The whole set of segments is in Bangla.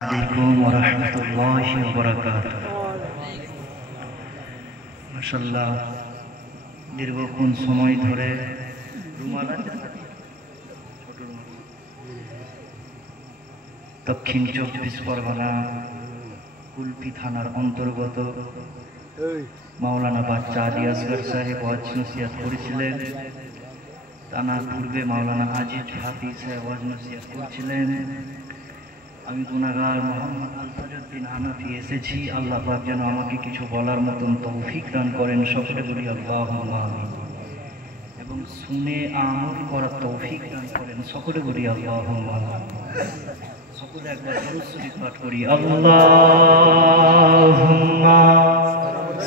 আলাইকুম ওয়া রাহমাতুল্লাহি ওয়া বারাকাতুহু। মাশাআল্লাহ, দীর্ঘক্ষণ সময় ধরে দক্ষিণ 24 পরগনা কুলপি থানার অন্তর্গত মাওলানা বাচ্চা আলী আসগর সাহেব ওয়াজ নসিহত করেছিলেন। টানা পূর্বে মাওলানা আজিজ হাফিজ সাহেব ওয়াজ নসিহত করেছিলেন। আমি গুনাহগার মোহাম্মদ আলতাজউদ্দিন হানাফি এসেছি। আল্লাহ পাক যেন আমাকে কিছু বলার মতন তৌফিক দান করেন, সকলে বলি আল্লাহুম্মা আমিন। এবং শুনে আমল করার তৌফিক দান করেন, সকলে বলি আল্লাহুম্মা আমিন। সকলে একবার দরুদ শরীফ পাঠ করি। আল্লাহুম্মা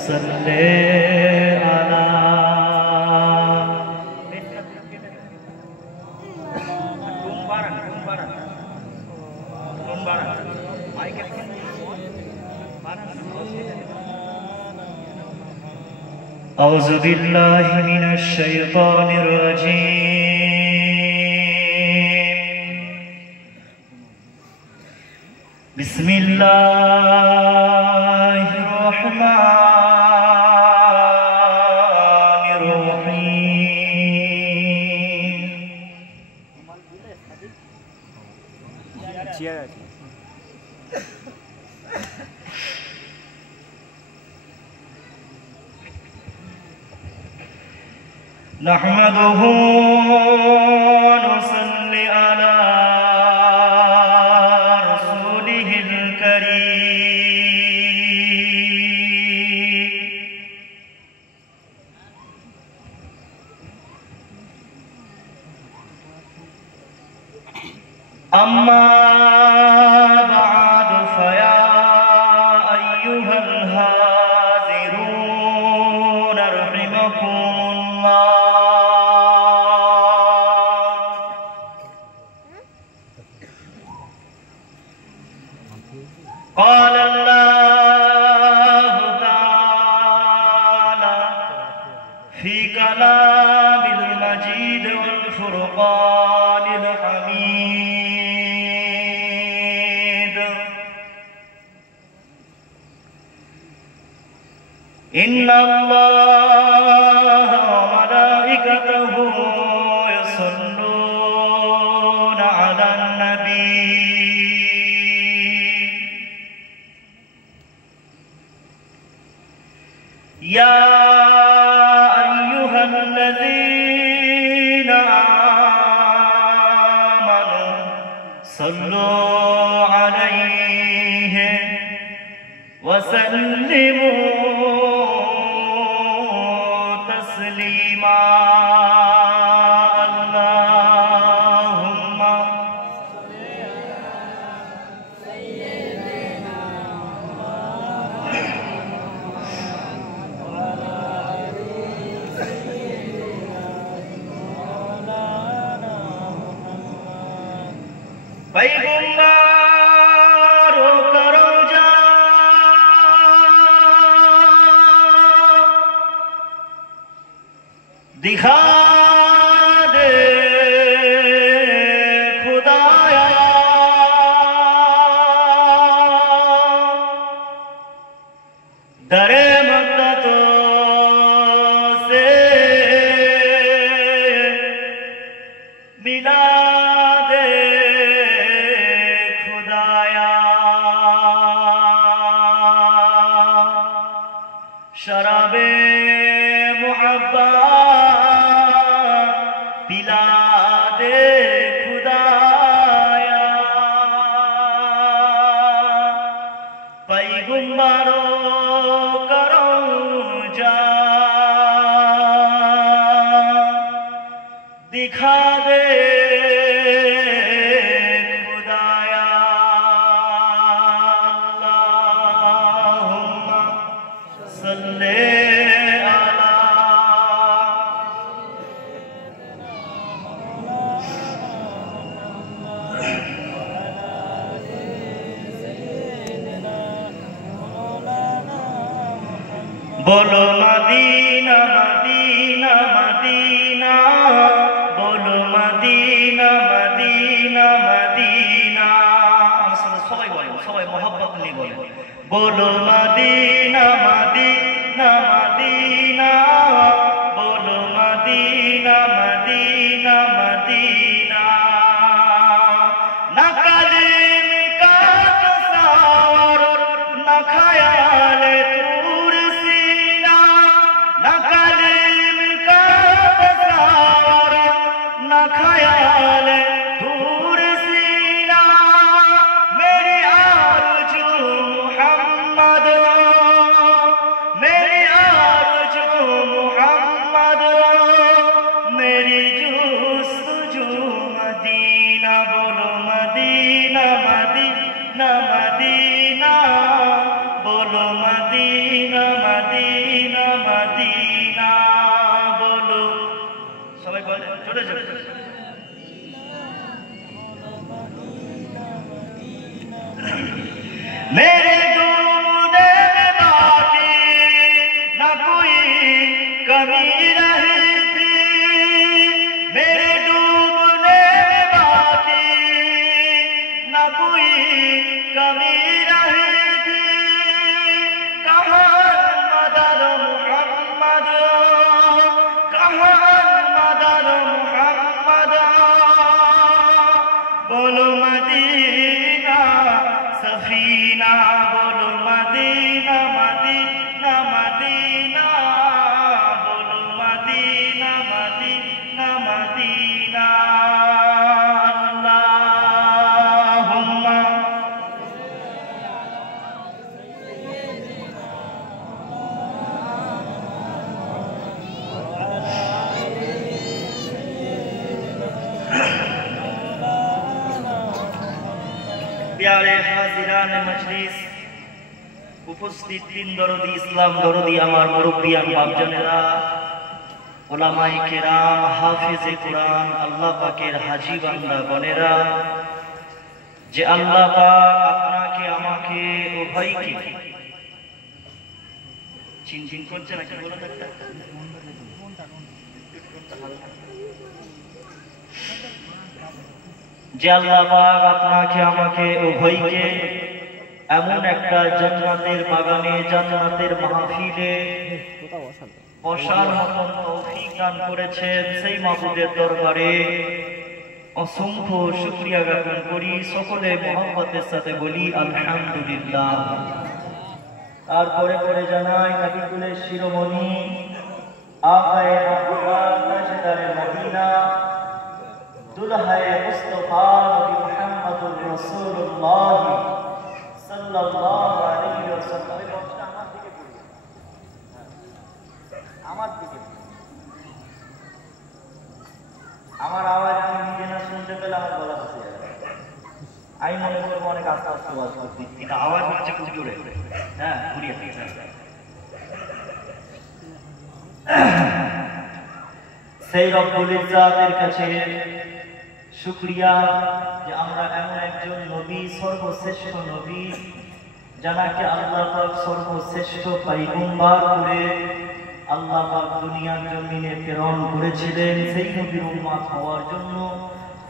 সাল্লি আলা أعوذ بالله من الشيطان الرجيم. بسم الله الرحمن الرحيم. نحمده ونصلي على رسوله الكريم. أما بعد فيا أيها الحاضرون رحمكم الله. قال الله تعالى في كلام المجيد والفرقان الحميد: إن الله وملائكته يصلون على النبي يا أيها الذين آمنوا صلوا عليه وسلموا تسليما. اللهم पैगंबरों का रोजा दिखा दे खुदाया, दरे मक्तों से मिला दे खुदाया, शराबे मुहब्बत पिला दे खुदाया, पैगंबरों का रोजा दिखा दे खुदाया। अल्लाहुम्मा सल्ले अला बोलो मदीना मदीना मदीना, बोलो मदीना मदीना मदीना। সবাই বলেন, সবাই মহব্বত নিয়ে বলেন, বলো মদিনা মদিনা মদিনা, বলো মদিনা মদিনা মদিনা। না কালিম কা তসাওর না খায়ালে তুর সিনা, না কালিম কা তসাওর না খায়ালে তুর সিনা। मेरी आरज़ू मोहम्मद, मेरी आरज़ू मोहम्मद, मेरी जुस्तजू मदीना। बोलो मदीना मदीना मदीना, बोलो मदीना मदीना मदीना, बोलो सबाई बोले छोटे छोटे मेरे डूबने में बाकी न कोई कमी रही थी, मेरे डूबने में बाकी न कोई कमी रही थी। कहाँ मदद मोहम्मद, कहाँ मदद मोहम्मद, बोलो मदीना सफीना, बोलो मदीना मदीना मदीना, बोलो मदीना मदीना मदीना। अल्लाहुम्मा प्यारे हाजिरान मजलिस, उपस्थित दिन दरदी इस्लाम दरदी आमार मुरब्बियान बापजानेरा, उलामाए केराम, हाफिजे कुरान, अल्लाह पाकेर हाजी बान्दा गनेरा, जे अल्लाह पाक आपनाके आमाके उभयके चिनचिन करছে নাকি বলো তো একটা, যে আল্লাহ পাক আপনাকে আমাকে উভয়কে এমন একটা জান্নাতের বাগানে, জান্নাতের মাহফিলে বসার মতন তৌফিক দান করেছেন, সেই মাবুদের দরবারে অসংখ্য শুকরিয়া জ্ঞাপন করি। সকলে মহব্বতের সাথে বলি আলহামদুলিল্লাহ। তারপরে পরে জানাই নবী কুলের শিরোমণি আকায়ে মাহবুব তাজদারে মদিনা দুলহায়ে মুস্তাফা নবী মুহাম্মদুর রাসূলুল্লাহ সাল্লাল্লাহু আলাইহি ওয়াসাল্লাম। আমার দিকে আমার আওয়াজ আমি নিজে না শুনতে পেলে আমার গলা বসে যাবে। আমি মনে করবো অনেক আস্তে আস্তে আওয়াজ করছি, কিন্তু আওয়াজ হচ্ছে খুব জোরে। হ্যাঁ, ঘুরিয়ে সেই রব্বুল ইজ্জাতের কাছে শুকরিয়া যে আমরা এমন একজন নবী, সর্বশ্রেষ্ঠ নবী, যাকে আল্লাহ পাক সর্বশ্রেষ্ঠ পয়গম্বর করে আল্লাহ পাক দুনিয়ার জমিনে প্রেরণ করেছিলেন। সেই নবীর উম্মত হওয়ার জন্য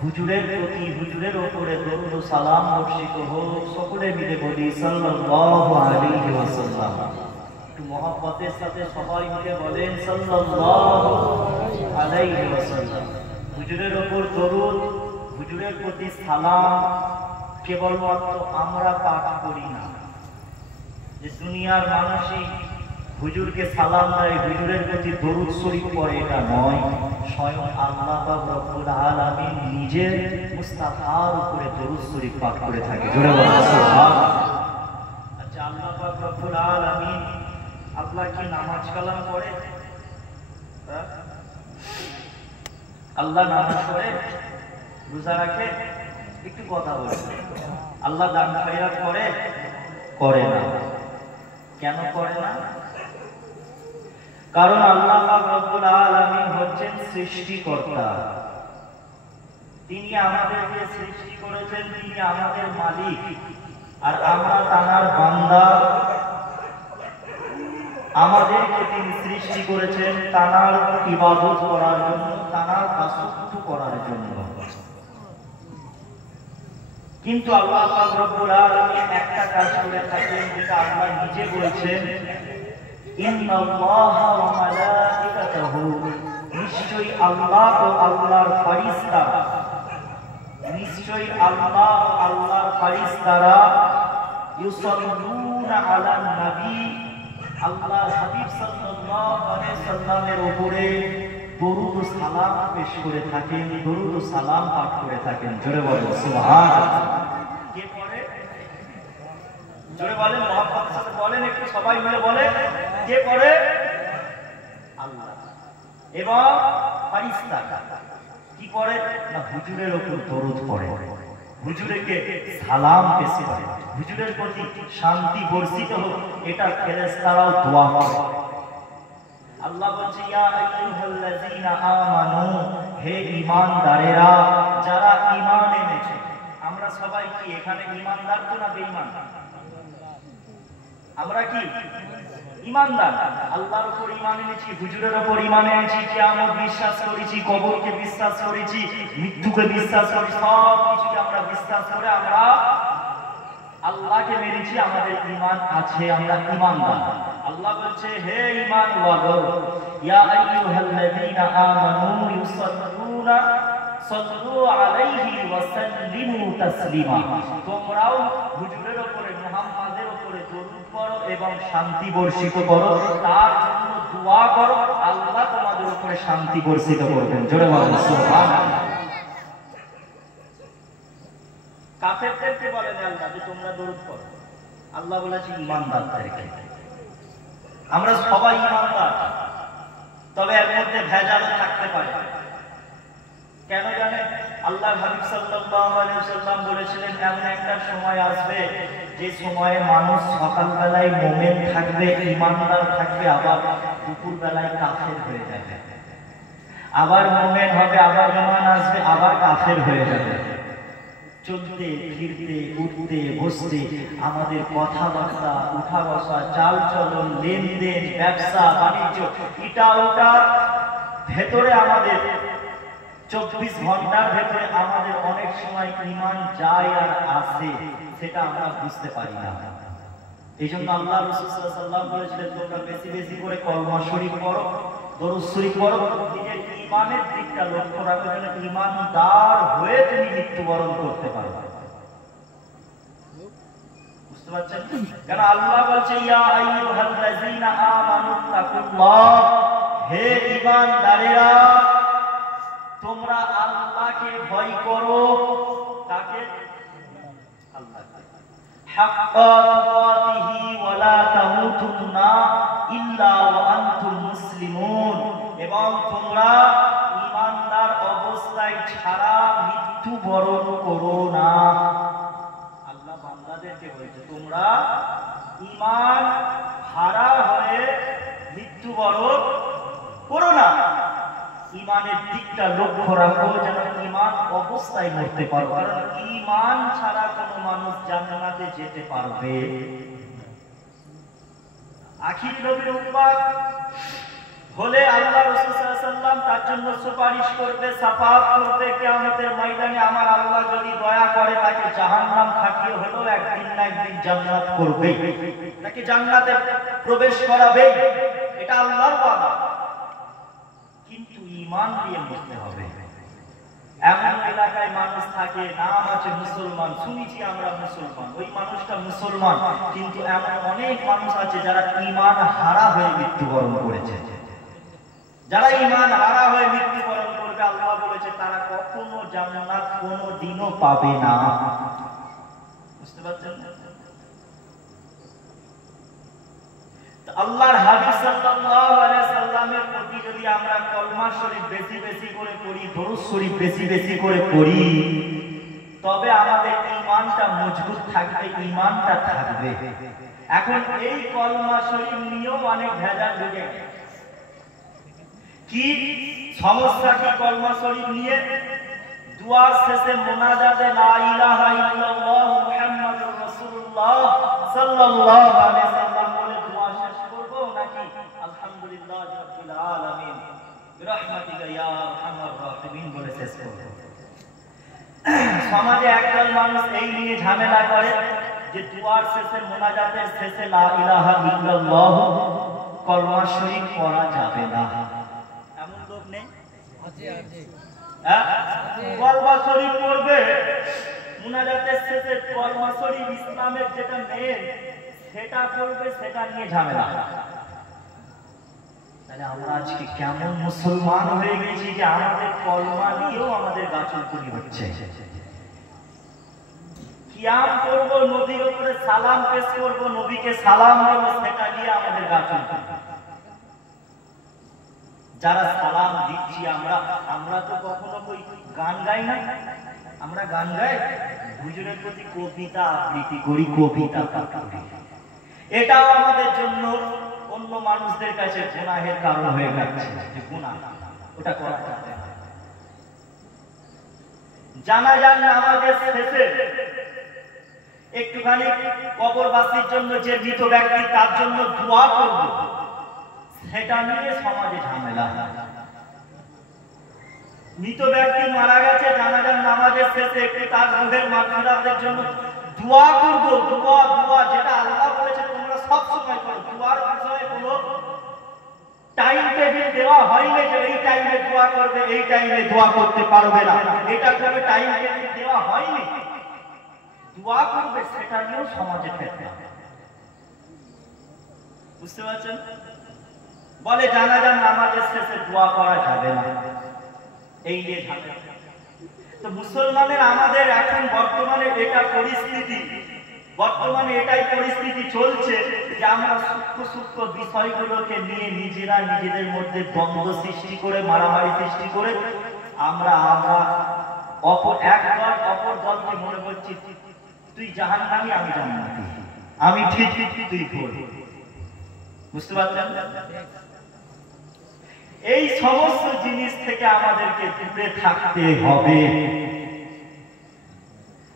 হুজুরের প্রতি, হুজুরের উপরে দরুদ ও সালাম বর্ষিত হোক। সকলে মিলে বলি সাল্লাল্লাহু আলাইহি ওয়াসাল্লাম। একটু মহব্বতের সাথে সবাই মিলে বলেন সাল্লাল্লাহু আলাইহি ওয়াসাল্লাম। হুজুরের উপর দরুদ, হুজুরের প্রতি সালাম কেবলমাত্র আমরা পাঠ করি না, যে দুনিয়ার মানুষই হুজুরকে সালাম দেয়, হুজুরের প্রতি দরুদ শরীফ পড়ে, এটা নয়। স্বয়ং আল্লাহ পাক রব্বুল আলামিন নিজে মুস্তাফার উপরে দরুদ শরীফ পাঠ করে থাকে। জোরে বলুন সুবহানাল্লাহ। আচ্ছা, আল্লাহ পাক রব্বুল আলামিন আল্লাহ কি নামাজ কালাম পড়ে? আল্লাহ নামাজ পড়ে, রোজা রাখে? একটু কথা বলে। আল্লাহ দান খয়রাত করে? করে না। কেন করে না? কারণ আল্লাহ পাক রব্বুল আলামিন হচ্ছেন সৃষ্টিকর্তা। তিনি আমাদেরকে সৃষ্টি করেছেন, তিনি আমাদের মালিক, আর আমরা তার বান্দা। আমাদেরকে তিনি সৃষ্টি করেছেন তার ইবাদত করার জন্য, তার দাসত্ব করার জন্য। কিন্তু আল্লাহ পাক রব্বুল আলামিন একটা কাজ করে থাকেন, যেটা আল্লাহ নিজে বলেছেন, ইন্নাল্লাহা ওয়া মালাইকাতাহু, নিশ্চয়ই আল্লাহ ও আল্লাহর ফেরেশতারা, নিশ্চয়ই আল্লাহ ও আল্লাহর ফেরেশতারা ইউসাল্লুনা আলান নবী, আল্লাহর হাবিব সাল্লাল্লাহু আলাইহি সাল্লামের উপরে দরুদ ও সালাম পেশ করে থাকেন, দরুদ ও সালাম পাঠ করে থাকেন। জোরে বলেন সুবহানাল্লাহ। কে পড়ে? জোরে বলেন, মহব্বতের সাথে বলেন, একটু সবাই মিলে বলে, কে পড়ে? আল্লাহ এবং ফেরেশতারা। কি পড়ে না? হুজুরের উপর দরুদ পড়ে, হুজুরকে সালাম পেশ করে, হুজুরের প্রতি শান্তি বর্ষিত হোক, এটা ফেরেশতারাও দোয়া করে। আল্লাহ বলছে, ইয়া আইয়ুহাল্লাযীনা আমানু, হে ঈমানদারেরা, যারা ঈমান এনেছে। আমরা সবাই কি এখানে ঈমানদার তো না বেঈমান? আমরা কি ঈমানদার? আল্লাহর উপর ঈমান এনেছি, হুজুরের উপর ঈমান এনেছি, কিয়ামত বিশ্বাস করেছি, কবরকে বিশ্বাস করেছি, মৃত্যুকে বিশ্বাস করেছি, সব কিছুকে আমরা বিশ্বাস করে আমরা আল্লাহকে মেনেছি, আমাদের ঈমান আছে, আমরা ঈমানদার। আল্লাহ বলছে, হে ঈমানওয়ালো, ইয়া আইয়ুহাল্লাযীনা আমানু ইউসাল্লুনা সাল্লু আলাইহি ওয়া সাল্লিমু তাসলিমা, তোমরাও হুজুরের উপরে, মুহাম্মাদের উপরে দরুদ পড়ো এবং শান্তি বর্ষিত করো, তার জন্য দোয়া করো, আল্লাহ তোমাদের উপরে শান্তি বর্ষিত করবেন। জোরে বলেন সুবহানাল্লাহ। কাফেরদেরকে বলেন আল্লাহ যে তোমরা দরুদ পড়ো, আল্লাহ বলেছে ঈমানদারদেরকে। আমরা সবাই ঈমানদার, তবে এর মধ্যে ভেজাল থাকতে পারে। কেন জানেন? আল্লাহর হাবিব সাল্লাল্লাহু আলাইহি ওয়াসাল্লাম বলেছিলেন, এমন একটা সময় আসবে যে সময়ে মানুষ সকালবেলায় মুমিন থাকবে, ঈমানদার থাকবে, আবার দুপুরবেলায় কাফের হয়ে যাবে, আবার মুমিন হবে, আবার ঈমান আসবে, আবার কাফের হয়ে যাবে। চলতে ফিরতে, উঠতে বসতে, আমাদের কথাবার্তা, উঠা বসা, চাল চলন, লেনদেন, ব্যবসা বাণিজ্য, এটা ওটার ভেতরে আমাদের 24 ঘন্টার ভেতরে আমাদের অনেক সময় ঈমান যায় আর আসে, সেটা আমরা বুঝতে পারি না। এই জন্য আল্লাহ রাসূল সাল্লাল্লাহু আলাইহি ওয়াসাল্লাম বলেছিলেন, তোমরা বেশি বেশি করে কলমা শরীফ পড়ো, দরুদ শরীফ পড়ো, নিজের ঈমানের দিকটা লক্ষ্য রাখো যেন ঈমানদার হয়ে তুমি মৃত্যুবরণ করতে পারো। বুঝতে পারছেন? কারণ আল্লাহ বলছে, ইয়া আইয়ুহাল্লাযীনা আমানু তাকুল্লাহ, হে ঈমানদারেরা, তোমরা আল্লাহকে ভয় করো। কাকে? আল্লাহকে। হাক্কা তুকাতিহি ওয়া লা তামুতুন্না ইল্লা ওয়া আনতুম মুসলিমুন, এবং তোমরা ঈমানদার অবস্থায় ছাড়া মৃত্যুবরণ করো না। আল্লাহ বান্দাদেরকে বলছে, তোমরা ঈমান হারা হয়ে মৃত্যুবরণ করো না, ঈমানের দিকটা লক্ষ্য রাখো যেন ঈমান অবস্থায় মরতে পারো, কারণ ঈমান ছাড়া কোনো মানুষ জান্নাতে যেতে পারবে। আখির নবীর উম্মত হলে আল্লাহ রাসূল সাল্লাল্লাহু আলাইহি ওয়াসাল্লাম তার জন্য সুপারিশ করবে, শাফাআত করবে কিয়ামতের ময়দানে। আমার আল্লাহ যদি দয়া করে তাকে জাহান্নাম খাটিয়ে হলেও একদিন না একদিন জান্নাত করবে, তাকে জান্নাতে প্রবেশ করাবে, এটা আল্লাহর ওয়াদা। কিন্তু ঈমান দিয়ে মরতে হবে। এমন এলাকায় মানুষ থাকে, নাম আছে মুসলমান, শুনেছি আমরা মুসলমান, ওই মানুষটা মুসলমান, কিন্তু এমন অনেক মানুষ আছে যারা ঈমান হারা হয়ে মৃত্যুবরণ করেছে। যারা ঈমান হারা হয়ে মৃত্যুবরণ করবে, আল্লাহ বলেছে তারা কখনো জান্নাত কোনোদিনও পাবে না। বুঝতে পারছেন? আল্লাহর হাবিব সাল্লাল্লাহু আলাইহি সাল্লামের প্রতি যদি আমরা কলমা শরীফ বেশি বেশি করে পড়ি, দরুদ শরীফ বেশি বেশি করে পড়ি, তবে আমাদের ঈমানটা মজবুত থাকবে, ঈমানটা থাকবে। এখন এই কলমা শরীফ নিয়েও অনেক ভেজাল ঢুকে গেছে। কি সমস্যা? কি কলমা শরীফ নিয়ে? দুয়ার শেষে মুনাজাতে লা ইলাহা ইল্লাল্লাহ মুহাম্মাদুর রাসূলুল্লাহ সাল্লাল্লাহু আলাইহি ওয়াসাল্লাম বলে দোয়া শেষ করব, নাকি আলহামদুলিল্লাহি রাব্বিল আলামিন বিরহমাতিকা ইয়া আরহামার রাহিমিন বলে শেষ করব? সমাজে একদল মানুষ এই নিয়ে ঝামেলা করে যে দুয়ার শেষে মোনাজাতের শেষে লা ইলাহা ইল্লাল্লাহ কলমা শরীফ পড়া যাবে না। এমন লোক নেই? কলমা শরীফ পড়বে, মোনাজাতের শেষে কলমা শরীফ ইসলামের যেটা মেন সেটা করবে, সেটা নিয়ে ঝামেলা। তাহলে আমরা আজকে কেমন মুসলমান হয়ে গেছি যে আমাদের কলমা নিয়েও আমাদের গাছুলকুনি হচ্ছে। কিয়াম করবো, নবীর উপরে সালাম পেশ করবো, নবীকে সালাম দেবো, সেটা নিয়ে আমাদের গাছুলকুনি। যারা সালাম দিচ্ছি আমরা তো কখনো ওই গান গাই না। আমরা গান গাই, হুজুরের প্রতি কবিতা আবৃত্তি করি, কবিতা করি। এটাও আমাদের জন্য অন্য মানুষদের কাছে গুনাহের কারণ হয়ে যাচ্ছে। যে গুনাহ, ওটা করা যাবে না। জানাজার নামাজের শেষে একটুখানি কবরবাসীর জন্য, যে মৃত ব্যক্তি তার জন্য দোয়া করব, সেটা নিয়ে সমাজে ঝামেলা। মৃত ব্যক্তি মারা গেছে, জানাজার নামাজের শেষে একটু তার রূহের মাগফিরাতের জন্য দোয়া করব। দোয়া যেটা আল্লাহ বলেছে তোমরা সব সময় করো। দোয়ার বিষয়ে কোনো টাইম টেবিল দেওয়া হয়নি যে এই টাইমে দোয়া করবে, এই টাইমে দোয়া করতে পারবে না, এটা কোনো টাইম টেবিল দেওয়া হয়নি। দোয়া করবে, সেটা নিয়েও সমাজে ফেটে। বুঝতে পারছেন? বলে জানাজার নামাজের শেষে দোয়া করা যাবে না, এই নিয়ে ঝামেলা। তো মুসলমানের আমাদের এখন বর্তমানে এটা পরিস্থিতি, বর্তমানে এটাই পরিস্থিতি চলছে যে আমরা সূক্ষ্ম বিষয়গুলোকে নিয়ে নিজেরা নিজেদের মধ্যে দ্বন্দ্ব সৃষ্টি করে, মারামারি সৃষ্টি করে আমরা এক দল অপর দলকে মনে করছি তুই জাহান্নামী, আমি জান্নাতি, আমি ঠিক তুই ভুল। বুঝতে পারছেন? এই সমস্ত জিনিস থেকে আমাদেরকে দূরে থাকতে হবে।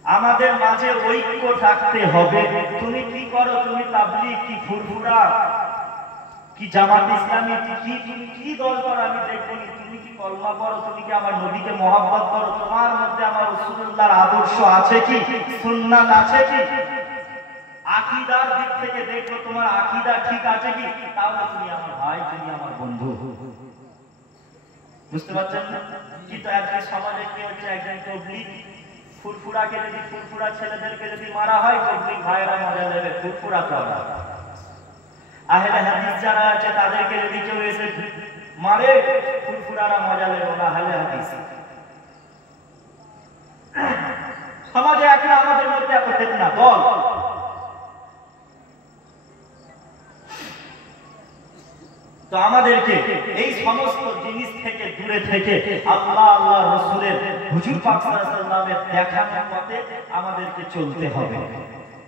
আমাদের মাঝে ঐক্য থাকতে হবে। তুমি কি করো, তুমি তাবলীগ কি ফুরফুরা কি জামাত ইসলামী কি, তুমি কি দল করো আমি দেখবো। তুমি কি কলমা পড়ো, তুমি কি আমার নবীকে মহব্বত করো, তোমার মধ্যে আমার রাসূলুল্লাহর আদর্শ আছে কি, সুন্নাত আছে কি, আকীদার দিক থেকে দেখো তোমার আকীদা ঠিক আছে কি, তাহলে তুমি আমার ভাই, তুমি আমার বন্ধু। বুঝতে পারছেন? কিন্তু আজকে সমাজে কি হচ্ছে, একজন তাবলীগ ফুরফুরাকে যদি, ফুরফুরা ছেলেদেরকে যদি মারা হয়, তাবলীগ ভাইরা মজা নেবে, ফুরফুরা তো আহলে হাদিস যারা আছে তাদেরকে যদি কেউ এসে মারে, ফুরফুরারা মজা নেবে না, আহলে হাদিস। সমাজে এখন আমাদের মধ্যে এত ফিতনা বল। তো আমাদেরকে এই সমস্ত জিনিস থেকে দূরে থেকে আল্লাহ রাসূলের হুজুর পাক সাল্লাল্লাহু আলাইহি ওয়াসাল্লামের দেখানোর পথে আমাদেরকে চলতে হবে।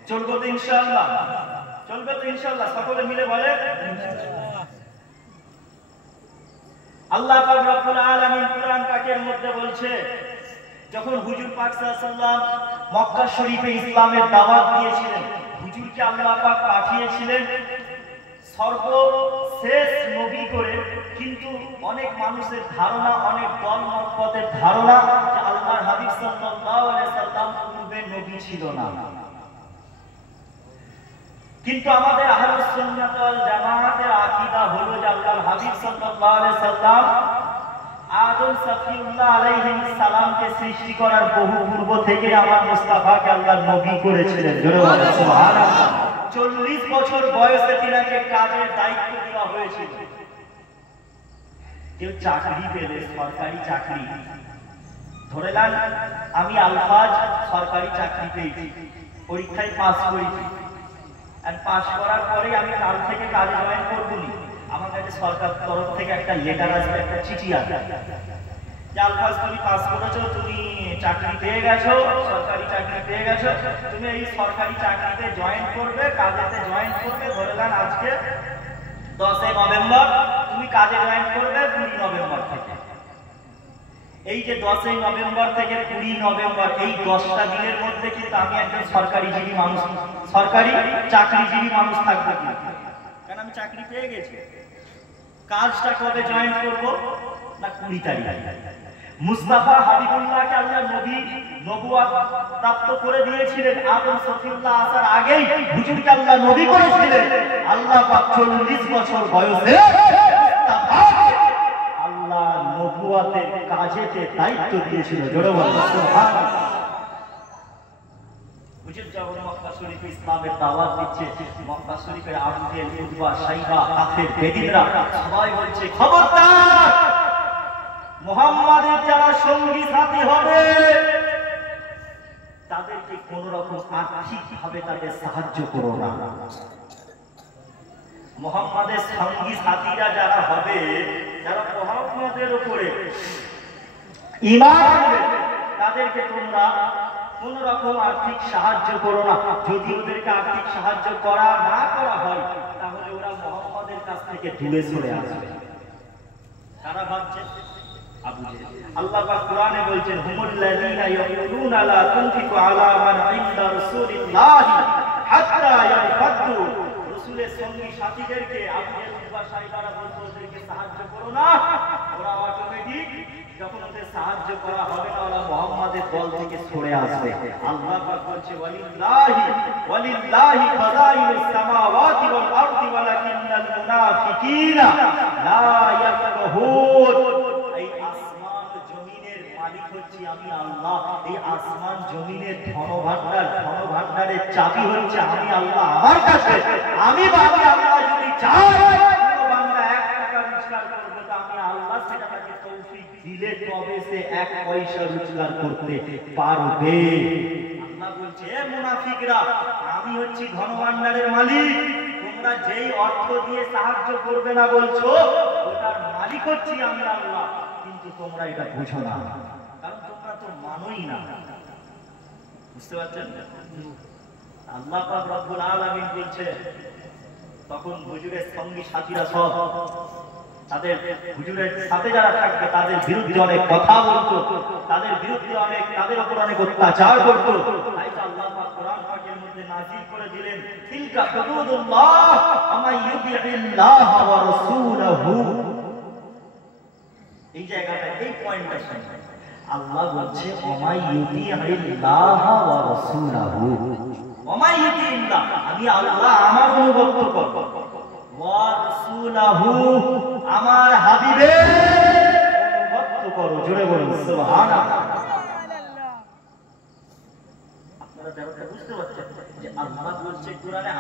চলবো তো ইনশাআল্লাহ? চলবে তো ইনশাআল্লাহ? সকলে মিলে বলে আল্লাহ পাক রব্বুল আলামিন কুরআন পাকের মধ্যে বলছে, যখন হুজুর পাক সাল্লাল্লাহু আলাইহি ওয়াসাল্লাম মক্কা শরীফে ইসলামের দাওয়াত দিয়েছিলেন, হুজুরকে আল্লাহ পাক পাঠিয়েছিলেন সর্বশেষ নবী করে। কিন্তু অনেক মানুষের ধারণা, অনেক দল মতপথের ধারণা যে আল্লাহর হাবিব সাল্লাল্লাহু আলাইহি সাল্লাম পূর্বে নবী ছিল না। কিন্তু আমাদের আহলুস সুন্নাত ওয়াল জামাতের আকীদা হলো যে আল্লাহর হাবিব সাল্লাল্লাহু আলাইহি সাল্লাম আদম সফিউল্লাহ আলাইহিস সালামকে সৃষ্টি করার বহু পূর্ব থেকে আমার মুস্তাফাকে আল্লাহ নবী করেছিলেন। জোরে বলেন সুবহানাল্লাহ। 40 বছর বয়সে তিনাকে কাজের দায়িত্ব দেওয়া হয়েছিল। কেউ চাকরি পেলে, সরকারি চাকরি, ধরে নেন আমি আলফাজ সরকারি চাকরি পেয়েছি, পরীক্ষায় পাস করেছি, আর পাস করার পরে আমি কাল থেকে কাজে জয়েন করবনি, আমার কাছে সরকার তরফ থেকে একটা লেটার আসবে, একটা চিঠি আসবে যে আলফাজ তুমি পাস করেছো, তুমি চাকরি পেয়ে গেছো, সরকারি চাকরি পেয়ে গেছো, তুমি এই সরকারি চাকরিতে জয়েন করবে, কাজেতে জয়েন করবে। ধরে নেন আজকে 10 নভেম্বর, তুমি কাজে জয়েন করবে 20 নভেম্বর থেকে। এই যে 10 নভেম্বর থেকে 20 নভেম্বর, এই 10টা দিনের মধ্যে কিন্তু আমি একজন সরকারিজীবী মানুষ, সরকারি চাকরিজীবী মানুষ থাকবো কি? কারণ আমি চাকরি পেয়ে গেছি। কাজটা কবে জয়েন করব? না 20 তারিখ। মুস্তাফা হাবিবুল্লাহকে আল্লাহ নবী নবুয়ত প্রাপ্ত করে দিয়েছিলেন। আদম সফিউল্লাহ আসার আগেই হুজুরকে আল্লাহ নবী করেছিলেন। আল্লাহ পাক 40 বছর বয়সে আল্লাহ নবুয়তের কাজেতে দায়িত্ব দিয়েছিল। জোরে বলুন সুবহানাল্লাহ। হুজুর যখন মক্কা শরীফে ইসলামের দাওয়াত দিচ্ছে, মক্কা শরীফের আবু জেহেল, উতবা, শাইবা, কাফের, বেদিনরা সবাই বলছে খবরদার, মুহাম্মাদের যারা সঙ্গী সাথী হবে তাদেরকে কোন রকম আর্থিক ভাবে তাদের সাহায্য করো না। মুহাম্মাদের সঙ্গী সাথীরা যারা হবে, যারা মুহাম্মাদের উপরে ঈমান আনবে, তাদেরকে তোমরা কোন রকম আর্থিক সাহায্য করো না। যদি ওদেরকে আর্থিক সাহায্য করা না করা হয়, তাহলে ওরা মুহাম্মাদের কাছ থেকে দূরে সরে আসবে। কারা ভাবছে? আবু জেহেল। আল্লাহ পাক কোরআনে বলছেন, হুমুল্লাযীনা ইয়াকুলুনা লা তুনফিকু আলা মান ইনদা রাসূলিল্লাহি হাত্তা ইয়ানফাদু। রাসূলের সঙ্গী সাথীদেরকে আবু জেহেল, উতবা, শাইবারা বলতো ওদেরকে সাহায্য করো না। ওরা অটোমেটিক যখন ওদের সাহায্য করা হবে না, ওরা মুহাম্মাদের দল থেকে সরে আসবে। আল্লাহ পাক বলছে, ওয়ালিল্লাহি খাযাইনুস সামাওয়াতি ওয়াল আরদি ওয়ালাকিন্নাল মুনাফিকিনা লা ইয়াফকাহুন। এই আসমান জমিনের মালিক হচ্ছি আমি আল্লাহ। এই আসমান জমিনের ধনভাণ্ডারের চাবি হচ্ছে আমি আল্লাহ আমার কাছে। আমি ভাবি আল্লাহ যদি চাই কোনো বান্দা 1 টাকা রোজগার করবে, তো আমি আল্লাহ সেটা তাকে তৌফিক দিলে তবে সে 1 পয়সা রোজগার করতে পারবে। আল্লাহ বলছে, এ মুনাফিকরা, আমি হচ্ছি ধনভাণ্ডারের মালিক। তোমরা যেই অর্থ দিয়ে সাহায্য করবে না বলছো, ওটার মালিক হচ্ছি আমি আল্লাহ। কিন্তু তোমরা এটা বুঝো না, কারণ তোমরা তো মানোই না। বুঝতে পারছেন? আল্লাহ পাক রব্বুল আলামিন বলছে, তখন হুজুরের সঙ্গী সাথীরা সব তাদের হুজুরের সাথে যারা থাকবে তাদের বিরুদ্ধে অনেক কথা বলতো, তাদের বিরুদ্ধে তাদের উপর অনেক অত্যাচার করতো। তাই তো আল্লাহ পাক কোরআন পাকের মধ্যে নাযিল করে দিলেন, তিলকা হুদুদুল্লাহ আমায় ইউতিইল্লাহ ওয়া রাসূলহু। এই জায়গাটা, এই পয়েন্টটা শুনুন। আল্লাহ বলছে, আমায় ইউতিইল্লাহ ওয়া রাসূলহু। আমায় ইউতিইল্লাহ, আমি আল্লাহ আমার অনুগত কর, ওয়া রাসূলহু, আমার হাবিবের অনুগত করো। জোরে বলুন সুবহানাল্লাহ। আপনারা ব্যাপারটা বুঝতে পারছেন যে আল্লাহ বলছে কোরআনে,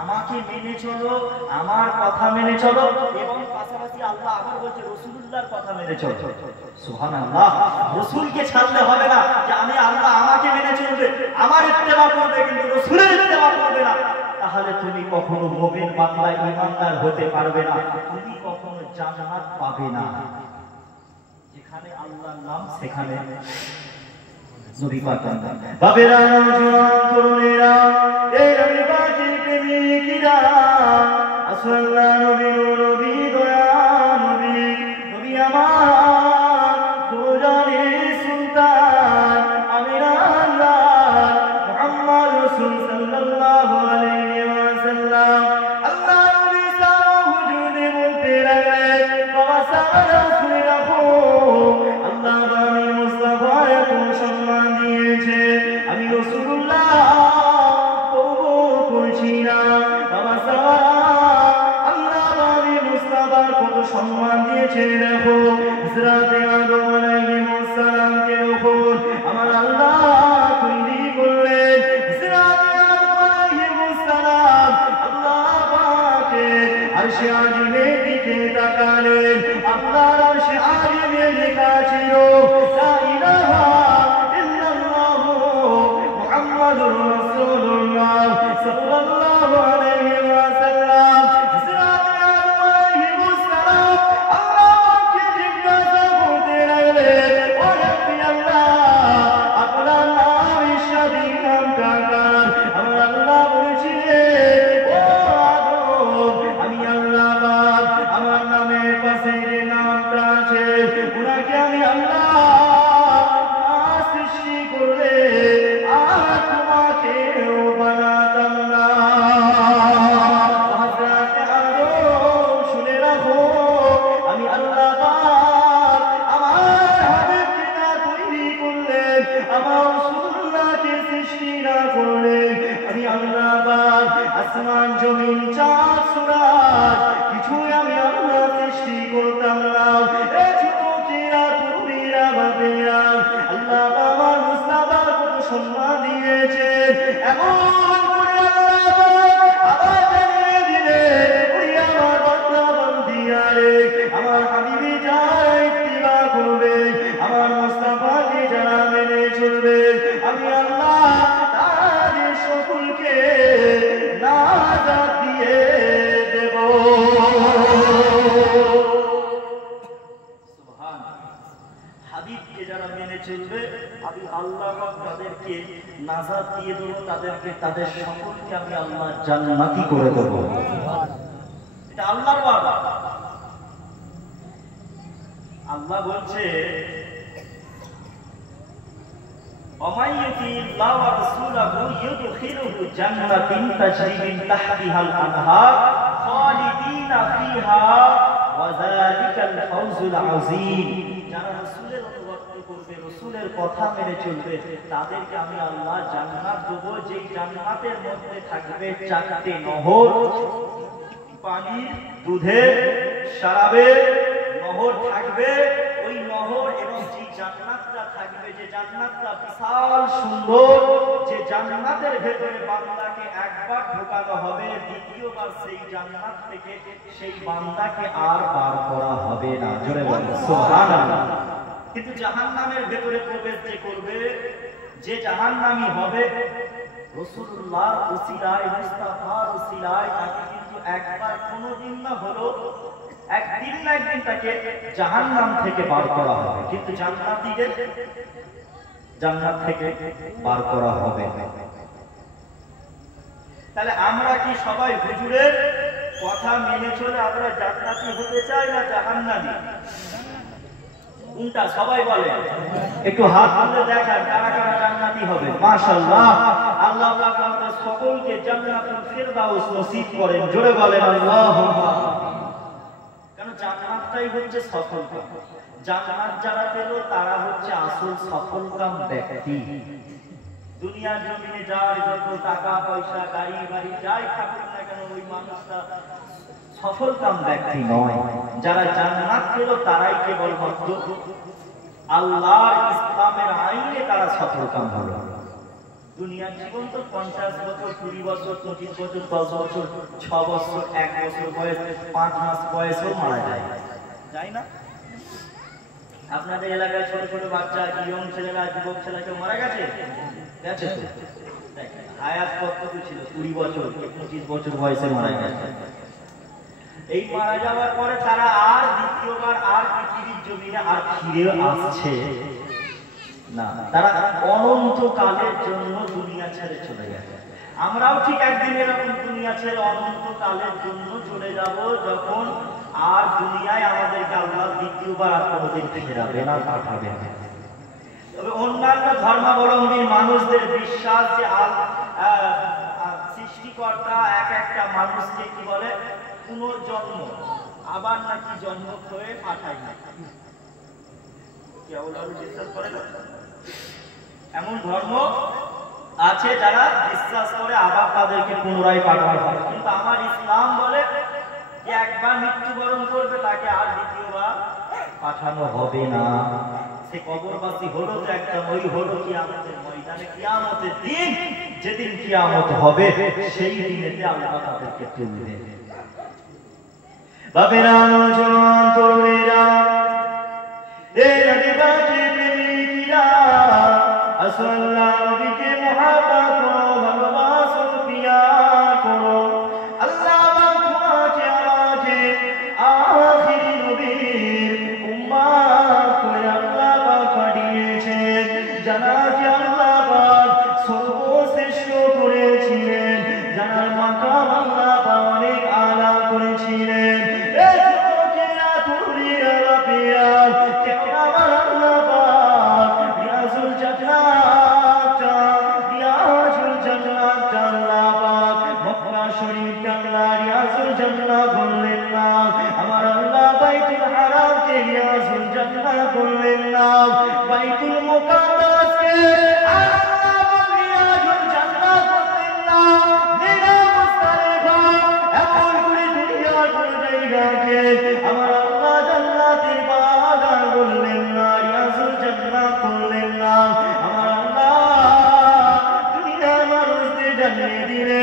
আমাকে মেনে চলো, আমার কথা মেনে চলো, এবং পাশাপাশি আল্লাহ আবার বলছে রাসূলুল্লাহর কথা মেনে চলো। সুবহানাল্লাহ। রাসূলকে ছাড়লে হবে না যে আমি আল্লাহ আমাকে মেনে চলবে, আমার ইত্তেবা করবে, কিন্তু রাসূলের ইত্তেবা করবে না, তাহলে তুমি কখনো মুমিন বান্দা ঈমানদার হতে পারবে না, তুমি কখনো জান্নাত পাবে না। যেখানে আল্লাহর নাম সেখানে নবী পাকের নাম। বাবেরা, নওজোয়ান তরুণেরা, এই নবী পাকের প্রেমিকরা, আসল্লাহ নবী, নবী দয়া নবী, নবী আমার দুজানের সুলতান আমিরাল্লাহ মুহাম্মদ রাসূল সাল্লাল্লাহু আলাইহি ওয়াসাল্লাম। আল্লাহ নবী সারা হুজুরে বলতে লাগলেন, বাবা সারা শুনে রাখো, আল্লাহ আমি মুস্তাফা এত সম্মান দিয়েছে, আমি রাসূলুল্লাহ কবুল করছি না। বাবা সারা, আল্লাহ আমি মুস্তাফার কত সম্মান দিয়েছে দেখো। হযরতে আদম আলাইহিস সালামকে যখন আমার আল্লাহ তৈরি করলেন, হযরতে আদম আলাইহিস সালাম আল্লাহ পাকের আরশে আজিমের দিকে তাকালেন। আল্লাহর আরশে আজিমে লেখা ছিল, লা ইলাহা ইল্লাল্লাহু মুহাম্মাদুর রাসূলুল্লাহ সাল্লাল্লাহু আলাইহি ওয়াসাল্লাম। হযরতে আদম আলাইহিস সালাম আল্লাহ পাককে জিজ্ঞাসা করতে লাগলেন, ও রাব্বি আল্লাহ, আপনার নাম ইরশাদি নামটা কার? আমার আল্লাহ বলেছিলেন, ও আদম, আমি আল্লাহ পাক আমার নামের পাশে পাক আসমান জমিন চাঁদ সূরজ কিছুই আমি আল্লাহ সৃষ্টি করতাম না। এই ছোটরা তরুণীরা বাবেরা আল্লাহ আমার মুস্তাফা কত সম্মান দিয়েছেন, এমন করে আল্লাহ আবার জানিয়ে দিলেন ওই আমার বান্দা বান্দিয়ারে আমার হাবিবি যারা ইত্তিবা করবে, আমার মুস্তাফাকে যারা মেনে চলবে, আমি আল্লাহ তাদের সকলকে নাজাত দিয়ে দেব। হাবিবকে যারা মেনে চলবে আমি আল্লাহ তাদেরকে নাজাত দিয়ে দেবো, তাদেরকে তাদের সকলকে আমি আল্লাহ জান্নাতি করে দেবো। এটা আল্লাহর ওয়াদা। আল্লাহ বলছে ওমাইয়ুতিল্লাহু ওয়া রাসূলাহু ইউদখিলুহু জান্নাতিন তাজরি মিন তাহতিহাল আনহার খালিদিনা ফিহা ওয়া যালিকাল ফাওজুল আযীম। যারা রাসূলের অনুগত করবে, রাসূলের কথা মেনে চলবে, তাদেরকে আমি আল্লাহ জান্নাত দেব, যেই জান্নাতের মধ্যে থাকবে চারটি নহর, পানি, দুধের, শরাবের নহর থাকবে। ওই নহর এবং যে জান্নাতটা থাকবে, যে জান্নাতটা বিশাল সুন্দর, যে জান্নাতের ভেতরে বান্দাকে একবার ঢোকানো হবে, দ্বিতীয়বার সেই জান্নাত থেকে সেই বান্দাকে আর বার করা হবে না। জোরে বলেন সুবহানাল্লাহ। কিন্তু জাহান্নামের ভেতরে প্রবেশ যে করবে, যে জাহান্নামী হবে, রাসূলুল্লাহর ওসিলায় মুস্তাফার ওসিলায় তাকে কিন্তু একবার কোনোদিন না হলো একদিন না একদিন তাকে জাহান্নাম থেকে বার করা হবে, কিন্তু জান্নাতীদের জান্নাত থেকে বার করা হবে। তাহলে আমরা কি সবাই হুজুরের কথা মেনে চলে আমরা জান্নাতি হতে চাই না জাহান্নামী? কোনটা সবাই বলে? একটু হাত তুলে দেখান কারা কারা জান্নাতি হবে। মাশাআল্লাহ, আল্লাহ পাক আমাদের সকলকে জান্নাতুল ফিরদাউস নসিব করেন। জোরে বলেন আল্লাহুম্মা। কারণ জান্নাতটাই হচ্ছে সফলকাম। জান্নাত যারা পেল তারা হচ্ছে আসল সফলকাম ব্যক্তি। দুনিয়ার জমিনে যার যত টাকা পয়সা গাড়ি বাড়ি যাই থাকুক না কেন, ওই মানুষটা সফলকাম ব্যক্তি নয়। যারা জান্নাত পেল তারাই কেবলমাত্র আল্লাহর ইসলামের আইনে তারা সফলকাম হলো। দুনিয়ার জীবন তো 50 বছর, 20 বছর, 25 বছর, 10 বছর, 6 বছর, 1 বছর বয়স, 5 মাস বয়সেও মারা যায়, তাই না? আপনাদের এলাকায় ছোট ছোট বাচ্চা, ইয়ং ছেলেরা, যুবক ছেলে কেউ মারা গেছে? গেছে তো। হায়াত কতটুকু ছিল? 20 বছর, 25 বছর বয়সে মারা গেছে। এই মারা যাওয়ার পরে তারা আর দ্বিতীয়বার আর পৃথিবীর জমিনে আর ফিরে আসছে না, তারা অনন্তকালের জন্য দুনিয়া ছেড়ে চলে গেছে। আমরাও ঠিক একদিন এরকম দুনিয়া ছেড়ে অনন্তকালের জন্য চলে যাব, যখন আর দুনিয়ায় আমাদেরকে আল্লাহ দ্বিতীয়বার আর কোনোদিন ফেরাবে না, পাঠাবে না। তবে অন্যান্য ধর্মাবলম্বী মানুষদের বিশ্বাস যে সৃষ্টিকর্তা এক একটা মানুষকে কি বলে পুনর্জন্ম, আবার নাকি জন্ম হয়ে পাঠায় না। বিশ্বাস করে না? এমন ধর্ম আছে যারা বিশ্বাস করে আবার তাদেরকে পুনরায় পাঠানো হয়। কিন্তু আমার ইসলাম বলে যে একবার মৃত্যুবরণ করবে তাকে আর দ্বিতীয়বার পাঠানো হবে না। সে কবরবাসী হলো তো একটা, ওই হলো কিয়ামতের ময়দানে, কিয়ামতের দিন যেদিন কিয়ামত হবে সেই দিনেতে আল্লাহ তাদেরকে তুলবে। বাবেরা, নওজোয়ান তরুণীরা, এই নবী পাকের প্রেমিকরা, আসো আল্লাহ নবীকে মুহাব্বত করো, ভালোবাসো, পিয়ার করো। আল্লাহ তোমাকে আমাকে আখিরি নবীর উম্মত করে আল্লাহ পাক পাঠিয়েছেন, যাকে আল্লাহ পাক সর্বশ্রেষ্ঠ করেছিলেন, যার মাকাম আল্লাহ পাক অনেক আলা করেছিলেন। কেউ আমার আল্লাহ পাক রিয়াজুল জান্নাত সেই দিনে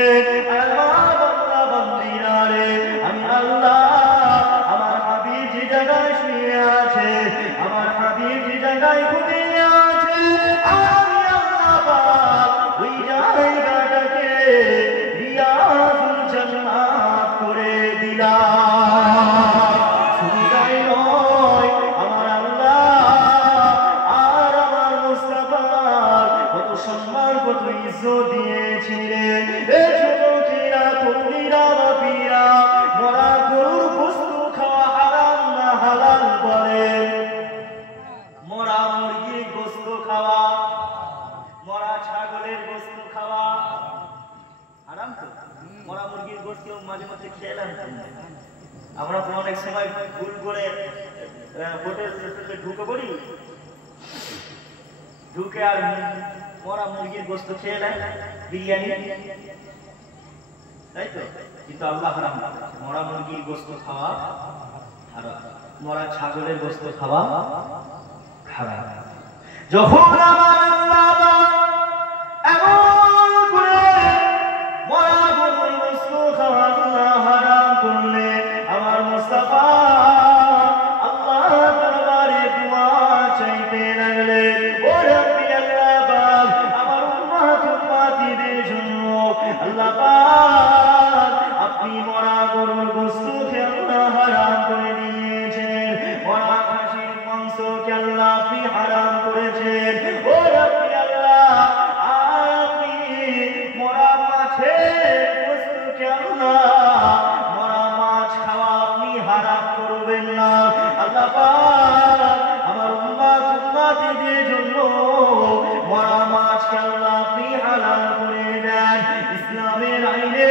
আমার বান্দা বান্দিরা রে, আমি আল্লাহ আমার হাবিব যে জায়গায় শুয়ে আছে, আমার হাবিব যে জায়গায় ঘুমিয়ে আছে, আমি আল্লাহ পাক ওই জায়গাটাকে রিয়াজুল জান্নাত করে দিলাম। শুধু তাই নয়, আমার আল্লাহ আর আমার মুস্তাফার কত সম্মান কত ইজ্জত দিয়েছিলেন। এ যুবকেরা তরুণীরা বাপিরা, মরা গরুর বস্তু খাওয়া হারাম না হালাল বলেন? মরা মুরগির গোস্ত খাওয়া, মরা ছাগলের গোস্ত খাওয়া হারাম তো? মরা মুরগির গোস্ত মাঝে মধ্যে খেলাম। আমরা তো অনেক সময় ভুল করে হোটেলে ঢুকে পড়ি, ঢুকে আর মরা মুরগির গোস্ত খেয়ে নেয়, বিরিয়ানি, তাই তো? কিন্তু আল্লাহ হারাম করেছে, মরা মুরগির গোস্ত খাওয়া হারাম, মরা ছাগলের গোস্ত খাওয়া হারাম। যখন আমার আল্লাহ এমন করে মরা গরুর গোস্ত খাওয়া আল্লাহ হারাম করলে, আমার মুস্তাফা আল্লাহ দরবারে দোয়া চাইতে লাগলেন, ও রব্বি আল্লাহ পাক, আমার উম্মতের জন্য আল্লাহ পাক আপনি মরা গরুর গোস্তকে আল্লাহ হারাম করে দিয়েছেন, মরা খাসির মাংসকে আল্লাহ আপনি হারাম করেছেন। ও রব্বি আল্লাহ, আপনি মরা মাছের গোস্তকে আল্লাহ, মরা মাছ খাওয়া আপনি হারাম করবেন না। আল্লাহ পাক আমার উম্মতের জন্য মরা মাছকে আল্লাহ আপনি হালাল করে দেন। ইসলামের আইনে,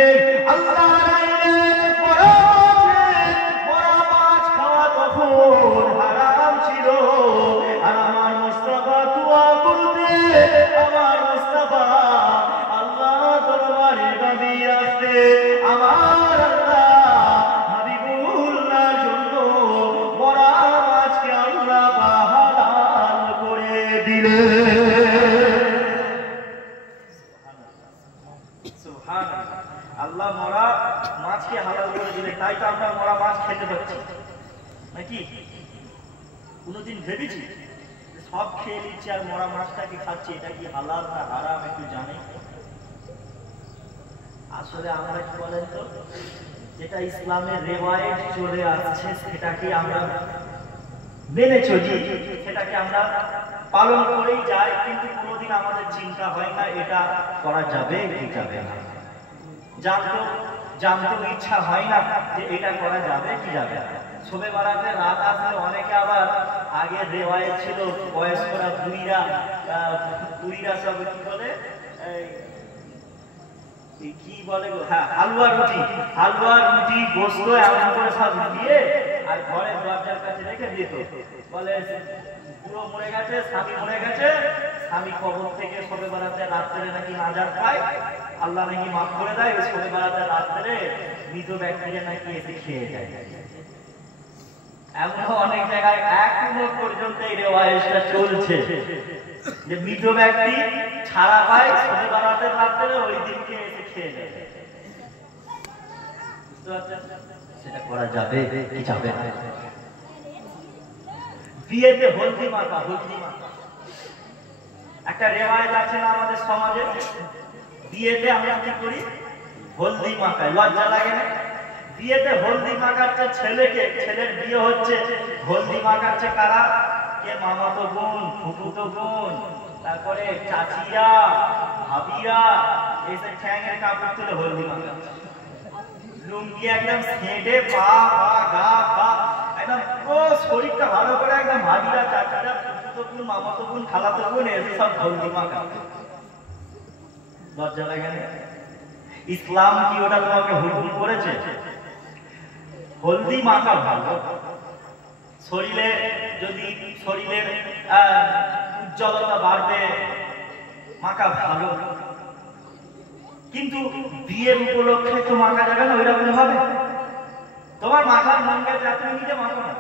আল্লাহর আইনে মরা মাছ খাওয়া তখন হারাম ছিল। আর আমার মুস্তাফা দোয়া করতে, আমার মুস্তাফা আল্লাহ দরবারে দাবি রাখতে, আমার আল্লাহ হাবিবুল্লাহর জন্য মরা মাছকে আল্লাহ হালাল করে দিলেন। সুবহানাল্লাহ, আল্লাহ মরা মাছকে হালাল করে দিলেন, তাই তো আমরা মরা মাছ খেতে পাচ্ছি নাকি? কোনোদিন ভেবেছি সব খেয়ে নিচ্ছে আর মরা মাছটাকে খাচ্ছি, এটা কি হালাল না হারাম একটু জানি? আসলে আমরা কি বলেন তো, যেটা ইসলামের রেওয়ায়েত চলে আসছে সেটাকে আমরা মেনে চলি, সেটাকে আমরা পালন করেই যাই, কিন্তু কোনোদিন আমাদের চিন্তা হয় না এটা করা যাবে কি যাবে না। জানতেও ইচ্ছা হয় না যে এটা করা যাবে কি যাবে না। শবে বারাতে রাত আসলে অনেকে আবার আগের রেওয়ায়েত ছিল, বয়স্করা বুড়িরা সব কি বলে, কি বলে গো, হ্যাঁ হালুয়া রুটি গোস্ত এমন করে সব দিয়ে আর ঘরের দরজার কাছে রেখে দিত, বলে পুরো মরে গেছে, স্বামী মরে গেছে, স্বামী কবর থেকে শবে বারাতে রাত্রে নাকি নাজাত পায়, আল্লাহ নাকি মাফ করে দেয়, ওই শবে বারাতে রাত্রে মৃত ব্যক্তিরা নাকি এসে খেয়ে যায়। এমন অনেক জায়গায় এখনো পর্যন্ত এই রেওয়ায়েতটা চলছে যে মৃত ব্যক্তি ছাড়া পায় শবে বারাতের রাত্রে, ওই দিনকে এসে খেয়ে যায়। বুঝতে পারছেন? সেটা করা যাবে কি যাবে না? বিয়েতে হলদি মাখা, একটা রেওয়ায়েত আছে না আমাদের সমাজে, বিয়েতে আমরা কি করি, হলদি মাখাই, লজ্জা লাগে না? বিয়েতে হলদি মাখাচ্ছে ছেলেকে, ছেলের বিয়ে হচ্ছে, হলদি মাখাচ্ছে কারা? কে মামাতো বোন, ফুফুতো বোন, তারপরে চাচিরা, ভাবিরা এসে ঠ্যাঙের কাপড় তুলে হলদি মাখাচ্ছে, লুঙ্গি একদম ছেঁটে পা গা একদম পুরো শরীরটা ভালো করে একদম ভাবিরা, চাচারা, ফুফুতো বোন, মামাতো বোন, খালাতো বোন এসে সব হলদি মাখাচ্ছে। লজ্জা লাগে না? ইসলাম কি ওটা তোমাকে হুকুম করেছে? হলদি মাখা ভালো, শরীরে যদি শরীরের উজ্জ্বলতা বাড়বে মাখা ভালো, কিন্তু বিয়ের উপলক্ষে তো মাখা যাবে না ওইরকম ভাবে। তোমার মাখার মন গেছে তুমি নিজে মাখো না,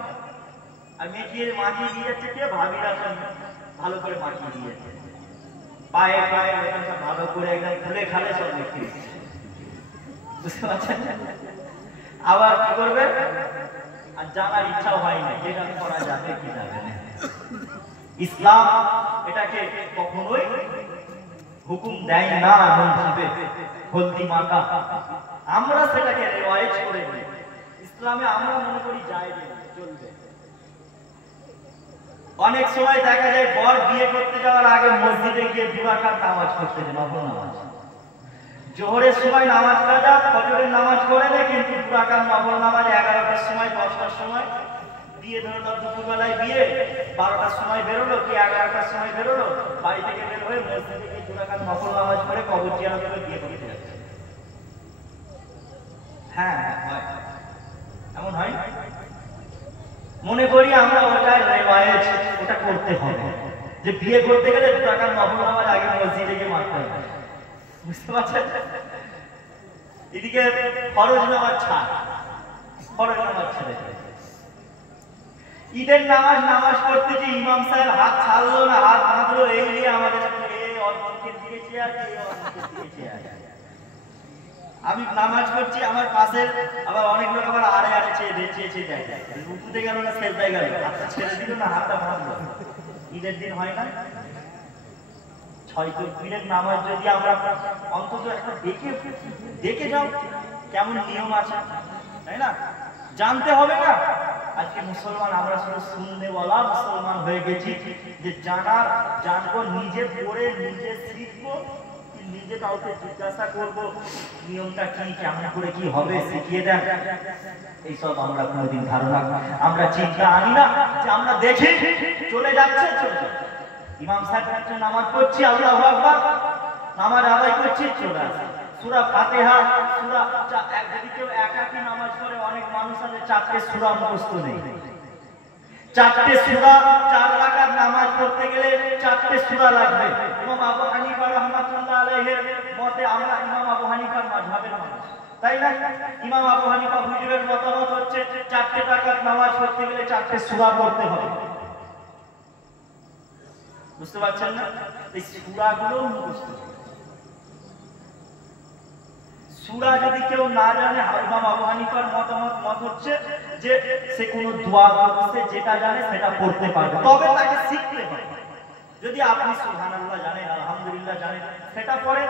আর মেয়ে মাখিয়ে দিয়ে যাচ্ছে কে? ভাবিরা ভালো করে মাখিয়ে দিয়েছে, পায়ে পায়ে ভালো করে একদম খুলে খালে সব দেখতে বুঝতে পারছেন? আবার কি করবে? আর জানার ইচ্ছাও হয় না এটা করা যাবে কি যাবে না। ইসলাম এটাকে কখনোই হুকুম দেয় না এমন ভাবে হলদি মাখা, আমরা সেটাকে রেওয়ায়েত করে নিই। ইসলামে আমরা মনে করি জায়েজ চলবে। অনেক সময় দেখা যায় বর বিয়ে করতে যাওয়ার আগে মসজিদে গিয়ে 2 রাকাত নামাজ পড়তে যায়, নফল নামাজ। জোহরের সময় নামাজ কাজা, ফজরের নামাজ পড়ে নেয়, কিন্তু 2 রাকাত নফল নামাজ 11টার সময় 10টার সময় বিয়ে ধরলো, দুপুরবেলায় বিয়ে 12টার সময় বেরোলো কি 11টার সময় বেরোলো, বাড়ি থেকে বের হয়ে মসজিদে গিয়ে 2 রাকাত নফল নামাজ পড়ে কবর জিয়ারত করে বিয়ে করতে যাচ্ছে। হ্যাঁ হয়, এমন হয়। মনে করি আমরা ওটা রেওয়ায়েত, ওটা করতে হবে, যে বিয়ে করতে গেলে 2 রাকাত নফল নামাজ আগে মসজিদে গিয়ে মারতে হবে। বুঝতে পারছেন? এদিকে ফরজ নামাজ ছাড়, ফরজ নামাজ ছেড়ে ঈদের নামাজ পড়তে যে ইমাম সাহেব হাত ছাড়লো না হাত বাঁধলো, এই নিয়ে আমাদের অর্ধেকের দিকে চেয়ে আছে, অর্ধেকের দিকে চেয়ে আছে। আমি নামাজ পড়ছি, আমার পাশের আবার অনেক লোক আবার আড়ে চেয়ে দেখে, রুকুতে গেল না সেজদায় গেল, হাতটা ছেড়ে দিল না হাতটা বাঁধলো। ঈদের দিন হয় না? 6 তাকবীরের নামাজ যদি আমরা অন্তত একটা দেখে যাও কেমন নিয়ম আছে, তাই না? জানতে হবে না? আজকে মুসলমান আমরা শুধু শুনতে বলা মুসলমান হয়ে গেছি, যে জানবো, নিজে পড়ে নিজে শিখবো, নিজে কাউকে জিজ্ঞাসা করবো নিয়মটা কি, কেমন করে কি হবে শিখিয়ে দেন। এইসব আমরা কোনোদিন ধারণা, আমরা চিন্তা আনি না, যে আমরা দেখি চলে যাচ্ছে। ইমাম সাহেব একটা নামাজ পড়ছি, আল্লাহু আকবার, নামাজ আদায় করছি, চলে আসে সূরা ফাতিহা, সূরা যদি কেউ একাকী নামাজ পড়ে, অনেক মানুষ আছে 4টে সূরা মুখস্থ নেই। 4টে সূরা, 4 রাকাত নামাজ পড়তে গেলে 4টে সূরা লাগবে। ইমাম আবু হানিফা রাহমাতুল্লাহ আলাইহির মতে, আমরা ইমাম আবু হানিফার মাযহাবের মানুষ, তাই না? ইমাম আবু হানিফা হুজুরের মতামত হচ্ছে 4টে রাকাত নামাজ পড়তে গেলে 4টে সূরা পড়তে হবে। বুঝতে পারছেন না? এই সূরাগুলো মুখস্থ। সূরা যদি কেউ না জানে, ইমাম আবু হানিফার মত হচ্ছে যে সে কোন দোয়া করছে, যেটা জানে সেটা পড়তে পারবে, তবে তাকে শিখতে হবে। যদি আপনি সুবহানাল্লাহ জানেন, আলহামদুলিল্লাহ জানেন, সেটা পড়ে।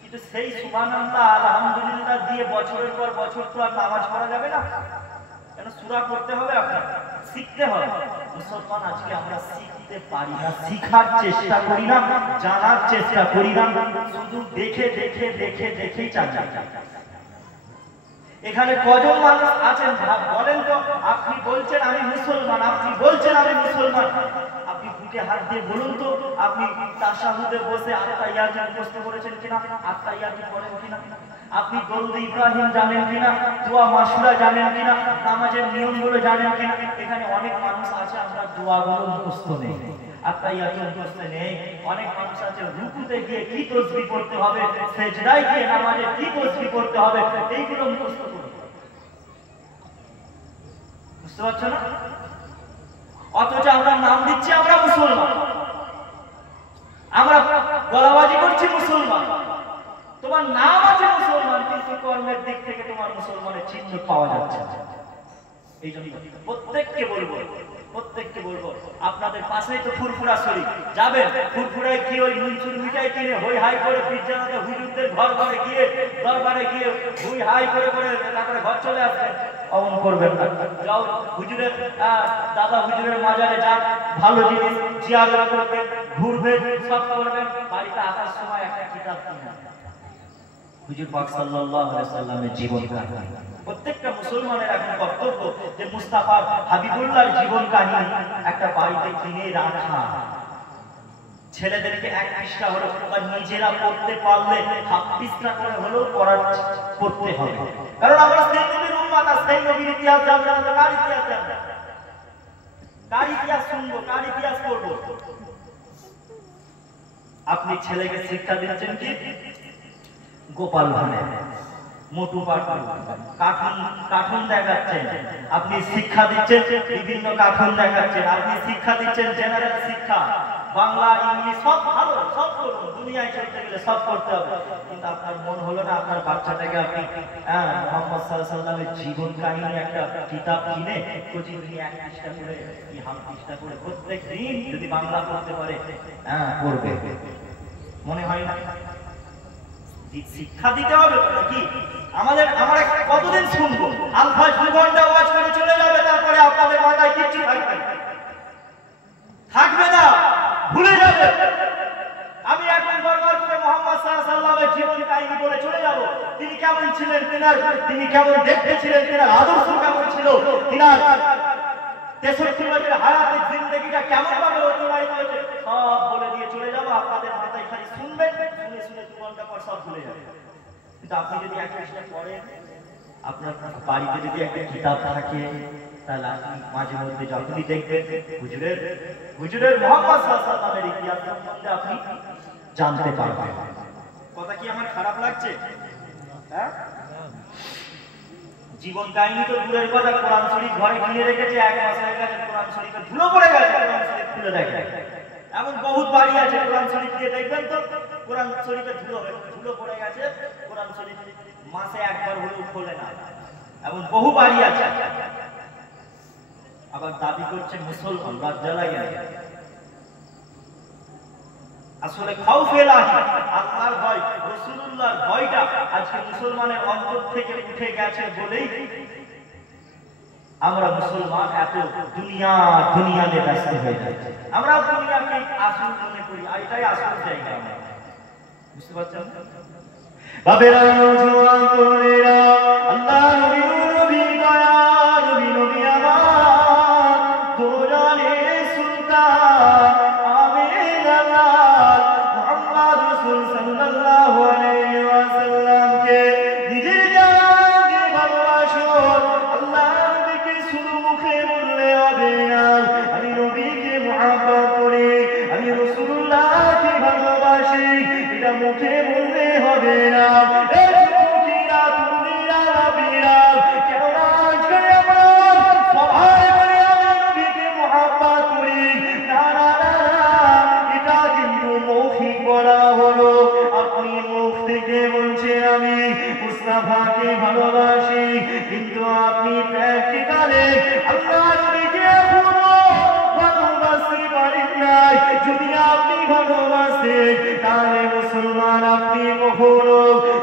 কিন্তু সেই সুবহানাল্লাহ আলহামদুলিল্লাহ দিয়ে বছরের পর বছর তো আর নামাজ পড়া যাবে না, কেন? সূরা পড়তে হবে, আপনার শিখতে হবে। মুসলমান আজকে আমরা শিখতে পারি না, শিখার চেষ্টা করি না, জানার চেষ্টা করি না, শুধু দেখেই চালাই। এখানে কজন মানুষ আছেন বলেন তো? আপনি বলছেন আমি মুসলমান, আপনি বলছেন আমি মুসলমান, আপনি বুকে হাত দিয়ে বলুন তো, আপনি তাশাহুদে বসে আত্তাহিয়াত মুখস্থ করেছেন কিনা, আত্তাহিয়াত পড়েন কিনা, আপনি দরুদ ইব্রাহিম জানেন কিনা, দোয়া মাসুরা জানেন কিনা, নামাজের নিয়মগুলো জানেন কিনা? এখানে অনেক মানুষ আছে আমরা দোয়াগুলো মুখস্থ নেই, আত্তাহিয়াত মুখস্থ নেই। অনেক মানুষ আছে রুকুতে গিয়ে কি তাসবিহ পড়তে হবে, সিজদায় গিয়ে নামাজে কি তাসবিহ পড়তে হবে, এইগুলো মুখস্থ করে। বুঝতে পারছো না? অথচ আমরা নাম দিচ্ছি আমরা মুসলমান, আমরা গলাবাজি করছি মুসলমান, তোমার নাম আছে মুসলমান, কিন্তু কর্মের দিক থেকে তোমার মুসলমানের চিহ্ন পাওয়া যাচ্ছে না। এই জন্য প্রত্যেককে বলবো আপনাদের পাশেই তো ফুরফুরা শরীফ, যাবেন ফুরফুরায় গিয়ে ওই মুনসুর মিঠাই কিনে হই হাই করে পিজ্জাতে হুজুরদের দরবারে গিয়ে হুই হাই করে তারপরে ঘর চলে আসবেন। অমন করবেন না, যাও হুজুরের দাদা হুজুরের মাজারে যান, ভালো জিনিস জিয়ারত করবেন, ঘুরবেন, সব করবেন। বাড়িতে আসার সময় একটা কিতাব কিনবেন, হুজুর পাক সাল্লাল্লাহু আলাইহি ওয়াসাল্লামের জীবন কাহিনী। প্রত্যেকটা মুসলমানের এখন কর্তব্য যে মুস্তাফা হাবিবুল্লাহর জীবন কাহিনী একটা বাড়িতে কিনে রাখা, ছেলেদেরকে 1 পৃষ্ঠা হলো বা নিজেরা পড়তে পারলে 1/2 পৃষ্ঠা করে হলেও পড়তে হবে। কারণ আমরা সেই নবীর উম্মত, আর সেই নবীর ইতিহাস জানবো না তো কার ইতিহাস জানবো? কার ইতিহাস শুনবো, কার ইতিহাস পড়বো? আপনি ছেলেকে শিক্ষা দিচ্ছেন কি গোপাল ভাঁড়ে, মোটু পাটলু, কার্টুন দেখাচ্ছেন, আপনি শিক্ষা দিচ্ছেন বিভিন্ন কার্টুন দেখাচ্ছেন, আপনি শিক্ষা দিচ্ছেন জেনারেল শিক্ষা, বাংলা ইংলিশ সব ভালো, সব করুন, দুনিয়ায় চলতে গেলে সব করতে হবে, কিন্তু আপনার মন হলো না না আপনার বাচ্চাটাকে আপনি মুহাম্মদ সাল্লাল্লাহু আলাইহি ওয়াসাল্লামের জীবন কাহিনী একটা কিতাব কিনে প্রতিদিন এক পৃষ্ঠা করে কি হাফ পৃষ্ঠা করে প্রত্যেক দিন যদি বাংলা পড়তে পারে পড়বে, মনে হয় না? শিক্ষা দিতে হবে নাকি? আমরা কতদিন শুনবো? আলফাজ 2 ঘন্টা ওয়াজ করে চলে যাবে, তারপরে আপনাদের মাথায় কিচ্ছু থাকবে না, ভুলে যাবে। আমি এখন বারবার করে মুহাম্মদ সাল্লাল্লাহু আলাইহি ওয়াসাল্লামের জীবন কাহিনী বলে চলে যাব। তিনি কেমন ছিলেন, তিনি কেমন দেখতে ছিলেন, তিনার আদর্শ কেমন ছিল, তিনার 63 বছরের হায়াতের জিন্দেগিটা কেমন ভাবে অতিবাহিত হয়েছে, সব বলে দিয়ে চলে যাব। আপনাদের মাথায় খালি শুনবেন, শুনে শুনে 2 ঘন্টা পর সব ভুলে যাবেন। কিন্তু আপনি যদি এক পৃষ্ঠা পড়েন, আপনার বাড়িতে যদি একটা কিতাব থাকে, তাহলে আপনি মাঝে মধ্যে যখনই দেখবেন হুজুরের মুহাম্মদ সাল্লাল্লাহু আলাইহি ওয়াসাল্লামের ইতিহাস সম্বন্ধে আপনি জানতে পারবেন। কথা কি আমার খারাপ লাগছে? জীবন কাহিনী তো দূরের কথা, কোরআন শরীফ ঘরে কিনে রেখেছে, 1 মাস হয়ে গেছে, কোরআন শরীফে ধুলো পড়ে গেছে, কোরআন শরীফ খুলে দেখে। এমন বহুত বাড়ি আছে, কোরআন শরীফ দিয়ে দেখবেন তো কোরআন শরীফে ধুলো পড়ে গেছে, কোরআন শরীফ মাসে একবার হলেও খোলে না। এমন বহু বাড়ি আছে। আবার দাবি করছে মুসলমান, লজ্জা লাগে না? আসলে খাউফ ইলাহি, আল্লাহর ভয়, রাসূলুল্লাহর ভয়টা আজকে মুসলমানের অন্তর থেকে উঠে গেছে বলেই আমরা মুসলমান এত দুনিয়াতে ব্যস্ত হয়ে যাচ্ছি। আমরা দুনিয়াকে আসল মনে করি, আর এটাই আসল জায়গা। বুঝতে পারছেন? বাবেরা নওজোয়ান তরুণেরা, আল্লাহ নবী নবী দয়া নবী নবী আমার দোজানে সুলতান আমিনাল্লাহ মুহাম্মদ রাসূল সাল্লাল্লাহু আলাইহি ওয়াসাল্লামকে নিজের জান দিয়ে ভালোবাসো। আল্লাহ নবীকে শুধু মুখে বললে হবে না, আমি নবীকে মুহাব্বত করি, আমি রাসূলুল্লাহকে ভালোবাসি, এটা মুখে বললে হবে না। ভালোবাসি, কিন্তু আপনি প্র্যাকটিক্যালে আল্লাহ নবীকে এখনো ভালোবাসতে পারেন নাই। যদি আপনি ভালোবাসেন, তাহলে মুসলমান আপনি কখনো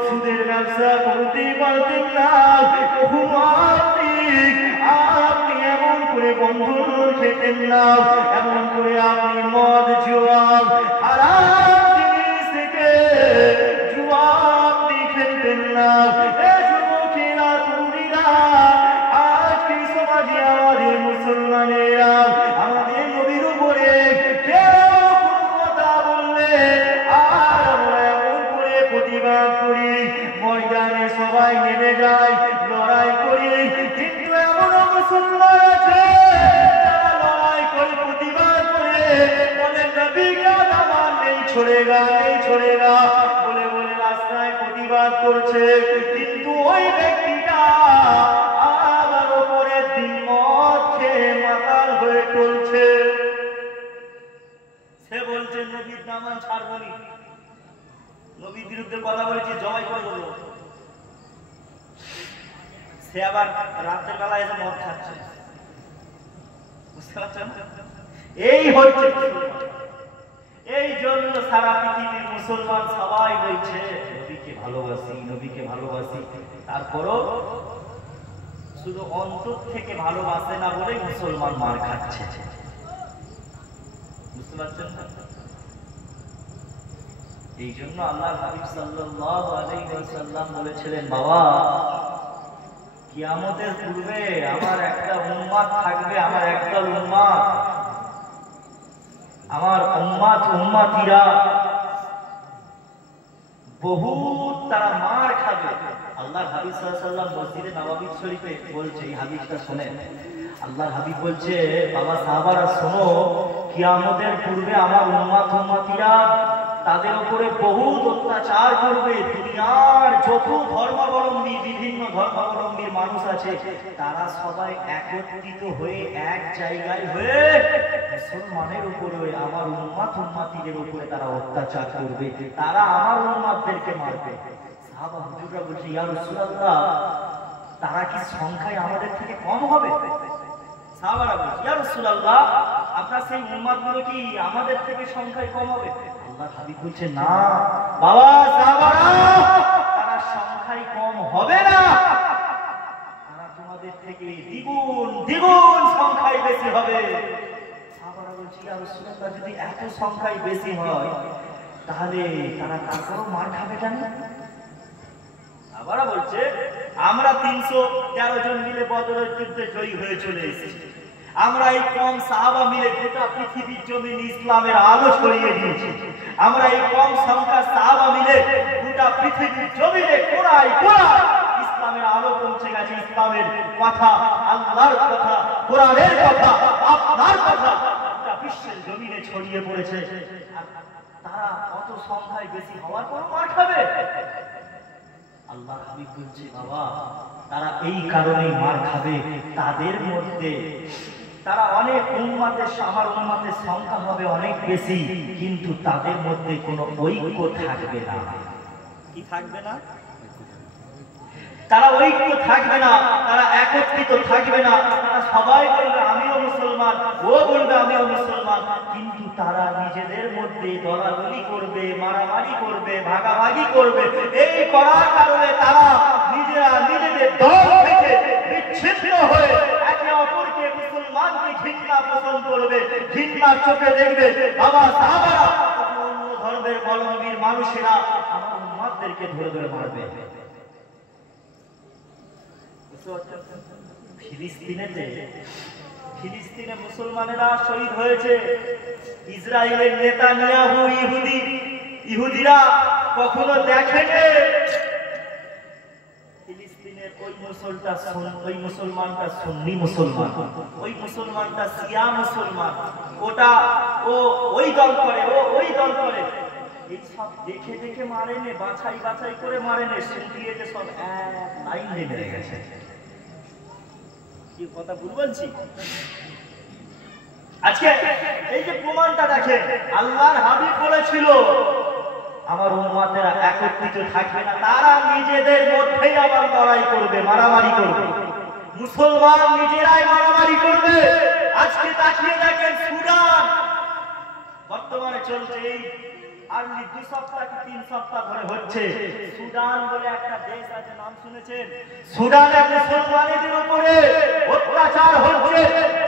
সুদের ব্যবসা করতে পারতেন না, কখনো আপনি এমন করে বন্ধুর খেতেন না, এমন করে আপনি মদ জুয়া হারাম জিনিস থেকে জুয়া আপনি খেলতেন না। মুসলমানেরা আমাদের নবীর উপরে কেউ কথা বললে আর আমরা এমন করে প্রতিবাদ করি, ময়দানে সবাই নেমে যায়, লড়াই করি। কিন্তু এমন মুসলমান আছে যারা লড়াই করে প্রতিবাদ করে বলে নবীকা আমার নেই ছোড়েগা, নেই ছোড়েগা বলে বলে রাস্তায় প্রতিবাদ করছে। কিন্তু ওই ব্যক্তিটা আবার পরের দিন মদ খেয়ে মাতাল হয়ে চলছে। সে বলছে নবীর দামান ছাড়বনি, নবীর বিরুদ্ধে কথা বলেছে, জবাই করে দেবো। সে আবার রাতের বেলায় এসে মদ খাচ্ছে। বুঝতে পারছেন? এই হচ্ছে এই জন্য সারা পৃথিবীর মুসলমান সবাই বলছে নবীকে ভালোবাসি, নবীকে ভালোবাসি, তারপরও শুধু অন্তর থেকে ভালোবাসে না বলেই মুসলমান মার খাচ্ছে। বুঝতে পারছেন? এই জন্য আল্লাহ হাবিব সাল্লাল্লাহু আলাইহি ওয়াসাল্লাম বলেছিলেন, বাবা কিয়ামতের পূর্বে আমার একটা উম্মত থাকবে, আমার একদল উম্মত, আমার উম্মতিরা বহুত তারা মার খাবে। আল্লাহর হাবিব সাল্লাল্লাহু আলাইহি ওয়াসাল্লাম মসজিদে নববী শরীফে বলছে, এই হাদিসটা শুনেন। আল্লাহর হাবিব বলছে, বাবা সাহাবারা শোনো, কিয়ামতের পূর্বে আমার উম্মতিরা তাদের উপরে বহুত অত্যাচার করবে। দুনিয়ার যত ধর্মাবলম্বী, বিভিন্ন ধর্মাবলম্বীর মানুষ আছে, তারা সবাই একত্রিত হয়ে এক জায়গায় হয়ে মুসলমানের উপরে, আমার উম্মতিদের উপরে তারা অত্যাচার করবে, তারা আমার উম্মতদেরকে মারবে। সাহাবা হুজুররা বলছে ইয়া রাসূলুল্লাহ তারা কি সংখ্যায় আমাদের থেকে কম হবে? সাহাবারা বলছে ইয়া রাসূলুল্লাহ আপনার সেই উম্মতগুলো কি আমাদের থেকে সংখ্যায় কম হবে? আল্লাহর হাবিব বলছে না বাবা সাহাবারা, তারা সংখ্যায় কম হবে না, তারা তোমাদের থেকে দ্বিগুণ দ্বিগুণ সংখ্যায় বেশি হবে। সাহাবারা বলছে ইয়া রাসূলুল্লাহ যদি এত সংখ্যায় বেশি হয় তাহলে তারা তারপরও মার খাবে কেন? আবার বলছে আমরা 313 জন মিলে বদরের যুদ্ধে জয়ী হয়ে চলে এসেছি, আমরা এই কম সাহাবা মিলে গোটা পৃথিবীর জমিন ইসলামের আলো ছড়িয়ে দিয়েছি, আমরা এই কম সংখ্যার সাহাবা মিলে গোটা পৃথিবীর জমিনে কোরআন ইসলামের আলো পৌঁছে গেছে, ইসলামের কথা, আল্লাহর কথা, কোরআনের কথা, আপনার কথা গোটা বিশ্বের জমিনে ছড়িয়ে পড়েছে। তারা কত সংখ্যায় বেশি হওয়ার পর মার খাবে? আল্লাহর হাবিব বলছে বাবা তারা এই কারণেই মার খাবে, তাদের মধ্যে তারা অনেক উম্মতের আমার উম্মতের সংখ্যা হবে অনেক বেশি, কিন্তু তাদের মধ্যে কোনো ঐক্য থাকবে না। কি থাকবে না? তারা ঐক্য থাকবে না, তারা একত্রিত থাকবে না, তারা সবাই বলবে আমিও মুসলমান, ও বলবে আমিও মুসলমান, কিন্তু তারা নিজেদের মধ্যে দলাদলি করবে, মারামারি করবে, ভাগাভাগি করবে। এই করার কারণে তারা নিজেরা নিজেদের দল থেকে বিচ্ছিন্ন হয়ে একে অপরকে মুসলমানকে ঘৃণা পোষণ করবে, ঘৃণার চোখে দেখবে। আমার সাহাবারা অন্য ধর্মের বলবীর মানুষেরা আমার উম্মতদেরকে ধরে ধরে মারবে। ফিলিস্তিনে মুসলমানেরা শহীদ হয়েছে, ইসরায়েলের নেতানিয়াহু ইহুদিরা কখনো দেখেনি ফিলিস্তিনের ওই মুসলমানটা সুন্নি মুসলমান, ওই মুসলমানটা শিয়া মুসলমান, ওটা ও ওই দল করে, ও ওই দল করে, এই সব দেখে দেখে মারেনে, বাছাই বাছাই করে মারেনে, শুকিয়ে যে সব এক লাইন লেগে গেছে। কি কথা ভুল বলছি? আজকে এই যে প্রমাণটা দেখেন, আল্লাহর হাবিব বলেছিল আমার উম্মতেরা একত্রিত থাকবে না, তারা নিজেদের মধ্যেই আবার লড়াই করবে, মারামারি করবে, মুসলমান নিজেরাই মারামারি করবে। আজকে তাকিয়ে দেখেন সুদান বর্তমানে চলছে, এই আর্লি 2 সপ্তাহ কি 3 সপ্তাহ ধরে হচ্ছে। সুদান বলে একটা দেশ আছে, নাম শুনেছেন? সুদানে মুসলমানদের উপরে অত্যাচার হচ্ছে,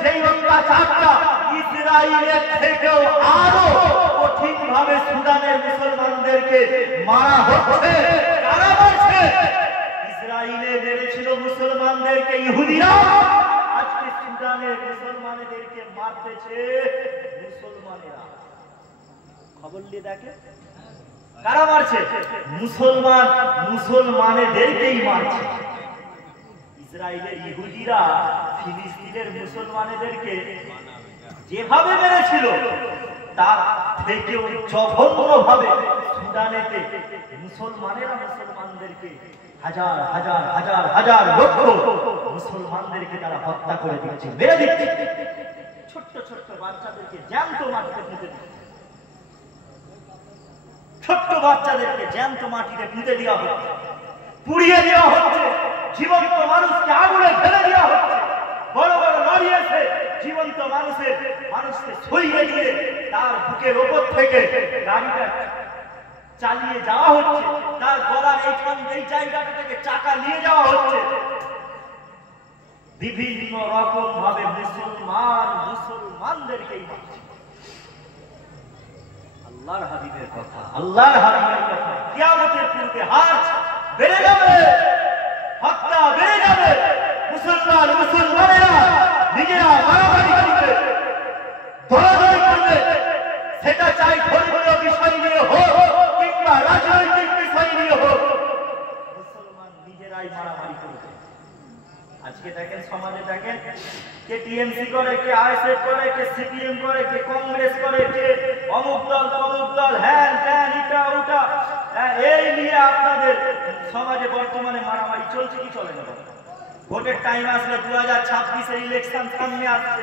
যেই অত্যাচারটা ইসরায়েলের থেকেও আরো কঠিন ভাবে সুদানের মুসলমানদেরকে মারা হচ্ছে। কারা মারছে? ইসরায়েলে মেরেছিল মুসলমানদেরকে ইহুদিরা, আজকে সুদানের মুসলমানদেরকে মারতেছে মুসলমানেরা। খবর নিয়ে দেখে কারা মারছে? মুসলমান মুসলমানেদেরকেই মারছে। ইসরায়েলের ইহুদিরা ফিলিস্তিনের মুসলমানেদেরকে যেভাবে মেরেছিল তার থেকেও জঘন্য ভাবে সুদানেতে মুসলমানেরা মুসলমানদেরকে হাজার হাজার হাজার হাজার লক্ষ মুসলমানদেরকে তারা হত্যা করে দিচ্ছে, মেরে দিচ্ছে। ছোট্ট ছোট্ট বাচ্চাদেরকে জ্যান্ত মাটিতে পুঁতে দিচ্ছে, ছোট্ট বাচ্চাদেরকে জ্যান্ত মাটিতে পুঁতে দেওয়া হচ্ছে, পুড়িয়ে দেওয়া হচ্ছে, জীবন্ত মানুষকে আগুনে ফেলে দেওয়া হচ্ছে, বড় বড় লরি এসে জীবন্ত মানুষকে ছড়িয়ে দিয়ে তার বুকের ওপর থেকে গাড়িটা চালিয়ে যাওয়া হচ্ছে, তার গলার এই জায়গাটা থেকে চাকা নিয়ে যাওয়া হচ্ছে। বিভিন্ন রকম ভাবে মুসলমানদেরকেই মারছে। আল্লাহর হাবিবের কথা, আল্লাহর হাবিবের কথা, কিয়ামতের পূর্বে হাত বেড়ে যাবে, হত্যা বেড়ে যাবে, মুসলমানেরা নিজেরা মারামারি করবে, দলাদলি করবে, সেটা চাই ধর্মীয় বিষয় নিয়ে হোক কিংবা রাজনৈতিক বিষয় নিয়ে হোক, মুসলমান নিজেরাই মারামারি করবে। আজকে দেখেন সমাজে দেখেন, কে টিএমসি করে, কে আইএসএফ করে, কে সিপিএম করে, কে কংগ্রেস করে, কে অমুক দল, হ্যান ত্যান ইটা ওটা, এই নিয়ে আপনাদের সমাজে বর্তমানে মারামারি চলছে কি চলে না? ভোটের টাইম আসলে 2026-এর ইলেকশন সামনে আসছে,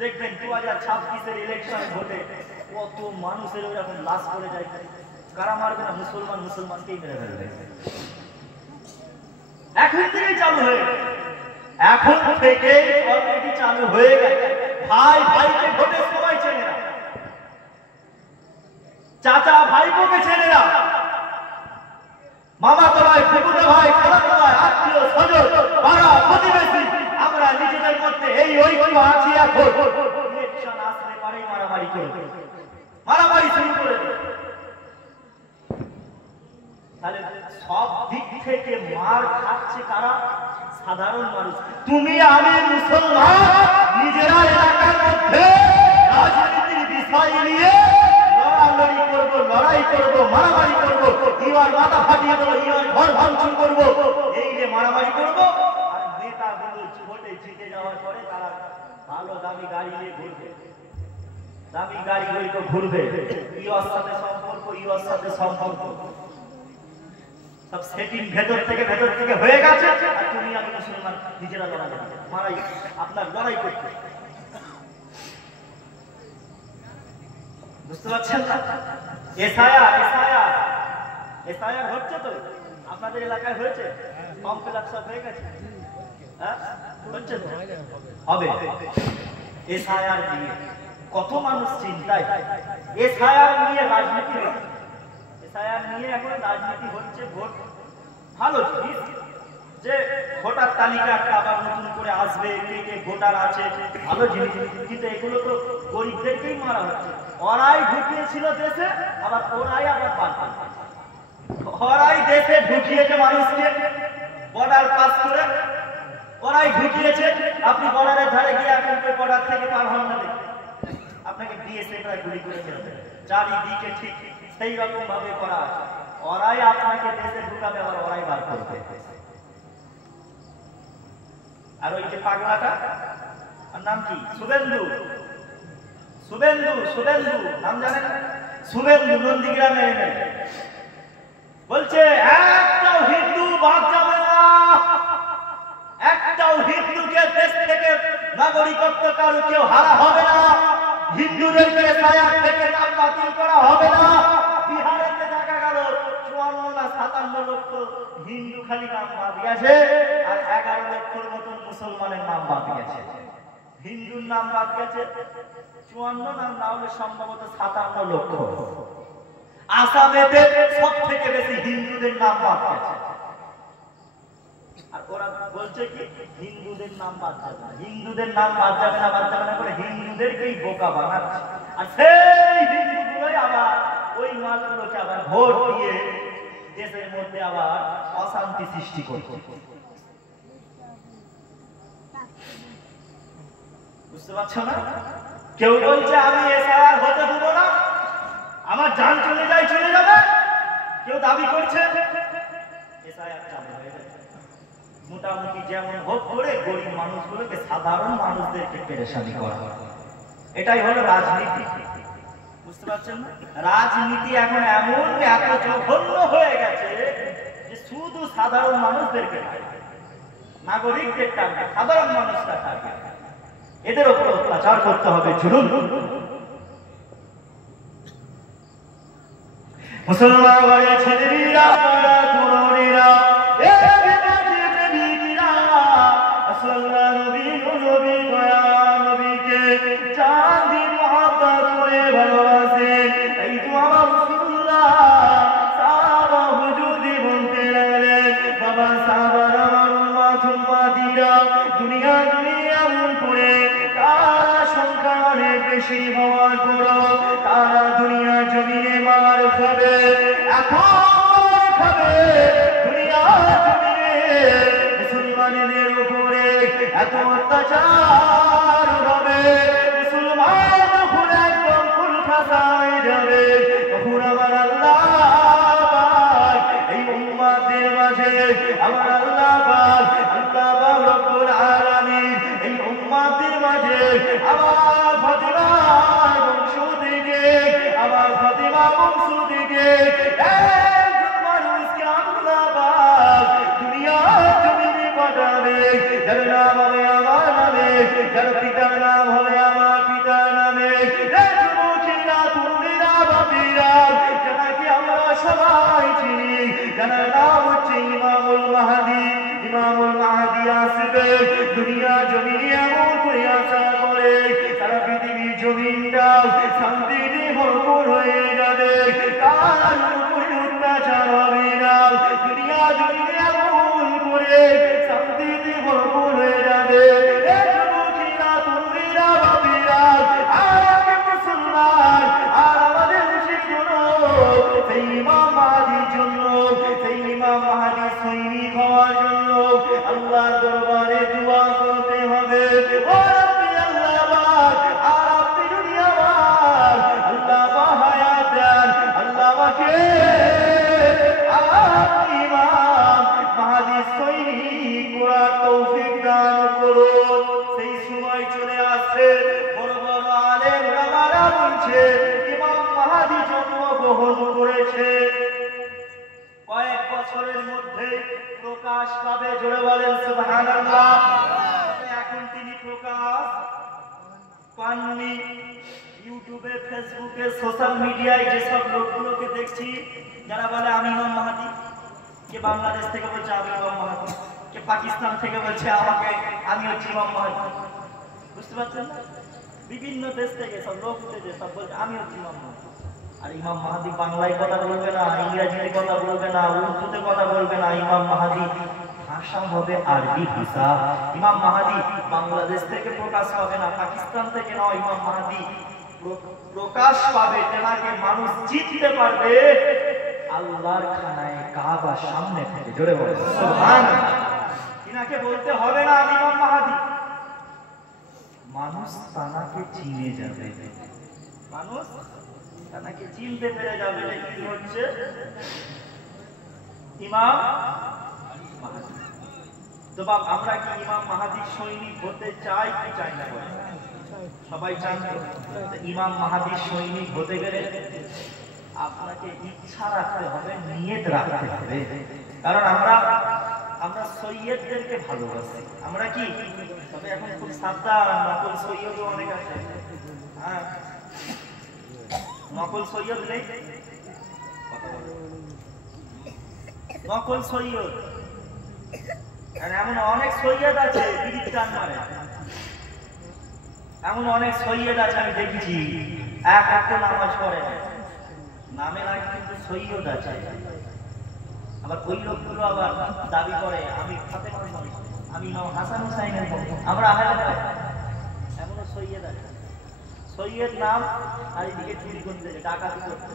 দেখবেন 2026-এর ইলেকশন ভোটে কত মানুষের ওরকম লাশ করে যায়। কারা মারবে না? মুসলমানকেই মেরে ফেলবে। এখন থেকে চালু হয়ে গেছে, এখন থেকে অলরেডি চালু হয়ে গেছে। ভাই ভাইকে ভোটের সময় চেনে না, চাচা ভাইপোকে চেনে না, মামা তো ভাই, ফুকুতো ভাই, খালাতো ভাই, আত্মীয় স্বজন, পাড়া প্রতিবেশী, আমরা নিজেদের মধ্যে এই ঐক্য আছি। এখন ইলেকশন আসলে পরেই মারামারি করে, মারামারি শুরু করে দেবে। তাহলে সব দিক থেকে মার খাচ্ছে কারা? সাধারণ মানুষ। তুমি আমি মুসলমান নিজেরা এলাকার মধ্যে রাজনীতির বিষয় নিয়ে লড়ালড়ি করব, লড়াই করব, মারামারি করব, ইমার মাথা ফাটিয়ে দেবো, ইমার ঘর ভাঙচুর করবো, এই যে মারামারি করবো। আর নেতাগুলো ভোটে জিতে যাওয়ার পরে তারা ভালো দামি গাড়ি নিয়ে ঘুরবে, দামি গাড়ি গুলিকে ঘুরবে, ইওর সাথে সম্পর্ক, ইওর সাথে সম্পর্ক, সব সেটিং ভেতর থেকে হয়ে গেছে। আর তুমি আমি মুসলমান নিজেরা লড়াই মারাই, আপনার লড়াই করতে, বুঝতে পারছেন না? এসআইআর হচ্ছে তো আপনাদের এলাকায়, হয়েছে? ফর্ম ফিল আপ সব হয়ে গেছে? হ্যাঁ, হচ্ছে তো, হবে। এসআইআর নিয়ে কত মানুষ চিন্তায়, এসআইআর নিয়ে রাজনীতি হচ্ছে, এসআইআর নিয়ে এখন রাজনীতি হচ্ছে। ভোট ভালো জিনিস, যে ভোটার তালিকা একটা আবার নতুন করে আসবে, কে কে ভোটার আছে, ভালো জিনিস। কিন্তু এগুলো তো গরিবদেরকেই মারা হচ্ছে। ওরাই ঢুকিয়েছিল দেশে, আবার ওরাই আবার পাল্টা, ওরাই দেশে ঢুকিয়েছে মানুষকে বর্ডার পাস করে, ওরাই ঢুকিয়েছে। আপনি বর্ডারের ধারে গিয়ে এখন বর্ডার থেকে পার হন না, আপনাকে বিএসএফরা গুলি করে ফেলবে চারিদিকে, ঠিক সেই রকম ভাবে করা আছে। ওরাই আপনাকে দেশে ঢুকাবে, আবার ওরাই বার করবে। আর ওই যে পাগলাটা, আর নাম কি? শুভেন্দু, নাম জানেন? শুভেন্দু নন্দীগ্রামে এনে বলছে একটাও হিন্দু বাদ যাবে না, একটাও হিন্দুকে দেশ থেকে নাগরিকত্ব কারো কেউ হারা হবে না, হিন্দুদেরকে এসআইআর থেকে নাম বাতিল করা হবে না। বিহারেতে দেখা গেল 54 না 57 লক্ষ হিন্দু খালি নাম বাদ গেছে, আর 11 লক্ষর মতন মুসলমানের নাম বাদ গেছে। হিন্দুর নাম বাদ গেছে 54 না হলে সম্ভবত 57 লক্ষ। আসামেতে সব থেকে বেশি হিন্দুদের নাম বাদ গেছে। আর ওরা বলছে কি হিন্দুদের নাম বাদ যাবে না, হিন্দুদের নাম বাদ যাবে না করে হিন্দুদেরকেই বোকা বানাচ্ছে। আর সেই হিন্দুগুলোই আবার ওই মানুষগুলোকে আবার ভোট দিয়ে দেশের মধ্যে আবার অশান্তি সৃষ্টি করছে। বুঝতে পারছো না? কেউ বলছে আমি এসআইআর হতে দেবো না, আমার জান চলে যাবে। কেউ দাবি করছে এসআইআর চালু হয়ে যাবে। মোটামুটি যেমন হোক করে গরিব মানুষগুলোকে, সাধারণ মানুষদেরকে পেরেশানি করা, এটাই হলো রাজনীতি। বুঝতে পারছেন না? রাজনীতি এখন এমন এত জঘন্য হয়ে গেছে যে শুধু সাধারণ মানুষদেরকে, নাগরিকদের টাকা, সাধারণ মানুষরা থাকে, এদের উপর অত্যাচার করতে হবে, জুলুম। মুসলমান বাড়ির ছেলেরা, তরুণীরা, বেশি হওয়ার পর তারা দুনিয়া জমিনে মার খাবে, এখন খাবে দুনিয়া জমিনে। মুসলমানদের উপরে এত অত্যাচার হবে, মুসলমান যখন একদম ফুল ফাঁসায় যাবে, তখন আমার আল্লাহ এই উম্মাদের মাঝে, আমার আল্লাহ রব্বুল আলামিন এই উম্মাদের মাঝে আমার ফাতিমা বংশ থেকে একজন মানুষকে আল্লাহ পাক দুনিয়া জমিনে পাঠাবে, যার নাম হবে আমার নামে, যার পিতার নাম হবে আমার পিতার নামে। যুবকেরা, তরুণেরা, বাপেরা, যাদেরকে আমরা সবাই চিনি, যার নাম হচ্ছে ইমামুল মাহদী, ইমাম করে শান্তিতে ভরপুর হয়ে যাবে। এ যুবকেরা, তরুণীরা, বাপিরা, আর আমি মুসলমান, আর আমাদের মুশরিকগুলো সেই ইমাম মাহদির জন্য, সেই ইমাম মাহদির সৈনিক হওয়ার জন্য আল্লাহর দরবারে দোয়া করতে হবে। ও রাব্বি আল্লাহ পাক, আর আপনি যদি আমার আল্লাহ পাক হায়াত দেন, আল্লাহ আমাকে ইমাম মাহদির সৈনিক করার তৌফিক দান করুন। সেই সময় চলে আসছে, বড় বড় আলেম ওলামারা বলছে ইমাম মাহদি জন্মগ্রহণ করেছে, কয়েক বছরের মধ্যে প্রকাশ পাবে। জোরে বলেন সুবহানাল্লাহ। এখন তিনি প্রকাশ পাননি। ইউটিউবে, ফেসবুকে, সোশ্যাল মিডিয়ায় যেসব লোকগুলোকে দেখছি যারা বলে আমি ইমাম মাহদি, কে বাংলাদেশ থেকে বলছে আমি ইমাম মাহদি, কে পাকিস্তান থেকে বলছে আমাকে আমি হচ্ছি ইমাম মাহদি, বুঝতে পারছেন না? বিভিন্ন দেশ থেকে সব লোক উঠেছে, সব বলছে আমি হচ্ছি ইমাম মাহদি। আর ইমাম মাহদি বাংলায় কথা বলবে না, ইংরেজিতে কথা বলবে না, উর্দুতে কথা বলবে না। ইমাম মাহদি ভাষা হবে আরবি ভাষা। ইমাম মাহদি বাংলাদেশ থেকে প্রকাশ পাবে না, পাকিস্তান থেকে নয়। ইমাম মাহদি প্রকাশ পাবে, তেনাকে মানুষ চিনতে পারবে আল্লাহর খানায় কাবার সামনে থেকে। জোরে বলে সুবহানাল্লাহ। তিনাকে বলতে হবে না আমি ইমাম মাহদি, মানুষ তানাকে চিনে যাবে, মানুষ তানাকে চিনতে পেরে যাবে কি হচ্ছে ইমাম মাহদি। তো বাপ, আমরা কি ইমাম মাহদির সৈনিক হতে চাই কি চাই না? সবাই চান। ইমাম মাহদির সৈনিক হতে গেলে আপনাকে ইচ্ছা রাখতে হবে, নিয়ত রাখতে হবে। কারণ আমরা সৈয়দদেরকে ভালোবাসি। আমরা কি, তবে এখন খুব সাবধান, নকল সৈয়দও অনেক আছে। হ্যাঁ, নকল সৈয়দ নেই, নকল সৈয়দ। এমন অনেক সৈয়দ আছে বিড়ির টান মারে, এমন অনেক সৈয়দ আছে আমি দেখেছি, এক একটা নামাজ পড়ে নামে লাগে কিন্তু সৈয়দ আছে। আবার ওই লোকগুলো আবার দাবি করে আমি ফাতেমার বংশ, আমি ইমাম হাসান হুসাইনের বংশ, আমরা আহলে বাইত। এমনও সৈয়দ আছে, সৈয়দ নাম আর এদিকে চুরি করতে, ডাকাতি করতে।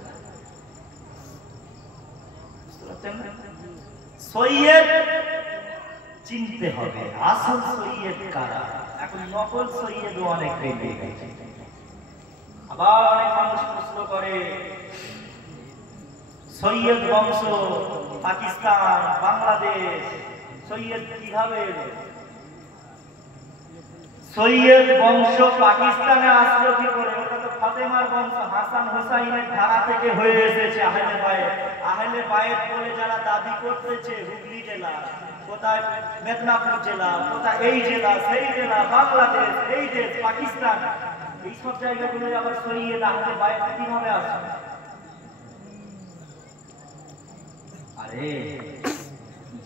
সৈয়দ চিনতে হবে আসল সৈয়দ কারা। এখন নকল সৈয়দও অনেক বেরিয়ে গেছে। আবার অনেক মানুষ প্রশ্ন করে সৈয়দ বংশ পাকিস্তান, বাংলাদেশ, সৈয়দ কিভাবে এলো? সৈয়দ বংশ পাকিস্তানে আসলো কি করে? ওটা তো ফাতেমার বংশ, হাসান হুসাইনের ধারা থেকে হয়ে এসেছে। আহলে বায়েত, আহলে বায়েত বলে যারা দাবি করতেছে, হুগলি জেলা, কোথায় মেদিনীপুর জেলা, কোথায় এই জেলা, সেই জেলা, বাংলাদেশ, এই দেশ, পাকিস্তান, এইসব জায়গাগুলো আবার সৈয়দ আহলে বায়েত কিভাবে আসে? আরে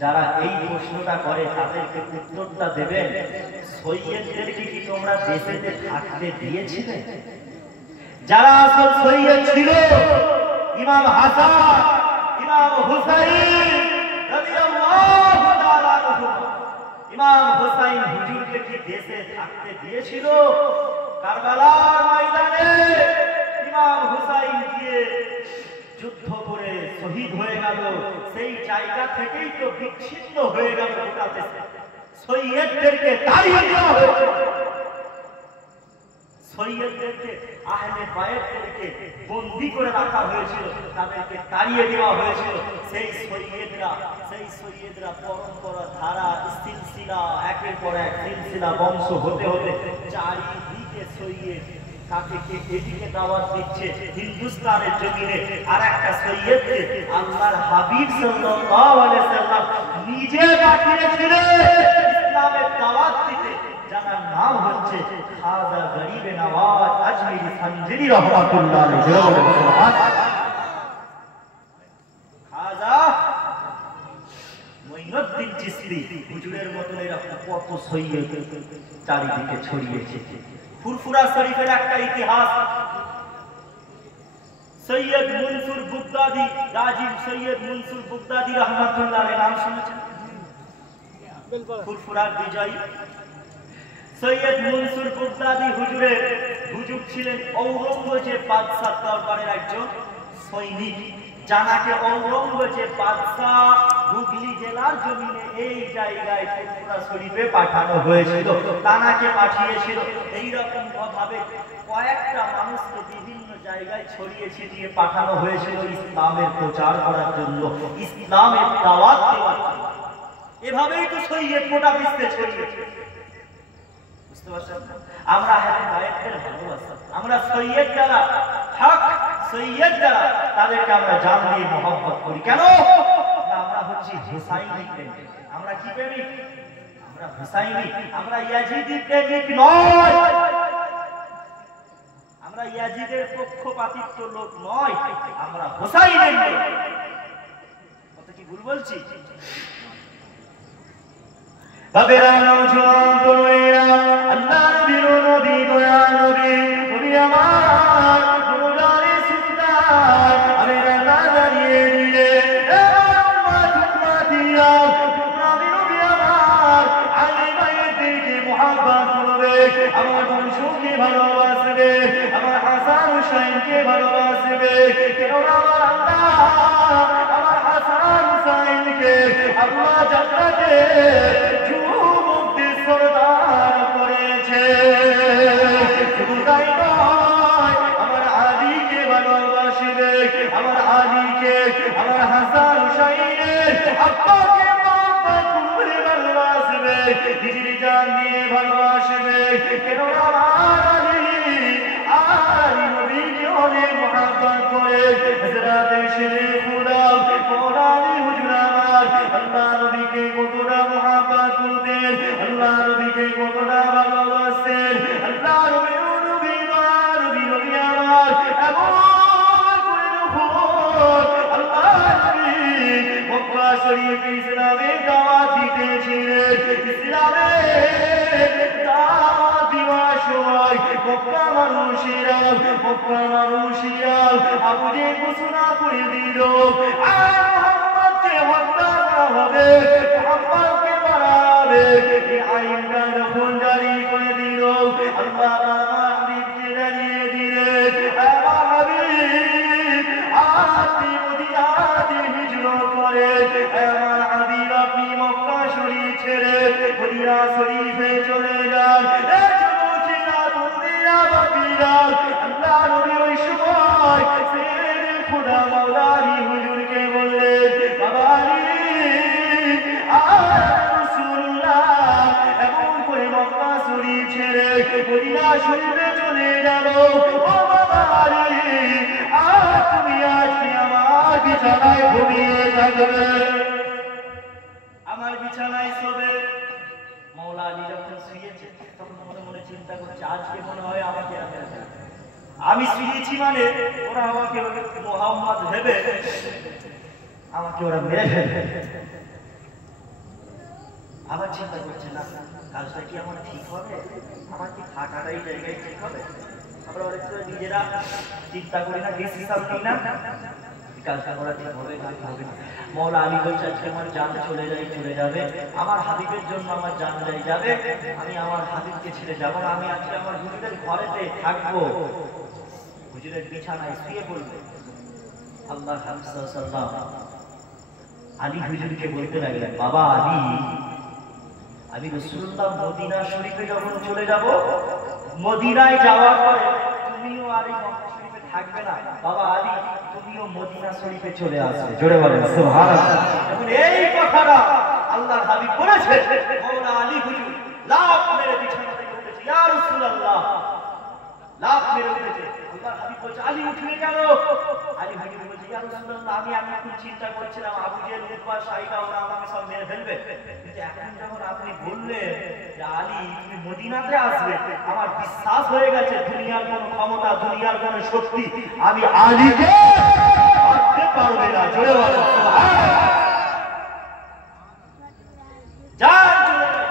যারা এই প্রশ্নটা করে তাদেরকে উত্তরটা দেবেন, সৈয়দদেরকে কি তোমরা দেশেতে থাকতে দিয়েছিলে? যারা আসল সৈয়দ ছিল ইমাম হাসান, ইমাম হুসাইন রাদিয়াল্লাহু তাআলা আনহু, ইমাম হুসাইন হুজুরকে কি দেশে থাকতে দিয়েছিল? কারবালার ময়দানে ইমাম হুসাইন গিয়ে যুদ্ধ করে শহীদ হয়ে গেল, সেই জায়গা থেকেই তো বিচ্ছিন্ন হয়ে গেল গোটা দেশ। সৈয়দদেরকে তাড়িয়ে দেওয়া হয়েছিল, সৈয়দদেরকে আহলে বায়েতদেরকে বন্দী করে রাখা হয়েছিল, তাদেরকে তাড়িয়ে দেওয়া হয়েছিল। সেই সৈয়দরা পরম্পরা ধারা সিলসিলা, একের পর এক সিলসিলা বংশ হতে হতে চারিদিকে সৈয়দ কাকে কে এদিকে দাওয়াত দিচ্ছে হিন্দুস্তানের জমিনে। আর একটা সৈয়দকে আল্লাহর হাবিব সাল্লাল্লাহু আলাইহি সাল্লাম নিজে পাঠিয়েছিলেন ইসলামের দাওয়াত দিতে, যার নাম হচ্ছে খাজা গরিবে নওয়াজ আজমিরি সঞ্জরি রাহমাতুল্লাহ আলাইহি। খাজা মঈনুদ্দিন চিশতি হুজুরের মতো এরকম কত সৈয়দ চারিদিকে ছড়িয়েছে। ফুরফুরা শরীফের একটা ইতিহাস, সৈয়দ মনসুর বুগদাদি, গাজী সৈয়দ মনসুর বুগদাদি রহমাতুল্লাহ আলাইহি নাম শুনেছেন? ফুরফুরার বিজয়ী সৈয়দ মনসুর বাগদাদি হুজুরের হুজুর ছিলেন ঔরঙ্গজেব বাদশাহ দরবারের একজন সৈনিক, জানাকে ঔরঙ্গজেব বাদশাহ হুগলি জেলার জমিনে এই জায়গায় ফুরফুরা শরীফে পাঠানো হয়েছিল, তানাকে পাঠিয়েছিল। এইরকম ভাবে কয়েকটা মানুষকে বিভিন্ন জায়গায় ছড়িয়ে ছিটিয়ে পাঠানো হয়েছিল ইসলামের প্রচার করার জন্য, ইসলামের দাওয়াত দেওয়ার জন্য। এভাবেই তো সৈয়দ গোটা বিশ্বে ছড়িয়েছে। বুঝতে পারছেন? আমরা হেদায়েতের ভালোবাসা, আমরা সৈয়দ যারা হক সৈয়দ যারা তাদেরকে আমরা জান দিয়ে মহব্বত করি। কেন না? আমরা হচ্ছি হুসাইনি প্রেমিক। আমরা কি প্রেমিক? আমরা হুসাইনি, আমরা ইয়াজিদি প্রেমিক নয়, আমরা ইয়াজিদের পক্ষপাতিত্ব লোক নয়, আমরা হুসাইনের লোক। কথা কি ভুল বলছি? বাবেরা নওজোয়ান তরুণীরা, আল্লাহ নবীর নবী দয়া নবী, নবী আমার গুণগানে সুলতান, আমেরা দাঁড়িয়ে দিলে আমার বংশকে ভালোবাসবে, আমার হাসান হুসাইনকে ভালোবাসবে। কেন আমার আল্লাহ আমার হাসান হুসাইনকে আল্লাহ জান্নাতে যুবকদের সরদার করেছে। শুধু তাই নয়, আমার আলীকে ভালোবাসবে, আমার আলীকে, আমার হাসান হুসাইনের আব্বাকে ভালোবাসবে, নিজের জান দিয়ে ভালোবাসবে। কেন আমার আলী নবীকে অনেক মহব্বত করে। হযরত শেরে খুদা মওলানা হুজুর আমার আল্লাহ নবীকে কতটা মহব্বত করতেন, আল্লাহ নবীকে কতটা ভালোবাসতেন। আল্লাহ নবী আমার এমন করে আল্লাহ নবী মক্কা শরীফ ইসলামে দাওয়াত দিতেছিলেন। ইসলামের দাওয়াত দেওয়ার সময় মক্কা মানুষেরা আবু যে ঘোষণা করে দিল, আর মুহাম্মদকে হত্যা করা হবে, মুহাম্মদকে মারা হবে। এই আইনটা যখন জারি করে দিল, আল্লাহ আমার হাবিবকে জানিয়ে দিলেন, আমার হাবিব আপনি মদিনাতে হিজরত করেন, আমার হাবিব আপনি মক্কা শরীফ ছেড়ে মদিনা শরীফে চলে যান। আল্লাহ নবী ওই সময় শেরে খুদা মওলানা হুজুরকে বললেন, বাবা আলী রাসূলুল্লাহ এমন করে মক্কা শরীফ ছেড়ে মদিনা শরীফে চলে যাব। ও বাবা আলী, আর তুমি আজকে আমার বিছানায় ঘুমিয়ে থাকবে, আমার বিছানায় শোবে। মওলা আলী যখন শুয়েছে তখন মনে মনে চিন্তা করছে, আজকে মনে হয় আমাকে আমি শুয়েছি মানে ওরা আমাকে মুহাম্মদ ভেবে আমাকে ওরা মেরে ফেলবে। আবার চিন্তা করছে, না কাজটা কি আমার ঠিক হবে, আমার কি থাকাটাই জায়গায় ঠিক হবে। আমরা অনেক সময় নিজেরা চিন্তা করি না, ডিসিশন নিই না, কাজটা করা ঠিক হবে না হবে না। মওলা আলী বলছে, আজকে আমার জান চলে যাবে, আমার হাবিবের জন্য আমার জান যাবে, আমি আমার হাবিবকে ছেড়ে যাব না, আমি আজকে আমার হুজুরের ঘরেতে থাকবো, হুজুরের বিছানায় শুয়ে পড়বো। আল্লাহ হাবিব সাল্লাল্লাহু আলী হুজুরকে বলতে লাগলেন, বাবা আলী, আমি রাসূলুল্লাহ মদিনা শরীফে যখন চলে যাব, মদিনায় যাওয়ার পরে তুমিও আর এই মক্কা শরীফে থাকবে না, বাবা আলী তুমিও মদিনা শরীফে চলে আসবে। জোরে বলেন সুবহানাল্লাহ। এখন এই কথাটা আল্লাহর হাবিব বলেছে, মওলা আলী হুজুর লাফ মেরে বিছানা থেকে উঠেছে, ইয়া রাসূলুল্লাহ, লাফ মেরে উঠেছে। আল্লাহর হাবিব বলছে, আলী উঠবে কেন? আলী হুজুর বলছে, ইয়া রাসূলুল্লাহ, আমি এখন চিন্তা করছিলাম আবু জেহেল উতবা সাইবা ওরা আমাকে সব মেরে ফেলবে, কিন্তু এখন যখন আপনি বললেন যে আলী তুমি মদিনাতে আসবে, আমার বিশ্বাস হয়ে গেছে দুনিয়ার কোন ক্ষমতা, দুনিয়ার কোন শক্তি আমি আলীকে মারতে পারবে না। জোরে বলেন সুবহানাল্লাহ। যান চলে যান,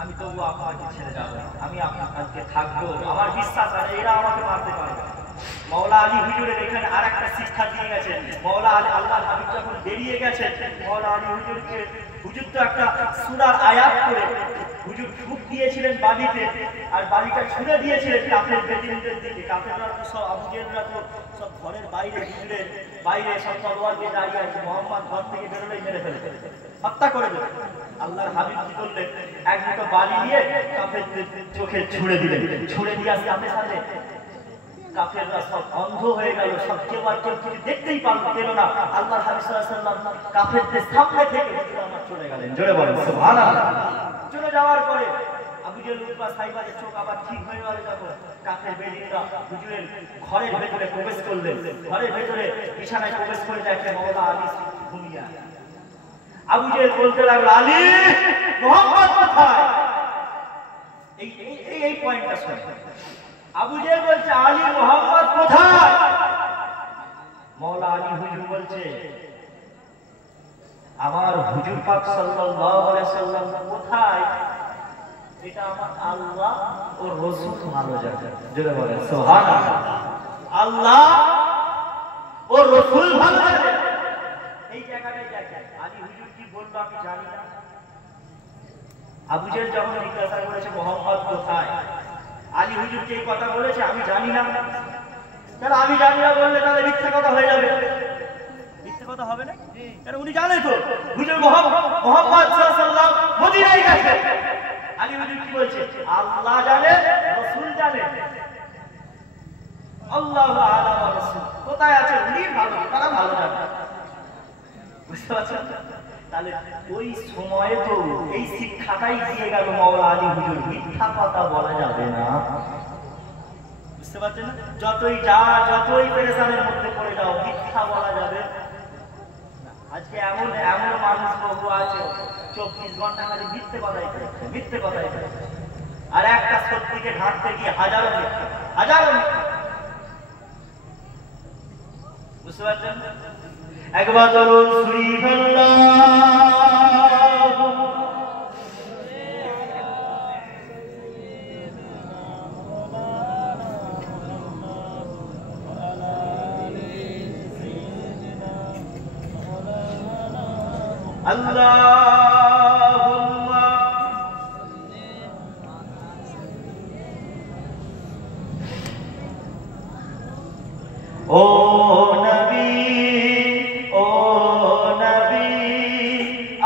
আমি তবু আপনাকে ছেড়ে যাব না, আমি আপনার কাছে থাকবো, আমার বিশ্বাস আছে এরা আমাকে মারতে পারবে। মাওলা আলী হুজুরের এখানে আরেকটা শিক্ষা দিয়ে গেছেন। মাওলা আলী আল্লাহর হাবিব যখন বেরিয়ে গেছেন, মাওলা আলী হুজুরকে হুজুর তো একটা সূরার আয়াত করে হুজুর ফুঁক দিয়েছিলেন বালিতে, আর বালিটা ছুঁড়ে দিয়েছিলেন কাফের বেদিনদের দিকে। কাফেররা তো সব আবু জেহেলরা তো সব ঘরের বাইরে, হুজুরের বাইরে সব তলোয়ার দিয়ে দাঁড়িয়ে আছে, মুহাম্মদ ঘর থেকে বেরোলেই মেরে ফেলবে, হত্যা করে দেবে। আল্লাহর হাবিব কি করলেন, এক দুটো বালি নিয়ে কাফেরদের চোখে ছুঁড়ে দিলেন। ছুঁড়ে দিয়ে সাথে সাথে কাফেররা সব অন্ধ হয়ে গেল, সব কেউ আর কেউ কিছু দেখতেই পেল না। আল্লাহর হাবিব সাল্লাল্লাহু আলাইহি ওয়াসাল্লাম কাফেরদের সামনে থেকে আমার চলে গেলেন। জোরে বলেন সুবহানাল্লাহ। চলে যাওয়ার পরে আবু জেহেল উতবা সাইবাদের চোখ আবার ঠিক হয়ে গেল। যখন কাফের বেদিনরা হুজুরের ঘরের ভেতরে প্রবেশ করলেন, ঘরের ভেতরে বিছানায় প্রবেশ করে দেখে মাওলা আলী ঘুমিয়ে আছে। আবু জেহেল বলতে লাগলো, আলী মুহাম্মদ কোথায়? এই পয়েন্টটা শুনে আবু জেহেল বলছে, আলী মুহাম্মদ কোথায়? মাওলা আলী হুজুর বলছে, আমার হুজুর পাক সাল্লাল্লাহু আলাইহি সাল্লাম কোথায় এটা আমার আল্লাহ ও রাসূল ভালো জানেন। জোরে বলেন সুবহানাল্লাহ। আল্লাহ ও রাসূল ভালো জানেন। এই জায়গাটায় দেখেন আলী হুজুর কি বললো আমি জানি না। আবু জেহেল যখন জিজ্ঞাসা করেছে মুহাম্মদ কোথায়, আলী হুজুরকে এই কথা বলেছে আমি জানি না। তাহলে আমি জানি না বললে তাহলে মিথ্যা কথা হয়ে যাবে। মিথ্যা কথা হবে না, কারণ উনি জানে তো হুজুর মুহাম্মদ সাল্লাল্লাহু আলাইহি ওয়াসাল্লাম মদিনায় গেছে। আলী হুজুর কি বলছে, আল্লাহ জানে, রাসূল জানে। আল্লাহু আ'লাম ওয়া রাসূল কোথায় আছে উনি ভালো, তারা ভালো জানে। বুঝতে পারছেন? তাহলে ওই সময়ে তো এই শিক্ষাটাই দিয়ে গেল মাওলা আলী হুজুর, মিথ্যা কথা বলা যাবে না। বুঝতে পারছেন না? যতই পেরেশানের মধ্যে পড়ে যাও, মিথ্যা বলা যাবে। আজকে এমন মানুষ বহু আছে 24 ঘন্টা খালি মিথ্যে কথাই করে, আর একটা সত্যিকে ঢাকতে গিয়ে হাজারো মিথ্যা। বুঝতে পারছেন? একবার দরুদ শরীফ আল্লাহুম্মা ও নবী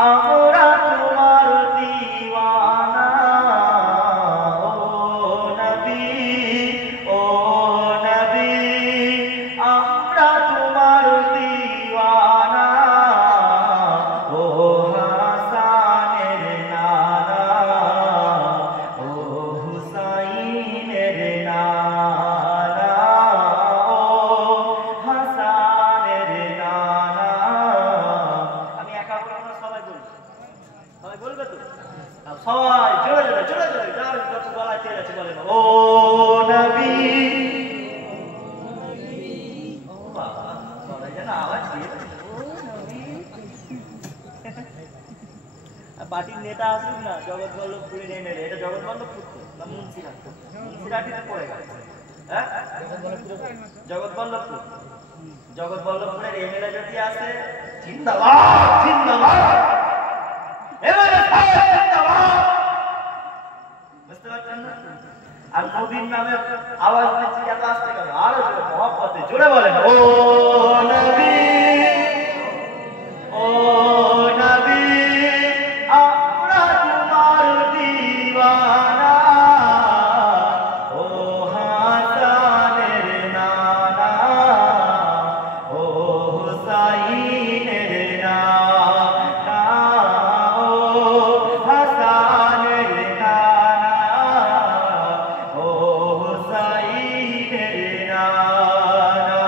আমরা তোমার দিওয়ানা। ও নবী আমরা তোমার দিওয়ানা। ও হাসানের নানা, ও হুসাইনের নানা, ও হাসানের নানা। আমি একা বলবো না, সবাই বলবে তো? সবাই জোরে যার যত গলায় তেল আছে বলে, ও নবী। ও বাবা, গলায় যেন আওয়াজ দিয়ে পার্টির নেতা আসুক না, জগৎবল্লভপুরে নেমে, এটা জগৎবল্লভপুর না মুন্সিরাটিতে পড়ে গেছে। হ্যাঁ, জগৎবল্লভপুরের এমএলএ যদি আসে, জিন্দাবাদ। বুঝতে পারছেন না? আর নবীর নামে আওয়াজ দিচ্ছি এত আসতে গেল, আরো জোরে মহব্বতে জোরে বলেন, ও নবী আমরা তোমার দিওয়ানা। ও হাসানের নানা, ও হুসাইনের নানা, ও হাসানের নানা, ও হুসাইনের নানা।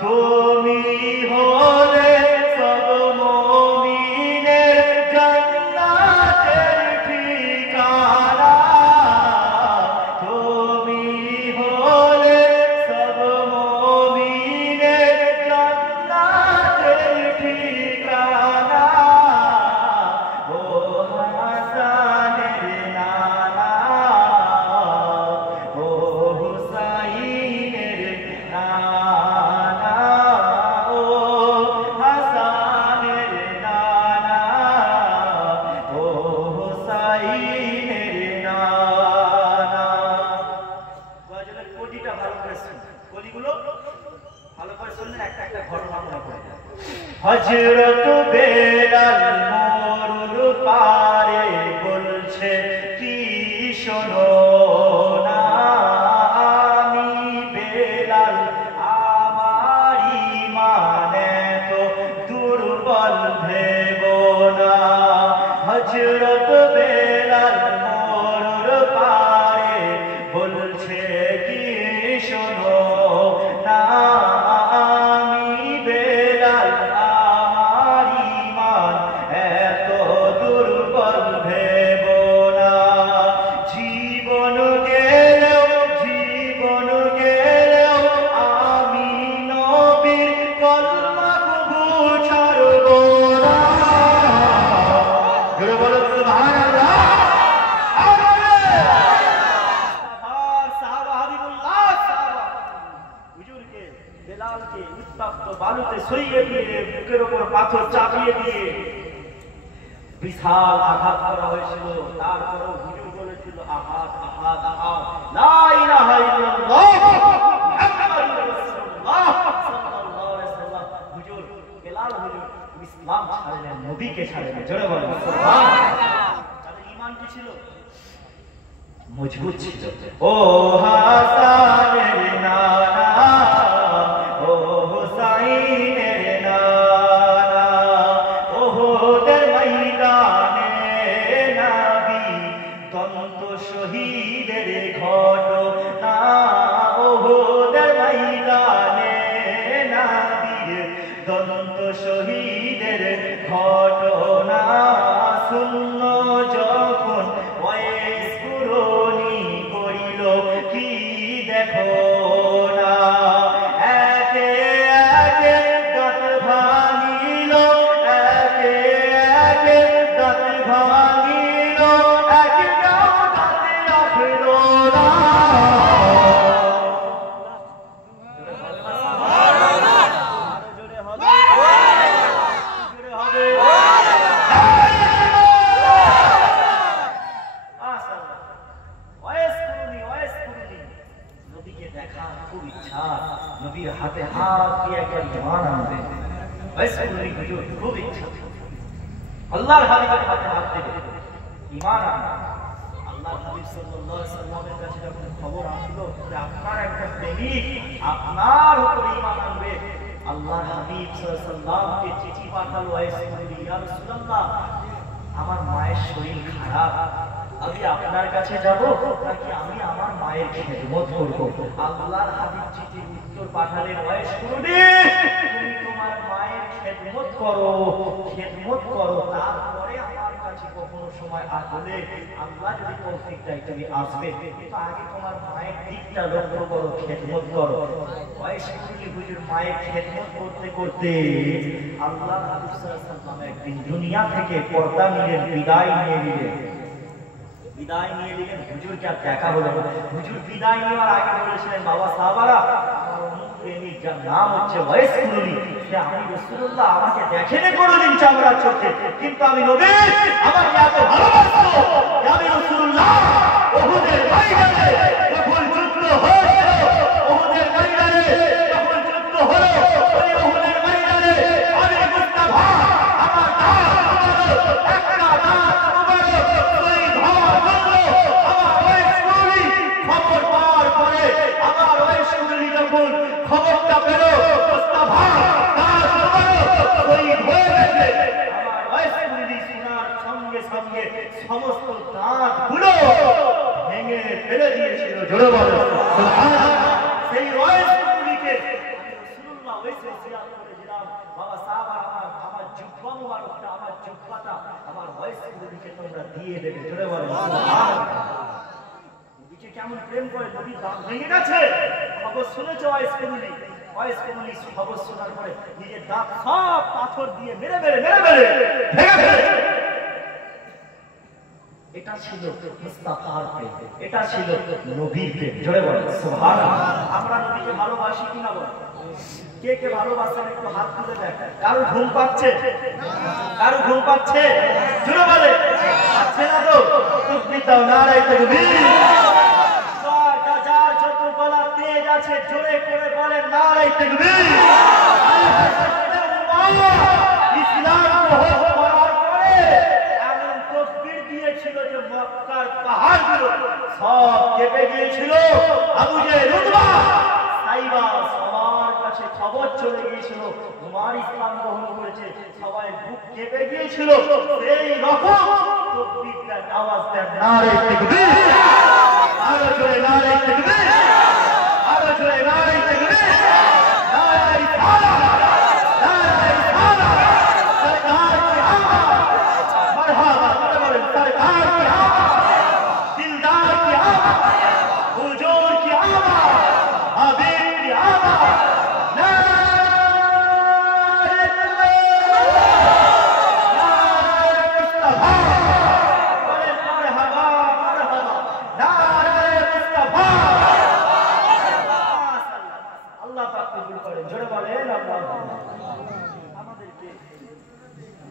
তুমি হযরত বেলাল মরুর পারে বলছে কি শোনো না আমি বেলাল আমার ঈমান তো দুর্বল ভেবো না হযরত বেলাল মরুর পারে বলছে কি শোনো না আমি বেলাল আমার ঈমান এত দুর্বল ভেবো না জীবন গেলেও আমি নবীর কলমা কবু ছাড়বো না জোরে বলো সুবহানাল্লাহ বেলালকে উত্তপ্ত বালুতে সরিয়ে দিয়ে বুকের উপর পাথর চাপিয়ে দিয়ে বিশাল আঘাত করা হয়েছিল তারপরেও হুজুর বলেছিল আহাদ আহাদ আহাদ লা ইলাহা ইল্লাল্লাহ মুহাম্মাদুর রাসূলুল্লাহ সাল্লাল্লাহু আলাইহি ওয়াসাল্লাম হুজুর বেলাল হুজুর ইসলাম ছাড়লেন নবীকে ছাড়লেন জোরে বলেন সুবহানাল্লাহ তাদের ঈমান কি ছিল মজবুত ছিল ও হাসানের নানা ও হুসাইনের নানা ওহদের ময়দানে নবী দন্ত শহীদের ঘটনা ওহদের ময়দানে নবীর দন্ত শহীদের ঘটনা শূন্য যখন বয়স পুরনি করিল কি দেখো না একে একে দাঁত ভাঙিল একে একে দাঁত ভাঙিল একটাও দাঁতে রাখল না নবীর হাতে হাত দিয়ে একবার ঈমান আনবে খুব ইচ্ছা আল্লাহর হাবিবের হাতে হাত দেবে ঈমান আনবে আল্লাহর হাবিব সাল্লাল্লাহু আলাইহি সাল্লামের কাছে যখন খবর আসলো যে আপনার একটা প্রেমিক আপনার উপরে ঈমান আনবে আল্লাহর হাবিব সাল্লাল্লাহু আলাইহি সাল্লামকে চিঠি পাঠালো ইয়া রাসূলুল্লাহ আমার মায়ের শরীর খারাপ আমি আপনার কাছে যাব নাকি আমি আমার মায়ের খেদমত করব আল্লাহর হাবিব চিঠির উত্তর পাঠালেন ওয়াইস কুরুনি তুমি তোমার মায়ের খেদমত করো তারপরে আমার কাছে কখনো সময় আসলে আল্লাহ যদি তৌফিক দেয় তুমি আসবে কিন্তু আগে তোমার মায়ের দিকটা লক্ষ্য করো খেদমত করো ওয়াইস কুরুনি হুজুর মায়ের খেদমত করতে করতে আল্লাহর হাবিব সাল্লাল্লাহু আলাইহি ওয়াসাল্লাম একদিন দুনিয়া থেকে পর্দা নিলেন বিদায় নিয়ে নিলেন হুজুরকে আর দেখা হলো হুজুর বিদায় নেওয়ার আগে বলেছিলেন বাবা সাহাবারা আমার অমুক প্রেমিক যার নাম হচ্ছে ওয়াইস কুরুনি সে আমি রাসূলুল্লাহ আমাকে দেখেনি কোনোদিন চামড়ার চোখে কিন্তু আমি নবী আমাকে এত ভালোবাসতো আমি রাসূলুল্লাহ উহুদের ময়দানে যখন যুদ্ধ হয়েছিল উহুদের ময়দানে যখন যুদ্ধ হলো ওই উহুদের ময়দানে আমি মুস্তাফা আমার একটা খবরটা পেল মুস্তাফা শহীদ হয়ে গেছে আমার ওয়াইস কুরুনি শোনার সঙ্গে সঙ্গে সমস্ত দাঁতগুলো ভেঙে ফেলে দিয়েছিল জোরে বলো সুবহানাল্লাহ সেই ওয়াইস কুরুনিকে রাসূলুল্লাহ ওয়াইসে জিয়ারত করেছিলাম বাবা সাহাবা আমার জুব্বা মুবারকটা আমার জুব্বাটা আমার ওয়াইস কুরুনিকে তোমরা দিয়ে দেবে জোরে বলো সুবহানাল্লাহ কেমন প্রেম করে নবী দাঁত ভেঙে গেছে খবর শুনেছে ওয়াইস কুরুনি খবর শোনার পরে নিজের দাঁত সব পাথর দিয়ে মেরে ভেঙে ফেলে এটা ছিল মুস্তাফার প্রেম এটা ছিল নবীর প্রেম জোরে বলেন সুবহানাল্লাহ আমরা নবীকে ভালোবাসি কিনা বল কে কে ভালোবাসেন একটু হাত তুলে দেখেন কারো ঘুম পাচ্ছে জোরে বলে পাচ্ছে না তো তুকবি দাও নারায়ে তাকবীর যত গলা তেজ আছে জোরে করে বলেন নারায়ে তাকবীর ইসলাম গ্রহণ করার পরে এমন তাকবীর দিয়েছিল যে মক্কার পাহাড়গুলো সব কেঁপে গিয়েছিল। আবু জেহেল, উতবা, সাইবা সবার কাছে খবর চলে গিয়েছিল তোমার ইসলাম গ্রহণ করেছে, সবাই বুক কেঁপে গিয়েছিল। সেই রকম তাকবীরটার আওয়াজ দেন, নারে তাকবীর, আরো জোরে নারে তাকবীর, আরো জোরে নারে তাকবীর, নারে রিসালাত, নারে রিসালাত, সরকার কি আওয়াজ, মারহাবা, বলেন সরকার কি আওয়াজ, দিলদার কি আওয়াজ, হুজুর কি আওয়াজ, হাবিব কি আওয়াজ, নারে মুস্তাফা, বলেন মারহাবা, মারহাবা, নারে মুস্তাফা। আল্লাহ পাক কবুল করেন, জোরে বলেন আল্লাহ। আমাদেরকে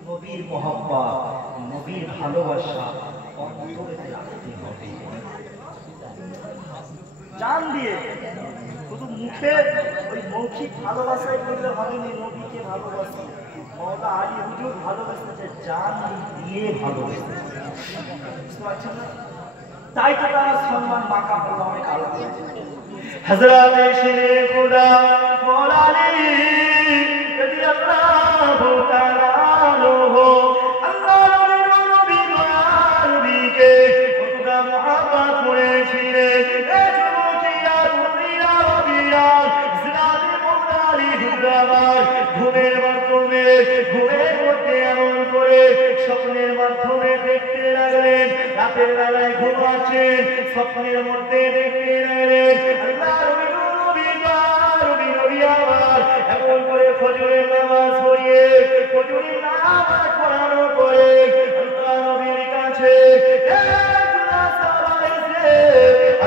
নবীর মহব্বত, নবীর ভালোবাসা অন্তরে রাখতে হবে, জান দিয়ে। শুধু মুখে ওই মৌখিক ভালোবাসাই করলে হবেনি। নবীকে ভালোবাসি, মওলা আলী হুজুর ভালোবেসেছে, জান দিয়ে ভালোবেসেছে, বুঝতে পারছেন না? তাই তো তার সম্মান মাকা হলো অনেক আলাদা। হযরত শেরে খুদা মওলা আলী রাদিয়াল্লাহু তাআলা আনহু আল্লাহর নবী নবীকে কতটা মহব্বত করেছিলেন। এই যুবকিয়া দুনিয়া রবিয়া ইসলামী মওলা আলী হুজুর ঘুমের মাধ্যমে, ঘুমের মধ্যে এমন করে স্বপ্নের মাধ্যমে দেখতে লাগলেন, রাতের বেলায় ঘুমাচ্ছেন, স্বপ্নের মধ্যে দেখতে লাগলেন আল্লাহর নবী আবার এমন করে ফজরের নামাজ পড়িয়ে, ফজরের নামাজ পড়ানোর পরে আল্লাহ নবীর কাছে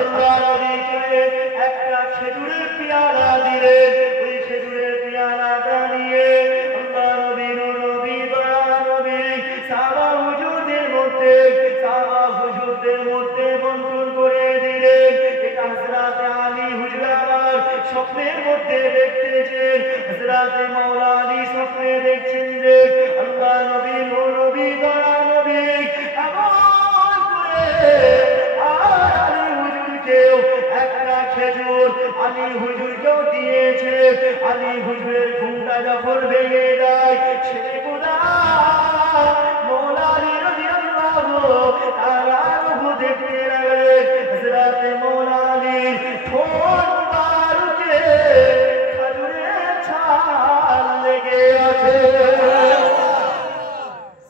আল্লাহ নবীকে একটা খেজুরের পেয়ালা দিলেন। ওই খেজুরের পেয়ালাটা নিয়ে আল্লাহ নবী দয়া নবী সাহাবা হুজুরদের মধ্যে বন্টন করে দিলেন। এটা হযরত আলী হুজুর আমার স্বপ্নের মধ্যে দেখতেছেন। হযরত মাওলা আলী স্বপ্নে দেখছেন যে আল্লাহ নবী দয়া নবী এমন করে আর আলী হুজুরকেও একটা খেজুর আলী হুজুরকেও দিয়েছে। আলী হুজুরের ঘুমটা যখন ভেঙে যায়, সে খোদা মওলা আলী রাদিয়াল্লাহু তাআলা আনহু দেখতে লাগলেন হযরত মাওলা আলীর ঠোঁট মুবারকে খেজুরের ছাল লেগে আছে।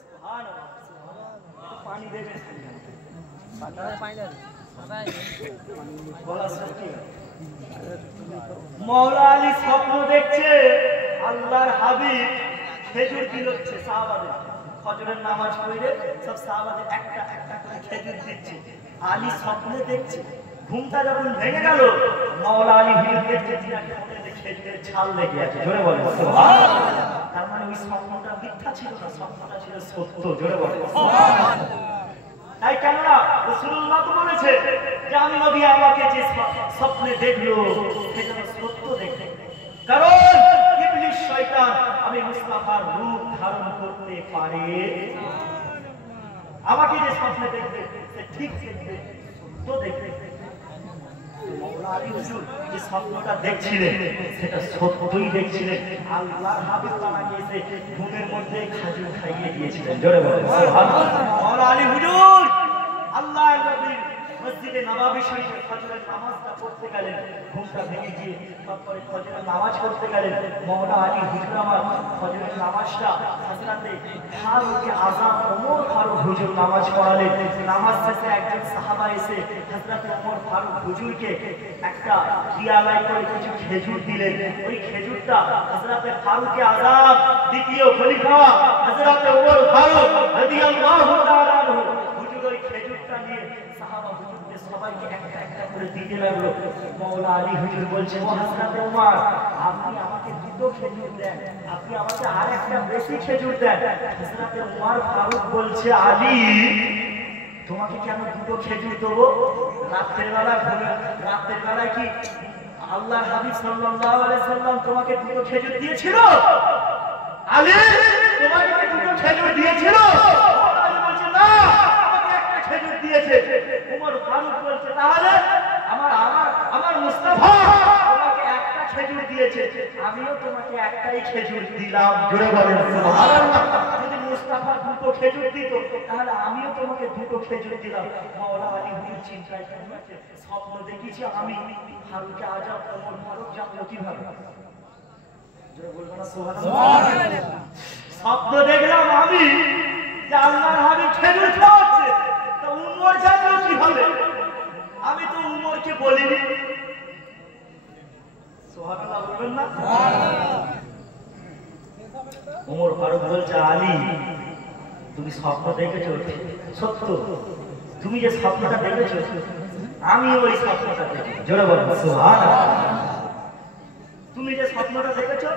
সুবহানাল্লাহ, পানি দেবে, মওলা আলী স্বপ্ন দেখছে আল্লাহর হাবিব খেজুর দিচ্ছে সাহাবাদের। ফজরের নামাজ পড়ে সব সাহাবাদের একটা একটা করে খেজুর দিচ্ছে। আলী স্বপ্নে দেখছে। ঘুমটা যখন ভেঙে গেল, মওলা আলী হুজুর দেখছে যে খেজুরের ছাল লেগে আছে। জোরে বলেন সুবহানাল্লাহ। তার মানে ওই স্বপ্নটা মিথ্যা ছিল না, স্বপ্নটা ছিল সত্য। জোরে বলেন সুবহানাল্লাহ। তাই কেননা রাসূলুল্লাহ তো বলেছে যে আমি নবী আমাকে যে স্বপ্নে দেখলো সেটা সত্য দেখে। কারণ ইবলিস শয়তান আমি মুস্তাফার রূপ ধারণ করতে পারে, আমাকে যে স্বপ্নে দেখবে সে ঠিক দেখবে, সত্য দেখবে। মওলা আলী হুজুর যে স্বপ্নটা দেখছিলেন সেটা সত্যই দেখছিলেন। আল্লাহর হাবিব তাআলা এসে ঘুমের মধ্যে খেজুর খাইয়ে দিয়েছিলেন। জোরে বলেন সুবহানাল্লাহ। মওলা আলী হুজুর আল্লাহর নবীর মসজিদে নববী শরীফে ফজরের নামাজটা পড়তে গেলেন। ঘুমটা ভেঙে গিয়ে তারপরে ফজরের নামাজ পড়তে গেলেন। মওলা আলী হুজুর আমার ফজরের নামাজটা হযরতে ফারুক আযম ওমর ফারুক হুজুর নামাজ পড়ালেন। নামাজ শেষে একজন সাহাবা এসে হযরতে ওমর ফারুক হুজুরকে একটা পিয়ালায় করে কিছু খেজুর দিলেন। ওই খেজুরটা হযরতে ফারুক আযম দ্বিতীয় খলিফা হযরতে ওমর ফারুক রাদিয়াল্লাহু তাআলা আনহু হুজুর ওই খেজুরটা নিয়ে সাহাবা হুজুরদের সবাইকে একটা একটা করে দিতে লাগলো। মওলা আলী হুজুর বলছেন ও হযরতে ওমর আপনি আমাকে দুটো খেজুর দেন, আপনি আমাকে আরেকটা বেশি খেজুর দেন। হযরতে ওমর ফারুক বলছে আলী তোমাকে কেন দুটো খেজুর দেবো? রাতের বেলায় কি আল্লাহর হাবিব সাল্লাল্লাহু আলাইহি সাল্লাম তোমাকে দুটো খেজুর দিয়েছিল? আলী তোমাকে কি দুটো খেজুর দিয়েছিল? আলী বলছে না, আমাকে একটা খেজুর দিয়েছে। ওমর ফারুক বলছে তাহলে আমার মুস্তাফা তোমাকে একটা খেজুর দিয়েছে, আমিও তোমাকে একটাই খেজুর দিলাম। জোরে বলেন সুবহানাল্লাহ। যদি মুস্তাফা দুটো খেজুর দিত তাহলে আমিও তোমাকে দুটো খেজুর দিলাম। মাওলা আলী হুজুর চিন্তায় পড়েছে, স্বপ্ন দেখেছি আমি, ফারুক আজম ওমর ফারুক জানলো কিভাবে? জোরে বলবেন না সুবহানাল্লাহ। স্বপ্ন দেখলাম আমি যে আল্লাহর হাবিব খেজুর খাওয়াচ্ছে, তো উমর জানলো কিভাবে? আমি তো উমরকে বলিনি। সুবহানাল্লাহ বলবেন না? উমর ফারুক বলছে আলী তুমি স্বপ্ন দেখেছো সত্য, তুমি যে স্বপ্নটা দেখেছো আমি ওই স্বপ্নটা দেখেছি। জোরে বলুন সুবহানাল্লাহ। তুমি যে স্বপ্নটা দেখেছো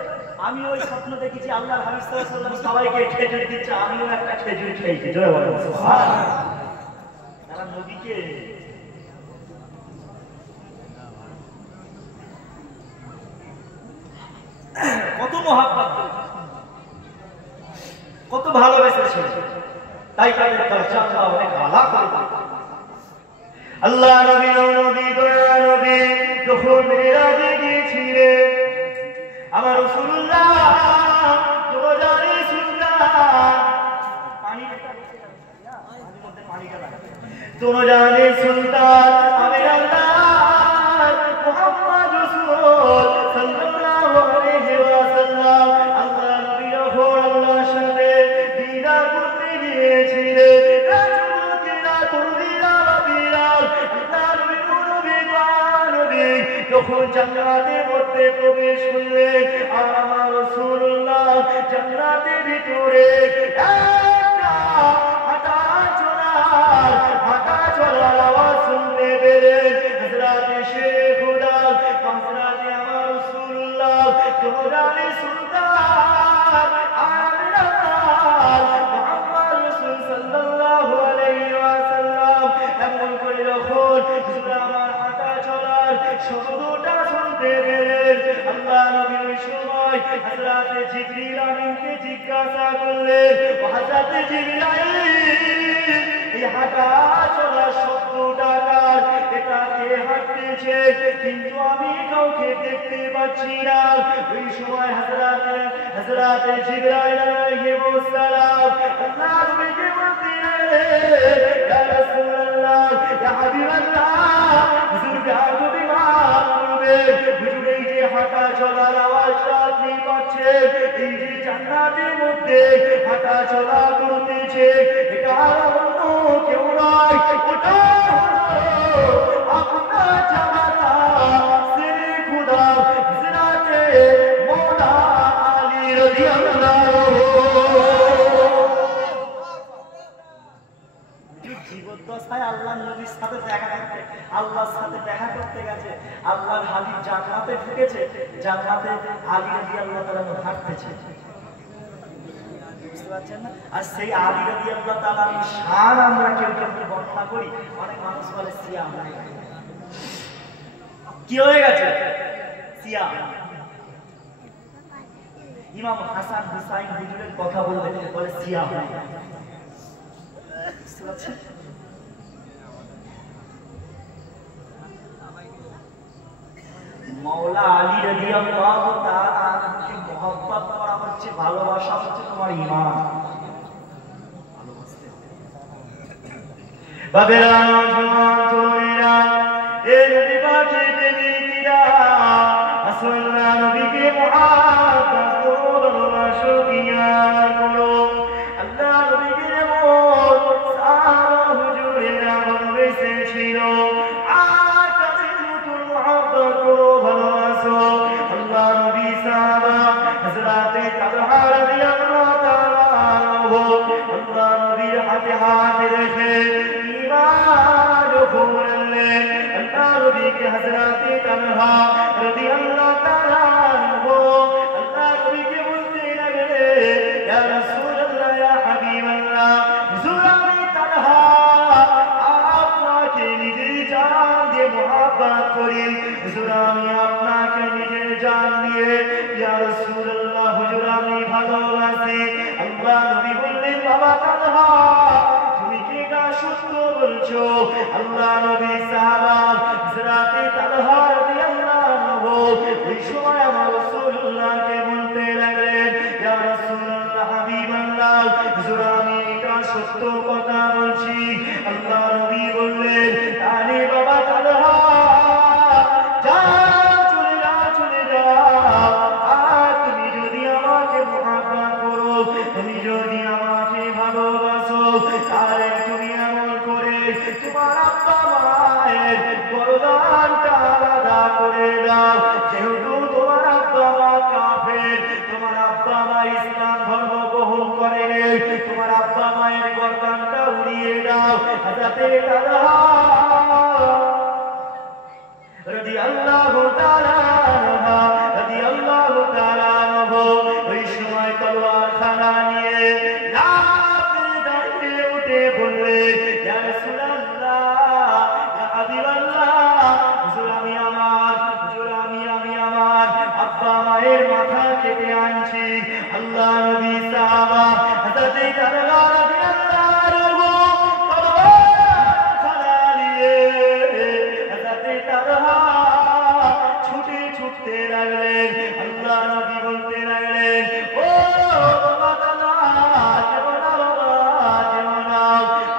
আমি ওই স্বপ্ন দেখেছি, আল্লাহর হাবিব সাল্লাল্লাহু আলাইহি ওয়াসাল্লাম সবাইকে খেজুর দিচ্ছে, আমিও একটা খেজুর খেয়েছি। জোরে বলুন সুবহানাল্লাহ। তারা নবীকে কত মহাব্বত করেছে, কত ভালোবেসেছে, তাই তাদের দরজা আল্লাহ অনেক আলা করে দিয়েছে। আল্লাহ নবী দয়া নবী যখন মিরাজে গিয়েছিলেন, আমার রাসূলুল্লাহ দরজারে সুলতান দরজারে সুলতান আমি আল্লাহ মুহাম্মদ রাসূল সাল্লাল্লাহু আলাইহি ওয়াসাল্লাম আল্লাহ নবী যখন আল্লাহর সাথে দিদার করতে গিয়েছিলেন, যখন জান্নাতের মধ্যে প্রবেশ করলেন, আর আমার রাসূলুল্লাহ জান্নাতের ভিতরে হাঁটা চলার আওয়াজ শুনতে পেলেন। হযরতে শেখ খুদা হযরতে আমার রাসূলুল্লাহ দরজারে সুলতান মুহাম্মদ রাসূল সাল্লাল্লাহু আলাইহি ওয়াসাল্লাম এমন করে যখন আমার হাঁটা চলার শব্দটা শুনতে পেলেন, আল্লাহ নবী ওই সময় হযরতে জিবরিল আমিনকে জিজ্ঞাসা করলেন, হযরতে জিবরাইল এই হাঁটা চলার শব্দটা কার? এটা কে হাঁটতেছে? কিন্তু আমি কাউকে দেখতে পাচ্ছি না। ওই সময় হযরতে জিবরাইল আলাইহিস সালাম আল্লাহ নবীকে বললেন, ইয়া রাসূলুল্লাহ ইয়া হাবিবাল্লাহ, হুজুর গায়ব বিমান করবে। হুজুর এই যে হাঁটা চলার আওয়াজটা আপনি পাচ্ছেন, এই যে জান্নাতের মধ্যে হাঁটা চলা করতেছে, এটা অন্য কেউ নয়, ওটা হলো আপনার জামাতা শেখ খুদা হযরতে মাওলানা আলী রাদিয়াল্লাহু। জীবদ্দশায় আল্লাহর নবীর সাথে দেখা করতে, আল্লাহর সাথে দেখা করতে গেছে, আল্লাহর হাবিব জান্নাতে ঢুকেছে, জান্নাতে আলী রাদিয়াল্লাহু তাআলা হাঁটতেছে। বুঝতে পারছেন না? আর সেই আলী রাদিয়াল্লাহু তাআলার শান আমরা কেউ কেউ বর্ণনা করি, অনেক মানুষ বলে সিয়াম। কি হয়ে গেছে? সিয়াম। ইমাম হাসান হুসাইন হুজুরের কথা বলে সিয়াম। বুঝতে পারছেন? মাওলা আলী রাদিয়াল্লাহু তাআলা আনহুকে মহব্বত করা হচ্ছে, ভালোবাসা হচ্ছে তোমার ঈমান। ভালোবাসতে বাবেরা জওয়ান তরুণীরা, এ নবী পাকের প্রেমিকরা, রাসূলুল্লাহ নবীকে মহব্বত করো, ভালোবাসো, কিয়ার করো। আল্লাহ নবীকে যেমন সাহাবা হুজুরেরা ভালোবেসেছিল, আর তাদের মতো মহব্বত করো, ভালোবাসো। আল্লাহ নবী সাহাবা হযরতে তালহা রাদিয়াল্লাহু তাআলা আনহু আল্লাহ নবীর হাতে হাত রেখে ঈমান করলেন। আল্লাহ নবীকে হযরতে তালহা রাদিয়াল্লাহু তাআলা আনহু আল্লাহ নবীকে বলতে লাগলেন, ইয়া রাসূলুল্লাহ, ইয়া হাবিবাল্লাহ, হুজুর আমি তালহা আপনাকে নিজের জান দিয়ে মহব্বত করি, হুজুর আমি আপনাকে নিজের জান দিয়ে, ইয়া রাসূলুল্লাহ, হুজুর আমি ভালোবাসি। তালহা তুমি কি না সত্য বলছো? আল্লাহ নবী সাহাবা হযরতে তালহা রাদিয়াল্লাহু আনহু ওই সময় আমার রাসূলুল্লাহকে বলতে লাগলেন, ইয়া রাসূলুল্লাহ হাবিবাল্লাহ, হুজুর আমি এটা সত্য কথা বলছি। আল্লাহ নবী বললেন, আরে বাবা তালহা যাও, চলে যাও, চলে যাও। আর তুমি যদি আমাকে মহাব্বত করো, তুমি যদি আমাকে ভালোবাসো, তাহলে তুমি এমন করে তোমার আব্বা মায়ের বরদানটা আলাদা করে দাও। যেহেতু তোমার আব্বা মা কাফের, তোমার আব্বা মা ইসলাম ধর্ম গ্রহণ করে, তোমার আব্বা মায়ের বরদানটা উড়িয়ে দাও। হযরতে তালহা রাদিয়াল্লাহু তাআলা আনহু ওই সময় তলোয়ার খানা নিয়ে লাফ দিয়ে দাঁড়িয়ে উঠে বললেন, ইয়া রাসূলুল্লাহ, ইয়া হাবিবাল্লাহ, হুজুর আমি আমার আব্বা মায়ের মাথা কেটে আনছি। আল্লাহ নবী সাহাবা হযরতে তালহা রাদিয়াল্লাহু আনহু তলোয়ার খানা নিয়ে হযরতে তালহা ছুটতে লাগলেন। আল্লাহ নবী বলতে লাগলেন, ও বাবা তালহা, যেও না বাবা, যেও না,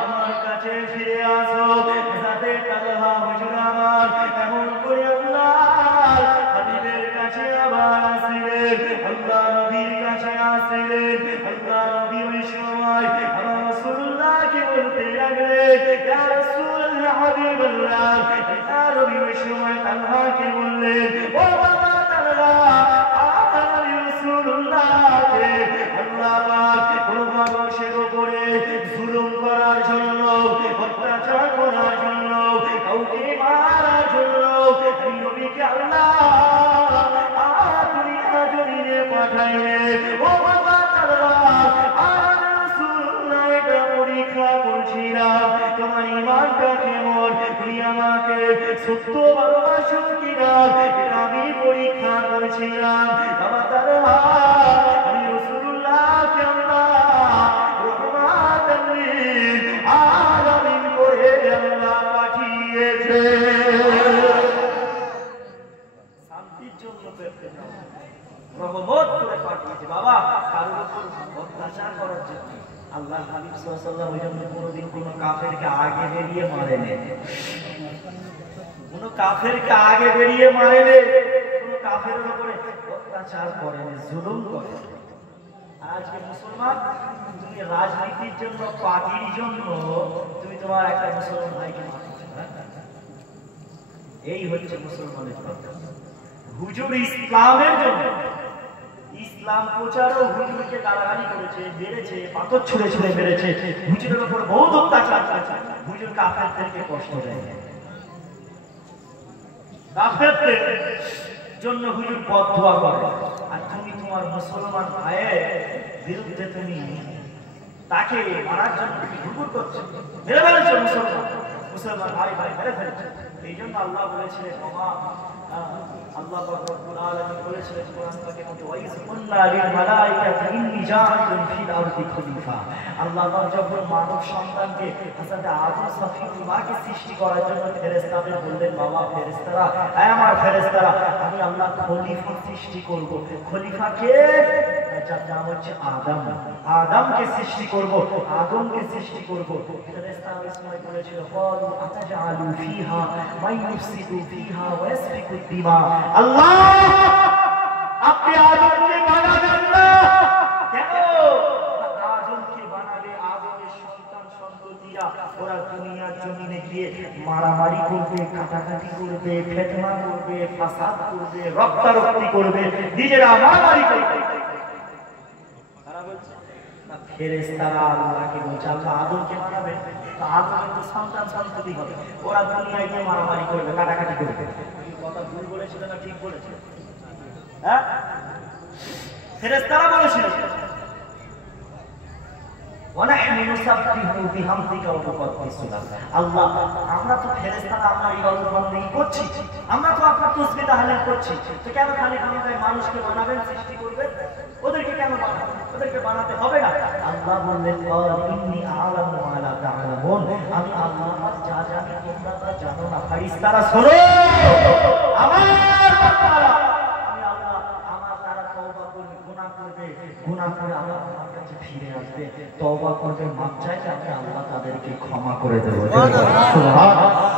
আমার কাছে ফিরে আসো। হযরতে তালহা হুজুর আমার এমন করে আল্লাহর হাবিবের কাছে আবার আসলেন, আল্লাহ নবীর কাছে আসলেন। আল্লাহ নবী ওই সময় আমার রাসূলুল্লাহকে বলতে লাগলেন, ইয়া রাসূলুল্লাহ হাবিবাল্লাহ। আল্লাহ নবী ওই সময় তালহাকে বললেন, ও বাবা তালহা, আমি রাসূলুল্লাহকে আল্লাহ পাক কোন মানুষের উপরে জুলুম করার জন্য, অত্যাচার করার জন্য, কাউকে মারার জন্য আমি নবীকে আল্লাহ দুনিয়া জমিনে পাঠাইলে। ও বাবা তালহা, আমি রাসূলুল্লাহ এটা পরীক্ষা করছিলাম তোমার ঈমানটা কেমন, তুমি আমাকে সত্য ভালোবাসো কিনা, এটা আমি পরীক্ষা করছিলাম। বাবা তালহা, আমি রাসূলুল্লাহকে আল্লাহ রাহমাতাল লিল আলামিন করে আল্লাহ পাঠিয়েছে। শান্তির জন্য রহমত করে পাঠিয়েছে বাবা, কারোর উপর অত্যাচার করার জন্য। আল্লাহ হাবিব সাল্লাল্লাহু আলাইহি ওয়াসাল্লাম ওই জন্য কোনোদিন কোনো কাফেরকে আগে বেরিয়ে মারেনি, কোনো কাফেরকে আগে বেরিয়ে মারেনি, কোনো কাফেরের উপরে অত্যাচার করেনি, জুলুম করেনি। আজকে মুসলমান, তুমি রাজনীতির জন্য, পার্টির জন্য তুমি তোমার একটা মুসলমান ভাইকে মারছো, এই হচ্ছে মুসলমানের কথা। হুজুর ইসলামের জন্য, ইসলাম প্রচারও হুজুরকে গালাগালি করেছে, মেরেছে, পাথর ছুঁড়ে ছুঁড়ে মেরেছে, হুজুরের উপর বহুত অত্যাচার, হুজুর কাফেরদেরকে কষ্ট দেয়, কাফেরদের জন্য হুজুর বদদুয়া করে। আর তুমি তোমার মুসলমান ভাইয়ের বিরুদ্ধে তুমি তাকে মারার জন্য হুকুম করছো, মেরে ফেলেছো মুসলমান ভাই মেরে ফেলেছো। এই জন্য আল্লাহ বলেছিলেন, আল্লাহ রব্বুল আলামিন বলেছিলেন কোরআন পাকের মধ্যে, ওয়াইজ কুল্লা লিল মালাইকাতি ইন্নী জাইলুন ফিল আরদি খলিফা। আল্লাহ যখন মানব সন্তানকে হযরত আদম সফিউল্লাহকে সৃষ্টি করার জন্য ফেরেশতাদের বললেন, বাবা ফেরেশতারা, হে আমার ফেরেশতারা, আমি আল্লাহ খলিফা সৃষ্টি করব। খলিফা কে? যার নাম হচ্ছে আদম। আদমকে সৃষ্টি করব, আদমকে সৃষ্টি করব। ফেরেশতারা ওই সময় বলেছিল, ক্বালু আতাজআলু ফিহা মান ইফসিদু ফিহা ওয়া ইয়াসফিকু দিমা। আল্লাহ আপনি আদমকে বানাবেন না কেন? আদমকে বানালে আদমের সন্তান সন্ততিরা ওরা দুনিয়ার জমিনে গিয়ে মারামারি করবে, কাটাকাটি করবে, ফিতনা করবে, ফাসাদ করবে, রক্তারক্তি করবে, নিজেরা মারামারি করবে। ফেরেশতারা আল্লাহকে বলছে, আল্লাহ আদমকে বানাবেন, আদমের তো সন্তান সন্ততি হবে, ওরা দুনিয়ায় গিয়ে মারামারি করবে, কাটাকাটি করবে। কথা ভুল বলেছিল না ঠিক বলেছিল? হ্যাঁ, ফেরেশতারা বলেছিল, আল্লাহ আমরা তো ফেরেশতারা আপনার ইবাদত বন্দেগী করছি, আমরা তো আপনার তাসবিহ তাহলিল করছি, তো কেন খালি মানুষকে বানাবেন, সৃষ্টি করবেন, ওদেরকে কেন বানাবেন? ওদেরকে বানাতে হবে না। আল্লাহ বললেন ইন্নী আ'লামু মা লা তা'লামুন, আমি আল্লাহ যা জানি তোমরা তা জানো না। ফেরেশতারা শোনো, আমার বান্দারা, আমি আল্লাহ, আমার তারা তওবা করবে, গুনাহ করবে, গুনাহ করে আল্লাহ আমার কাছে ফিরে আসবে, তওবা করবে, মাপ চাইলে আমি আল্লাহ তাদেরকে ক্ষমা করে দেব। সুবহানাল্লাহ।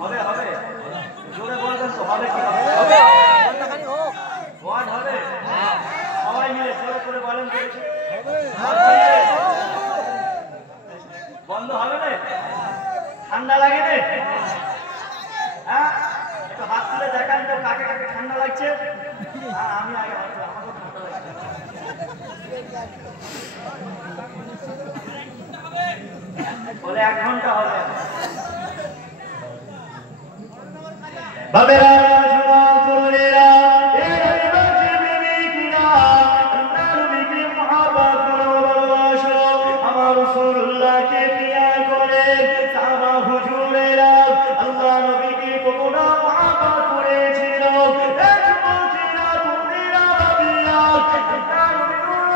হবে হবে, জোরে বলবেন তো, হবে কি হবে? ওয়াজ হবে, সবাই মিলে জোরে করে বলেন তো। বন্ধ হবে না? ঠান্ডা লাগে না? হ্যাঁ, একটু হাত তুলে দেখান তো কাকে কাকে ঠান্ডা লাগছে। আমি আগে আমাকে ঠান্ডা লাগছে। বলে 1 ঘন্টা হবে। বাবেরা জওয়ান তরুণেরা, এই রবিবারে বিবিকিরা, আল্লাহর নবীকে মহব্বত করো, ভালোবাসো, আমার রাসূলুল্লাহকে প্রিয় করে, সাহাবা হুজুরেরা আল্লাহর নবীকে কতটা মহব্বত করেছিল। এই যুবকেরা, তরুণেরা, বাবিরা,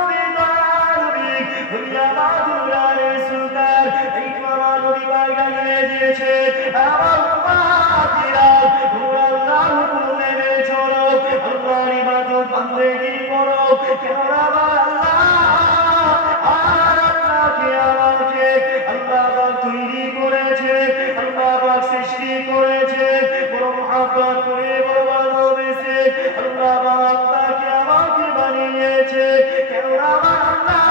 আল্লাহর নবী দুনিয়া মাদুরারে সুলতান, এই তোমার নবী বাইরে গিয়ে দিয়েছে। আমার উম্মতিরা, তোমরা আল্লাহর হুকুম মেনে চলো, আল্লাহর ইবাদত বন্দেগী করো, কেননা আমার আল্লাহ আর আপনাকে আমাকে আল্লাহ পাক তৈরি করেছে, আল্লাহ পাক সৃষ্টি করেছে, বড় মহব্বত করে বড় ভালোবেসে আল্লাহ পাক আপনাকে আমাকে বানিয়েছে, কেননা আমার আল্লাহ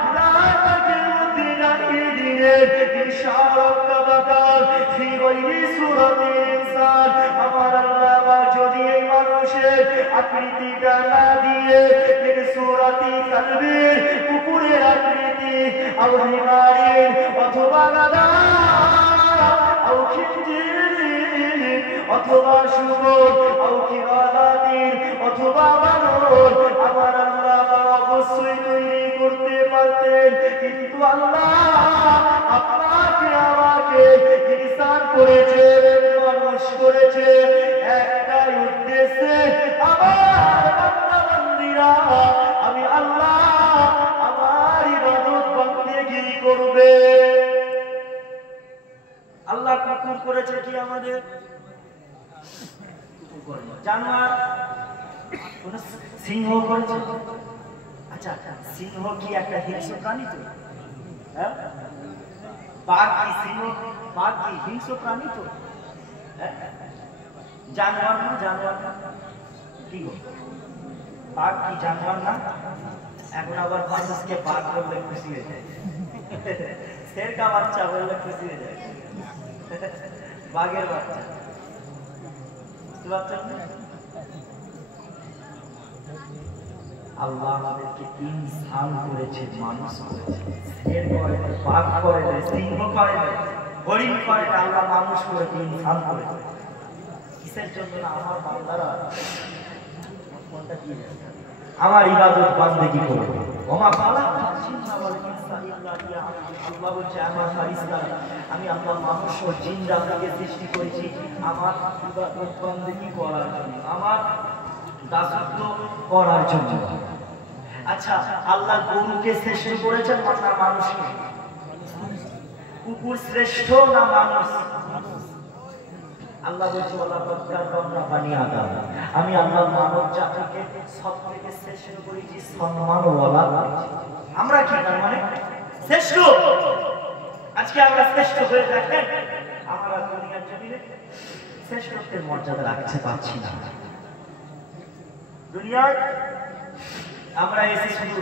কুরআন পাকের মধ্যে জানিয়ে দিলেন ইনশাআল্লাহ তাবাকাল ফি গায়রি সূরাতিল ইনসান, আমার আল্লাহ পাক যদি এই মানুষের আকৃতিটা না দিয়ে এর সূরাতি কালবির কুকুরের আকৃতি, আও হিমারির অথবা গাধা, আও খিঞ্জির অথবা শুয়োর, আও কিরাদাতির অথবা বানর, আমার আল্লাহ অবশ্যই তৈরি করতে পারতেন, কিন্তু আল্লাহ আপনাকে আমাকে ইহসান করেছে, মানুষ করেছে একটাই উদ্দেশ্যে, আমার বান্দা বান্দীরা আমি আল্লাহ আমার ইবাদত বন্দেগী করবে। আল্লাহ কুকুর করেছে কি আমাদের? জানোয়ার, কোন সিংহ করেছে? আচ্ছা, সিংহ কি একটা হিংস্র প্রাণী? তো হ্যাঁ, বাঘ কি সিংহ, বাঘ কি হিংস্র প্রাণী? তো জানোয়ার না, জানোয়ার না, কি গো, বাঘ কি জানোয়ার না? এখন আবার মানুষকে বাঘ বললে খুশি হয়ে যায়, শের কা বাচ্চা বললে খুশি হয়ে যায়, বাঘের বাচ্চা, বুঝতে পারছেন না? আল্লাহ আমাদেরকে ইনসান করেছে, মানুষ করেছে, শের করে না, বাঘ করে না, সিংহ করে না, হরিণ করে না, আল্লাহ মানুষ করেছে, ইনসান করেছে। কিসের জন্য? না আমার বান্দারা কোনটা কি আমার ইবাদত বান্দেগী করবে। ওমা খালাকাতুল জিন্না ওয়াল ইনসা ইল্লা লিয়াবুদুন, আল্লাহ বলছে আমার ফেরেশতারা, আমি আল্লাহ মানুষ ও জিন জাতিকে সৃষ্টি করেছি আমার ইবাদত বান্দেগী করার জন্য, আমার দাসত্ব করার জন্য। আচ্ছা, আল্লাহ গরুকে শ্রেষ্ঠ করেছেন না মানুষকে? কুকুর শ্রেষ্ঠ না মানুষ? আল্লাহ বলছে আমি আল্লাহ মানব জাতিকে সব থেকে শ্রেষ্ঠ করেছি, সম্মানওয়ালা করেছি। আমরা কি তার মানে শ্রেষ্ঠ? আজকে আমরা শ্রেষ্ঠ হয়ে দেখেন আমরা দুনিয়ার জমিনে শ্রেষ্ঠত্বের মর্যাদা রাখতে পারছি না। দুনিয়ায় আমরা এসে শুধু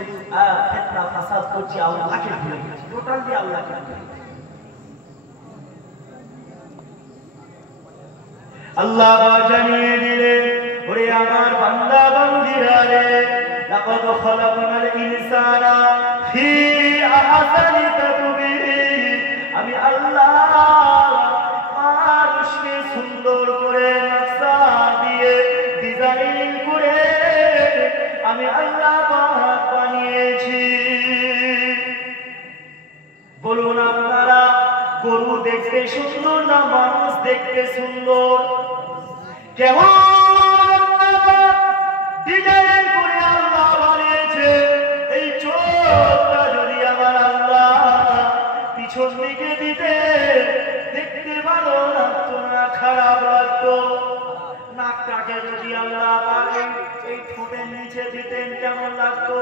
ফিতনা ফাসাদ করছি, আল্লাহকে ভুলে গেছি, টোটালি আল্লাহকে ভুলে গেছি। আল্লাহ জানিয়ে দিলেন, ওরে আমার বান্দা বান্দীরা রে, লাকাদ খালাকনাল ইনসানা ফি আহসানি তাকবীর, আমি আল্লাহ মানুষকে সুন্দর করে নকশা দিয়ে, ডিজাইন আল্লাহ পাক বানিয়েছি। বলুন আপনারা, গরু দেখতে সুন্দর না মানুষ দেখতে সুন্দর? কেমন ডিজাইন করে আল্লাহ বানিয়েছে। এই চোখটা যদি আমার আল্লাহ পিছন দিকে দিতে দেখতে ভালো লাগতো না, খারাপ লাগতো। নাকটাকে যদি আল্লাহ এই ঠোঁটের নিচে দিতেন কেমন লাগতো?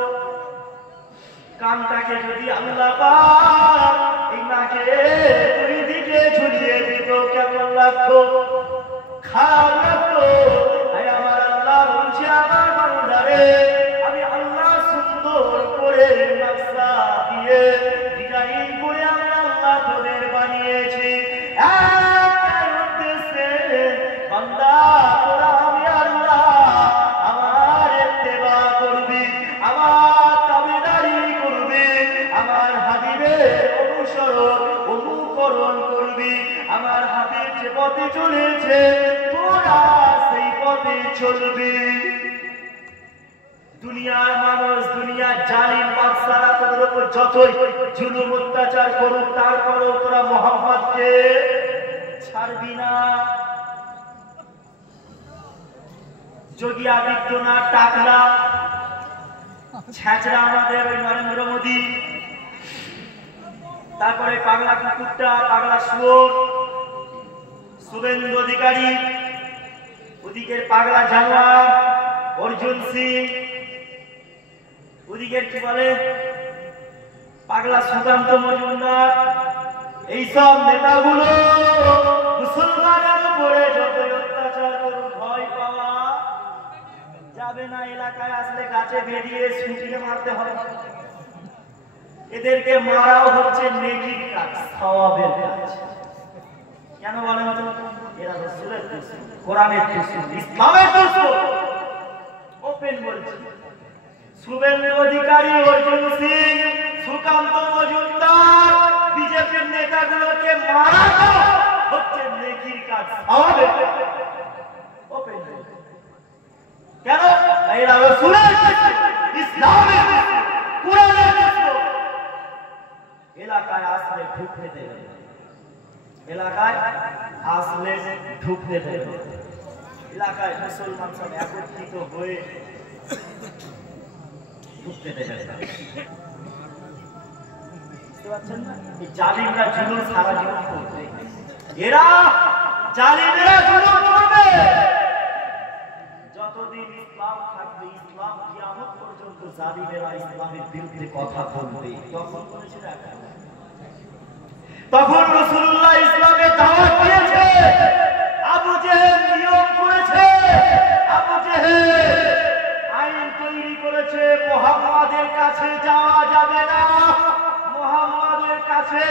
কানটাকে যদি আল্লাহ এই নাকে দুই দিকে ঝুলিয়ে দিত কেমন লাগতো? খারাপ লাগতো। আমার আল্লাহ বলছে, আমার বান্দারে আমি আল্লাহ সুন্দর করে নকশা দিয়ে ডিজাইন করে আমি আল্লাহ তোদের বানিয়েছি। বান্দা তোরা আমি আল্লাহ আমার ইত্তেবা করবি, আমার তাবেদারি করবি, আমার হাবিবের অনুকরণ করবি। আমার হাবিব যে পথে চলেছে তোরা সেই পথে চলবি। দুনিয়ার মানুষ, দুনিয়ার জালিম বাদশারা তোদের উপর যতই জুলুম অত্যাচার করুক, তারপরেও তোরা মুহাম্মদকে ছাড়বি না। যোগী আদিত্যনাথ, টাকলা, ছ্যাঁচড়া আমাদের ওই নরেন্দ্র মোদী, তারপরে পাগলা কুকুরটা, পাগলা শুয়োর শুভেন্দু অধিকারী, ওদিকের পাগলা জানোয়ার অর্জুন সিং, ওদিকের কি বলে পাগলা সুকান্ত মজুমদার, এইসব নেতাগুলো মুসলমানের উপরে যতই অত্যাচার করুন ভয় পাওয়া যাবে না। এলাকায় আসলে গাছে বেরিয়ে ছুটিয়ে মারতে হবে। এদেরকে মারাও হচ্ছে নেকির কাজ, সওয়াবের কাজ। কেন বলেন তো? এরা রাসূলের দুশমন, কোরআনের দুশমন, ইসলামের দুশমন। ওপেন বলছি, শুভেন্দু অধিকারী, অর্জুন সিং, সুকান্ত মজুমদার, বিজেপির নেতাগুলোকে মারা হচ্ছে নেকির কাজ, সওয়াবের কাজ। ওপেন কেন? এরা রাসূলের দুশমন, ইসলামের দুশমন, কোরআনের দুশমন। এলাকায় আসলে ঢুকতে দেবে, এলাকায় আসলে ঢুকতে দেবে। এলাকায় মুসলমান সব একত্রিত হয়ে ঢুকতে দেবে। বুঝতে পারছেন না? এই জালিমরা জুলুম সারা জীবন করবে। এরা জালিমেরা জুলুম করবে যতদিন ইসলাম থাকবে। ইসলাম কিয়ামত পর্যন্ত জালিমেরা ইসলামের বিরুদ্ধে কথা বলবে। তখন বলেছিল, তখন রাসূলুল্লাহ ইসলামের দাওয়াত দিয়েছে, আবু জেহেল নিয়ম করেছে, আবু জেহেল আইন তৈরি করেছে, মুহাম্মাদের কাছে যাওয়া যাবে না, মুহাম্মাদের কাছে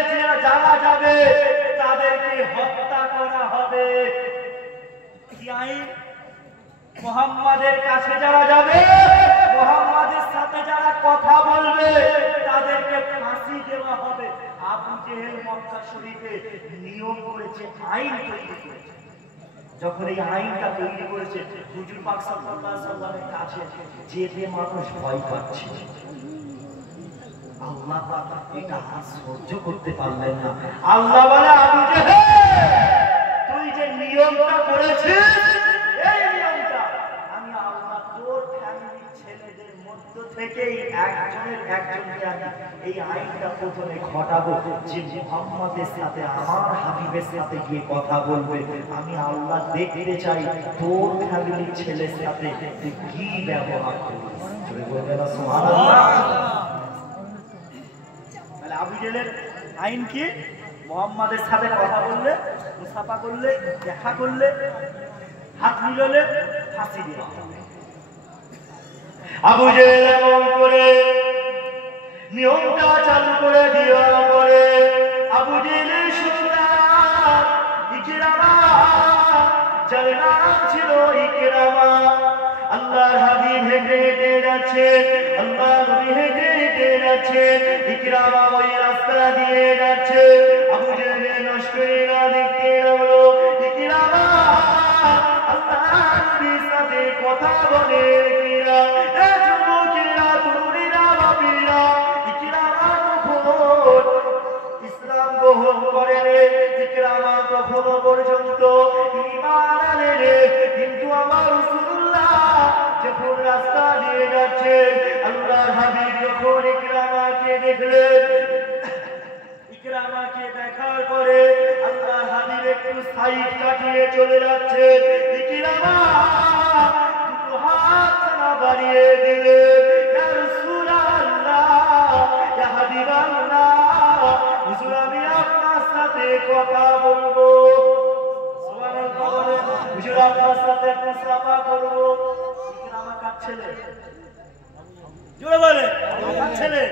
যারা যাবে তাদেরকে হত্যা করা হবে। কি আইন? মুহাম্মাদের কাছে যারা যাবে, মুহাম্মাদের সাথে যারা কথা বলবে তাদেরকে ফাঁসি দেওয়া হবে। আবু জেহেল মক্কা শরীফে নিয়ম করেছে, আইন তৈরি করেছে। যখন এই আইনটা তৈরি করেছে, হুজুর পাক সাল্লাল্লাহু আলাইহি ওয়াসাল্লামের কাছে যেতে মানুষ ভয় পাচ্ছে। আল্লাহ পাক এটা সহ্য করতে পারলেন না। আল্লাহ বলে, আবু জেহেল তুই যে নিয়মটা করেছিস, এই নিয়মটা আমি আল্লাহ তোর ফ্যামিলির ছেলেদের মধ্য থেকেই একজনকে আমি এই আইনটা প্রথমে ঘটাবো, যে মুহাম্মাদের সাথে আমার হাবিবের সাথে গিয়ে কথা বলবে। আমি আল্লাহ দেখতে চাই তোর ফ্যামিলির ছেলের সাথে তুই কি ব্যবহার করবি। বলবেন সুবহানাল্লাহ। তাহলে আবু জেহেলের আইন কি? মুহাম্মাদের সাথে কথা বললে, মুসাফা করলে, দেখা করলে, হাত মিলালে ফাঁসি দেওয়া হবে। আবু জেহেল এমন করে নিয়মটা চালু করে দেওয়ার পরে আবু জেহেলের সন্তান ইকরামা, যার নাম ছিল ইকরামা, আল্লাহর হাবিব হেঁটে হেঁটে যাচ্ছে, আল্লাহ নবী হেঁটে হেঁটে যাচ্ছে, ইকরামা ওই রাস্তা দিয়ে যাচ্ছে। আবু জেহেল লস্করেরা দেখতে লাগলো, ইকরামা আল্লাহর নবীর সাথে কথা বলে। যুবকেরা যখন ইকরামাকে দেখলেন, ইকরামাকে দেখার পরে আল্লাহর হাবিব একটু সাইড কাটিয়ে চলে যাচ্ছে। ইকরামা দুটো হাত না বাড়িয়ে দিলেন, ইয়া রাসূলুল্লাহ, ইয়া হাবিবাল্লাহ, হুজুর আমি আপনার সাথে কথা বলবো। সুবহানাল্লাহ, হুজুর আপনার সাথে মুসাফা করব। ইকরামা কার ছেলে? জোরে বলে, কার ছেলে?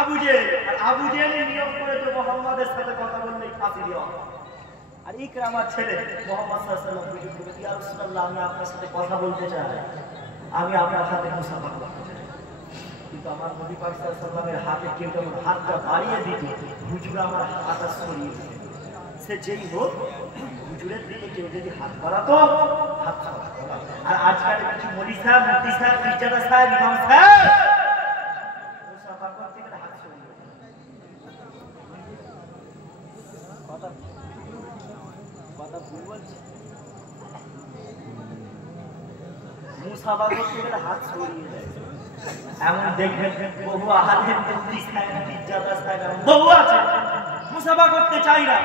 আবু জেহেল। আর আবু জেহেলের নিয়ম করে তো মুহাম্মাদের সাথে কথা বললে ফাঁসি দেওয়া। আর ইকরামার ছেলে মুহাম্মদ সাল্লাল্লাহু আলাইহি ওয়াসাল্লাম বুঝে বলে, ইয়া রাসূলুল্লাহ আমি আপনার সাথে কথা বলতে চাই, আমি আপনার সাথে মুসাফা করতে চাই। কিন্তু আমার নবী পাক সাল্লাল্লাহু আলাইহি ওয়াসাল্লামের হাতে কেউ যখন হাতটা বাড়িয়ে দিত, হুজুর আমার হাতটা সরিয়ে দিত। সে যেই হোক, হুজুরের দিকে কেউ যদি হাত বাড়াতো, হাত সরাতো না। আর আজকাল কিছু মৌলভী সাহেব, মুফতি সাহেব, পীরজাদা সাহেব, ইমাম সাহেব মুসাফা করতে গেলে হাত সরিয়ে দেয়। কথা ভুল বলছে? মুসাফা করতে গেলে হাত সরিয়ে দেয়। এমন দেখবেন বহু আলেম, মুফতি সাহেব, পীরজাদা সাহেব বহু আছে মুসাফা করতে চাই না।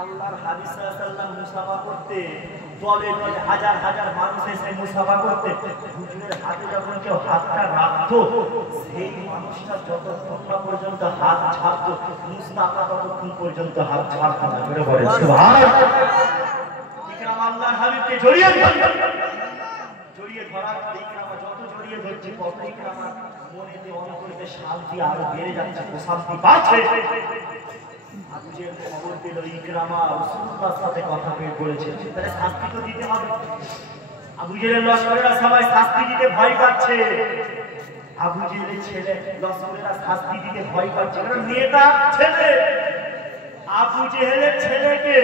আল্লাহর হাবিব সাল্লাল্লাহু আলাইহি ওয়াসাল্লাম মুসাফা করতে দলে দলে হাজার হাজার মানুষ এসে মুসাফা করতে, হুজুরের হাতে যখন কেউ হাতটা রাখতো, সেই মানুষটা যতক্ষণ না পর্যন্ত হাত ছাড়তো, মুস্তাফা ততক্ষণ পর্যন্ত হাত ছাড়তো না। জোরে বলেন সুবহানাল্লাহ। ইকরামা আল্লাহর হাবিবকে জড়িয়ে ধরার পর ইকরামা যত জড়িয়ে ধরছে, তত ইকরামার মনেতে অন্তরেতে শান্তি আরো বেড়ে যাচ্ছে, প্রশান্তি পাচ্ছে। আবু জেহেল খবর পেল ইকরামা রাসূলুল্লাহর সাথে কথা বলেছে, তাহলে শাস্তি তো দিতে হবে। আবু জেহেলের লশকরেরা সবাই শাস্তি দিতে ভয় পাচ্ছে। আবু জেহেলের ছেলে লশকরেরা শাস্তি দিতে ভয় পাচ্ছে, কারণ নেতা ছেলে। আবু জেহেলের ছেলেকে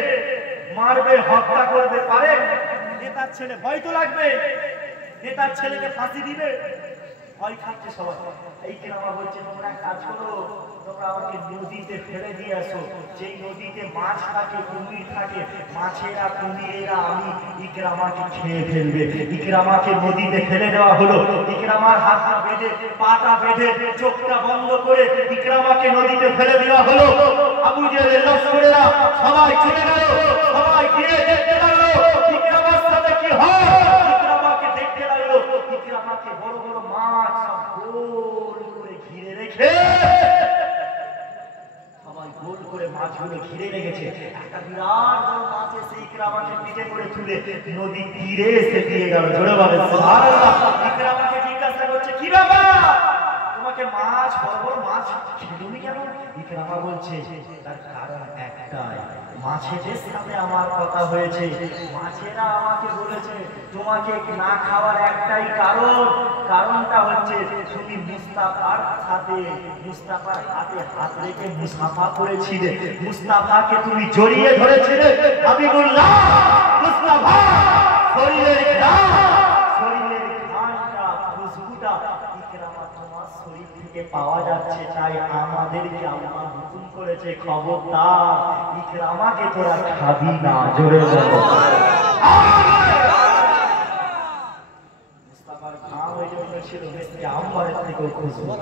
মারবে, হত্যা করবে, পারে? নেতার ছেলে, ভয় তো লাগবে। নেতার ছেলেকে ফাঁসি দিবে, ভয় খাচ্ছে সবাই। ইকরামা বলছে, তোমরা এক কাজ করো, তোমরা আমাকে নদীতে ফেলে দিয়ে আসো। যেই নদীতে মাছ থাকে, কুমির থাকে, মাছেরা কুমিরেরা আমি ইকরামাকে খেয়ে ফেলবে। ইকরামাকে নদীতে ফেলে দেওয়া হলো। ইকরামার হাতটা বেঁধে, পাটা বেঁধে, চোখটা বন্ধ করে ইকরামাকে নদীতে ফেলে দেওয়া হলো। আবু জেহেলের লশকরেরা সবাই চলে গেল, সবাই গিয়ে দেখতে লাগলো ইকরামার সাথে কি হয়। ইকরামাকে দেখতে লাগলো, ইকরামাকে বড় বড় মাছ সব গোল করে ঘিরে রেখে, সবাই গোল করে মাছগুলো ঘিরে রেখেছে। একটা বিরাট বড় মাছ এসে ইকরামাকে পিঠে করে তুলে নদী তীরে এসে দিয়ে গেল। জোরে বলেন সুবহানাল্লাহ। ইকরামাকে জিজ্ঞাসা করছে, কি ব্যাপার, তোমাকে মাছ, বড় বড় মাছ খেলুনি কেন? ইকরামা বলছে, তার কারণ একটাই, মাছেদের সাথে আমার কথা হয়েছে, মাছেরা আমাকে বলেছে তোমাকে না খাওয়ার একটাই কারণ, কারণটা হচ্ছে তুমি মুস্তাফার সাথে, মুস্তাফার হাতে হাত রেখে মুসাফা করেছিলে, মুস্তাফাকে তুমি জড়িয়ে ধরেছিলে। হাবিবুল্লাহ মুস্তাফা শরীরের ঘ্রাণ, শরীরের ঘ্রাণটা, খুশবুটা ইকরামা তোমার শরীর থেকে পাওয়া যাচ্ছে, তাই আমাদেরকে আল্লাহ হুকুম করেছে, খবরদার ইকরামাকে তোরা খাবি না। জোরে বলো। মুস্তাফার ঘাম ওই জন্য ছিল মিষ্টি আম্বারের থেকেও খুশবু।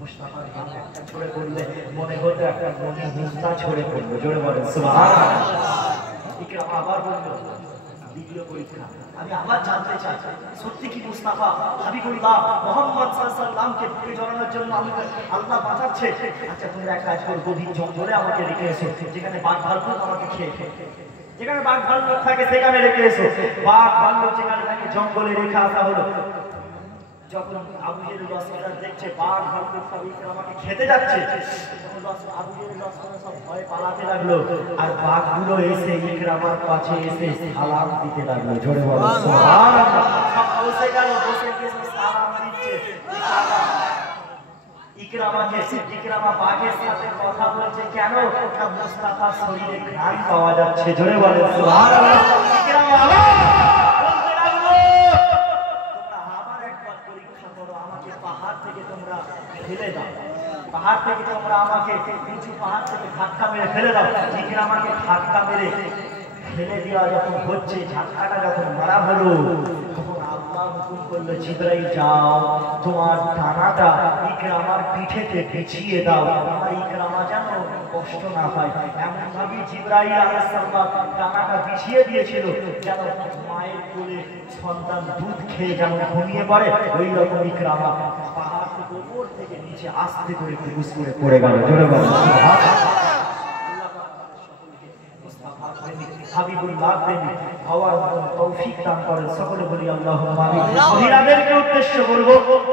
মুস্তাফার ঘাম একটা ছড়ে পড়লে মনে হতো একটা মনে মুস্তা ছড়ে পড়লো। জোরে বলেন সুবহানাল্লাহ। ইকরামা আবার বলল, দ্বিতীয় পরীক্ষা, আমি আবার জানতে চাই সত্যি কি মুস্তাফা হাবিবুল্লাহ মুহাম্মদ সাল্লাল্লাহু আলাইহি ওয়াসাল্লামকে বুকে জড়ানোর জন্য আল্লাহ বাঁচাচ্ছে? আচ্ছা তোমরা এক কাজ করো, গভীর জঙ্গলে আমাকে রেখে এসো, যেখানে বাঘ ভাল্লুক আমাকে খেয়ে ফেলবে, যেখানে বাঘ ভাল্লুক থাকে সেখানে রেখে এসো। বাঘ ভাল্লুক যেখানে থাকে জঙ্গলে রেখে আসা হলো। যখন আবু জেহেল লশকররা দেখছে বাঘ ভাল্লুক সব ইকরামাকে খেতে যাচ্ছে, তখন আবু জেহেল লশকররা সব ভয়ে পালাতে লাগলো, আর বাঘগুলো এসে ইকরামার কাছে এসে সালাম দিতে লাগলো। জোরে বলো সুবহানাল্লাহ। সব বসে গেল, বসে গিয়ে সালাম দিচ্ছে ইকরামাকে। ইকরামা বাঘের সাথে কথা বলছে, কেন? না মুস্তাফার শরীরে ঘ্রাণ পাওয়া যাচ্ছে। জোরে বলো সুবহানাল্লাহ। ইকরামা বলতে লাগলো, তোমরা আবার একবার পরীক্ষা করো, আমাকে পাহাড় থেকে তোমরা ফেলে দাও, পাহাড় থেকে তোমরা আমাকে উঁচু পাহাড় থেকে ধাক্কা মেরে ফেলে দাও। ইকরামাকে ধাক্কা মেরে ফেলে দেওয়া যখন হচ্ছে, ধাক্কাটা যখন মারা হলো, তখন আল্লাহ আল্লাহ হুকুম করলো জিবরাইল যাও তোমার ডানাটা ইকরামার পিঠেতে বিছিয়ে দাও, আমার ইকরামা যেন কষ্ট না পায়। এমন ভাবে জিবরাইল আলাইহিস সালাম ডানাটা বিছিয়ে দিয়েছিল যেন মায়ের কোলে সন্তান দুধ খেয়ে যেমন ঘুমিয়ে পড়ে, ওই রকম ইকরামা পাহাড় থেকে উপর থেকে নিচে আস্তে করে ক্রুজ করে পড়ে গেল। জোরে বলো হাবিবুল্লাহ প্রেমিক হওয়ার মতন তৌফিক দান করেন, সকলে বলি আল্লাহুম্মা আমিন। মহিলাদেরকে উদ্দেশ্য বলবো,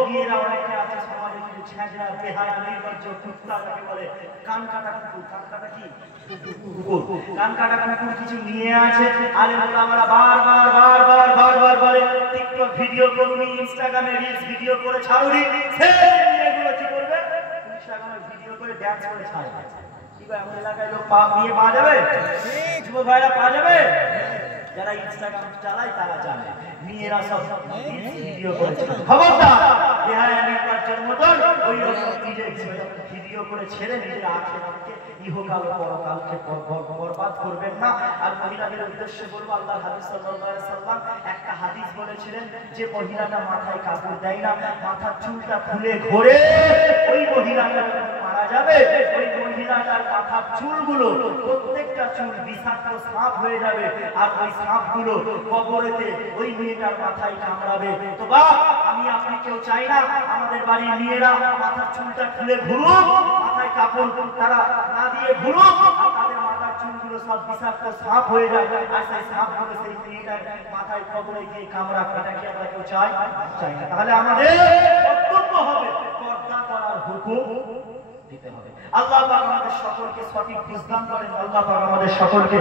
মেয়েরা অনেকে আছে সমাজে কিছু ছেঁচড়া বেহায়া নির্লজ্জ কুত্তা যাকে বলে, কান কাটা কুকুর, কান কাটা কি কুকুর, কান কাটা কুকুর কিছু নিয়ে আছে। আরে আমরা বারবার বলে টিকটক ভিডিও করুন, ইনস্টাগ্রামে রিলস ভিডিও করে ছাড়ুন, সেই মেয়েগুলো কি করবে ইনস্টাগ্রামে ভিডিও করে ড্যান্স করে ছাড়বে। এমন এলাকায় লোক নিয়ে পাওয়া যাবে, যুবক ভাইরা পাওয়া যাবে, যারা ইনস্টাগ্রাম চালায় তারা জানে মেয়েরা সব ভিডিও করেছে। খবরদার বেহায়া নির্লজ্জের মতন ওই রকম নিজে ভিডিও করে ছেড়ে নিজের আখিরাতকে ইহকাল পরকালকে বরবাদ করবেন না। আর মহিলাদের উদ্দেশ্যে বলবো, আল্লাহর হাবিব সাল্লাল্লাহু আলাইহি সাল্লাম একটা হাদিস বলেছিলেন যে মহিলাটা মাথায় কাপড় দেয় না, মাথার চুলটা খুলে ঘোরে, ওই মহিলাটা মারা যাবে, ওই মহিলাটার মাথার চুলগুলো প্রত্যেকটা চুল বিষাক্ত সাপ হয়ে যাবে, আর ওই সাপগুলো কবরেতে ওই মেয়েটার মাথায় কামড়াবে। তো বাপ, আমি আপনি কেউ চাই না আমাদের বাড়ির মেয়েরা মাথার চুলটা খুলে ঘুরুক, মাথায় কাপড় তারা না দিয়ে ঘুরুক, তাদের মাথার চুলগুলো সব বিষাক্ত সাপ হয়ে যাবে, আর সেই সাপগুলো সেই মেয়েটার মাথায় কবরে গিয়ে কামড়া। এটা কি আমরা কেউ চাই? চাই না। তাহলে আমাদের কর্তব্য হবে পর্দা করার হুকুম দিতে হবে। আল্লাহ পাক আমাদের সকলকে সঠিক বুঝদান করেন, আল্লাহ পাক আমাদের সকলকে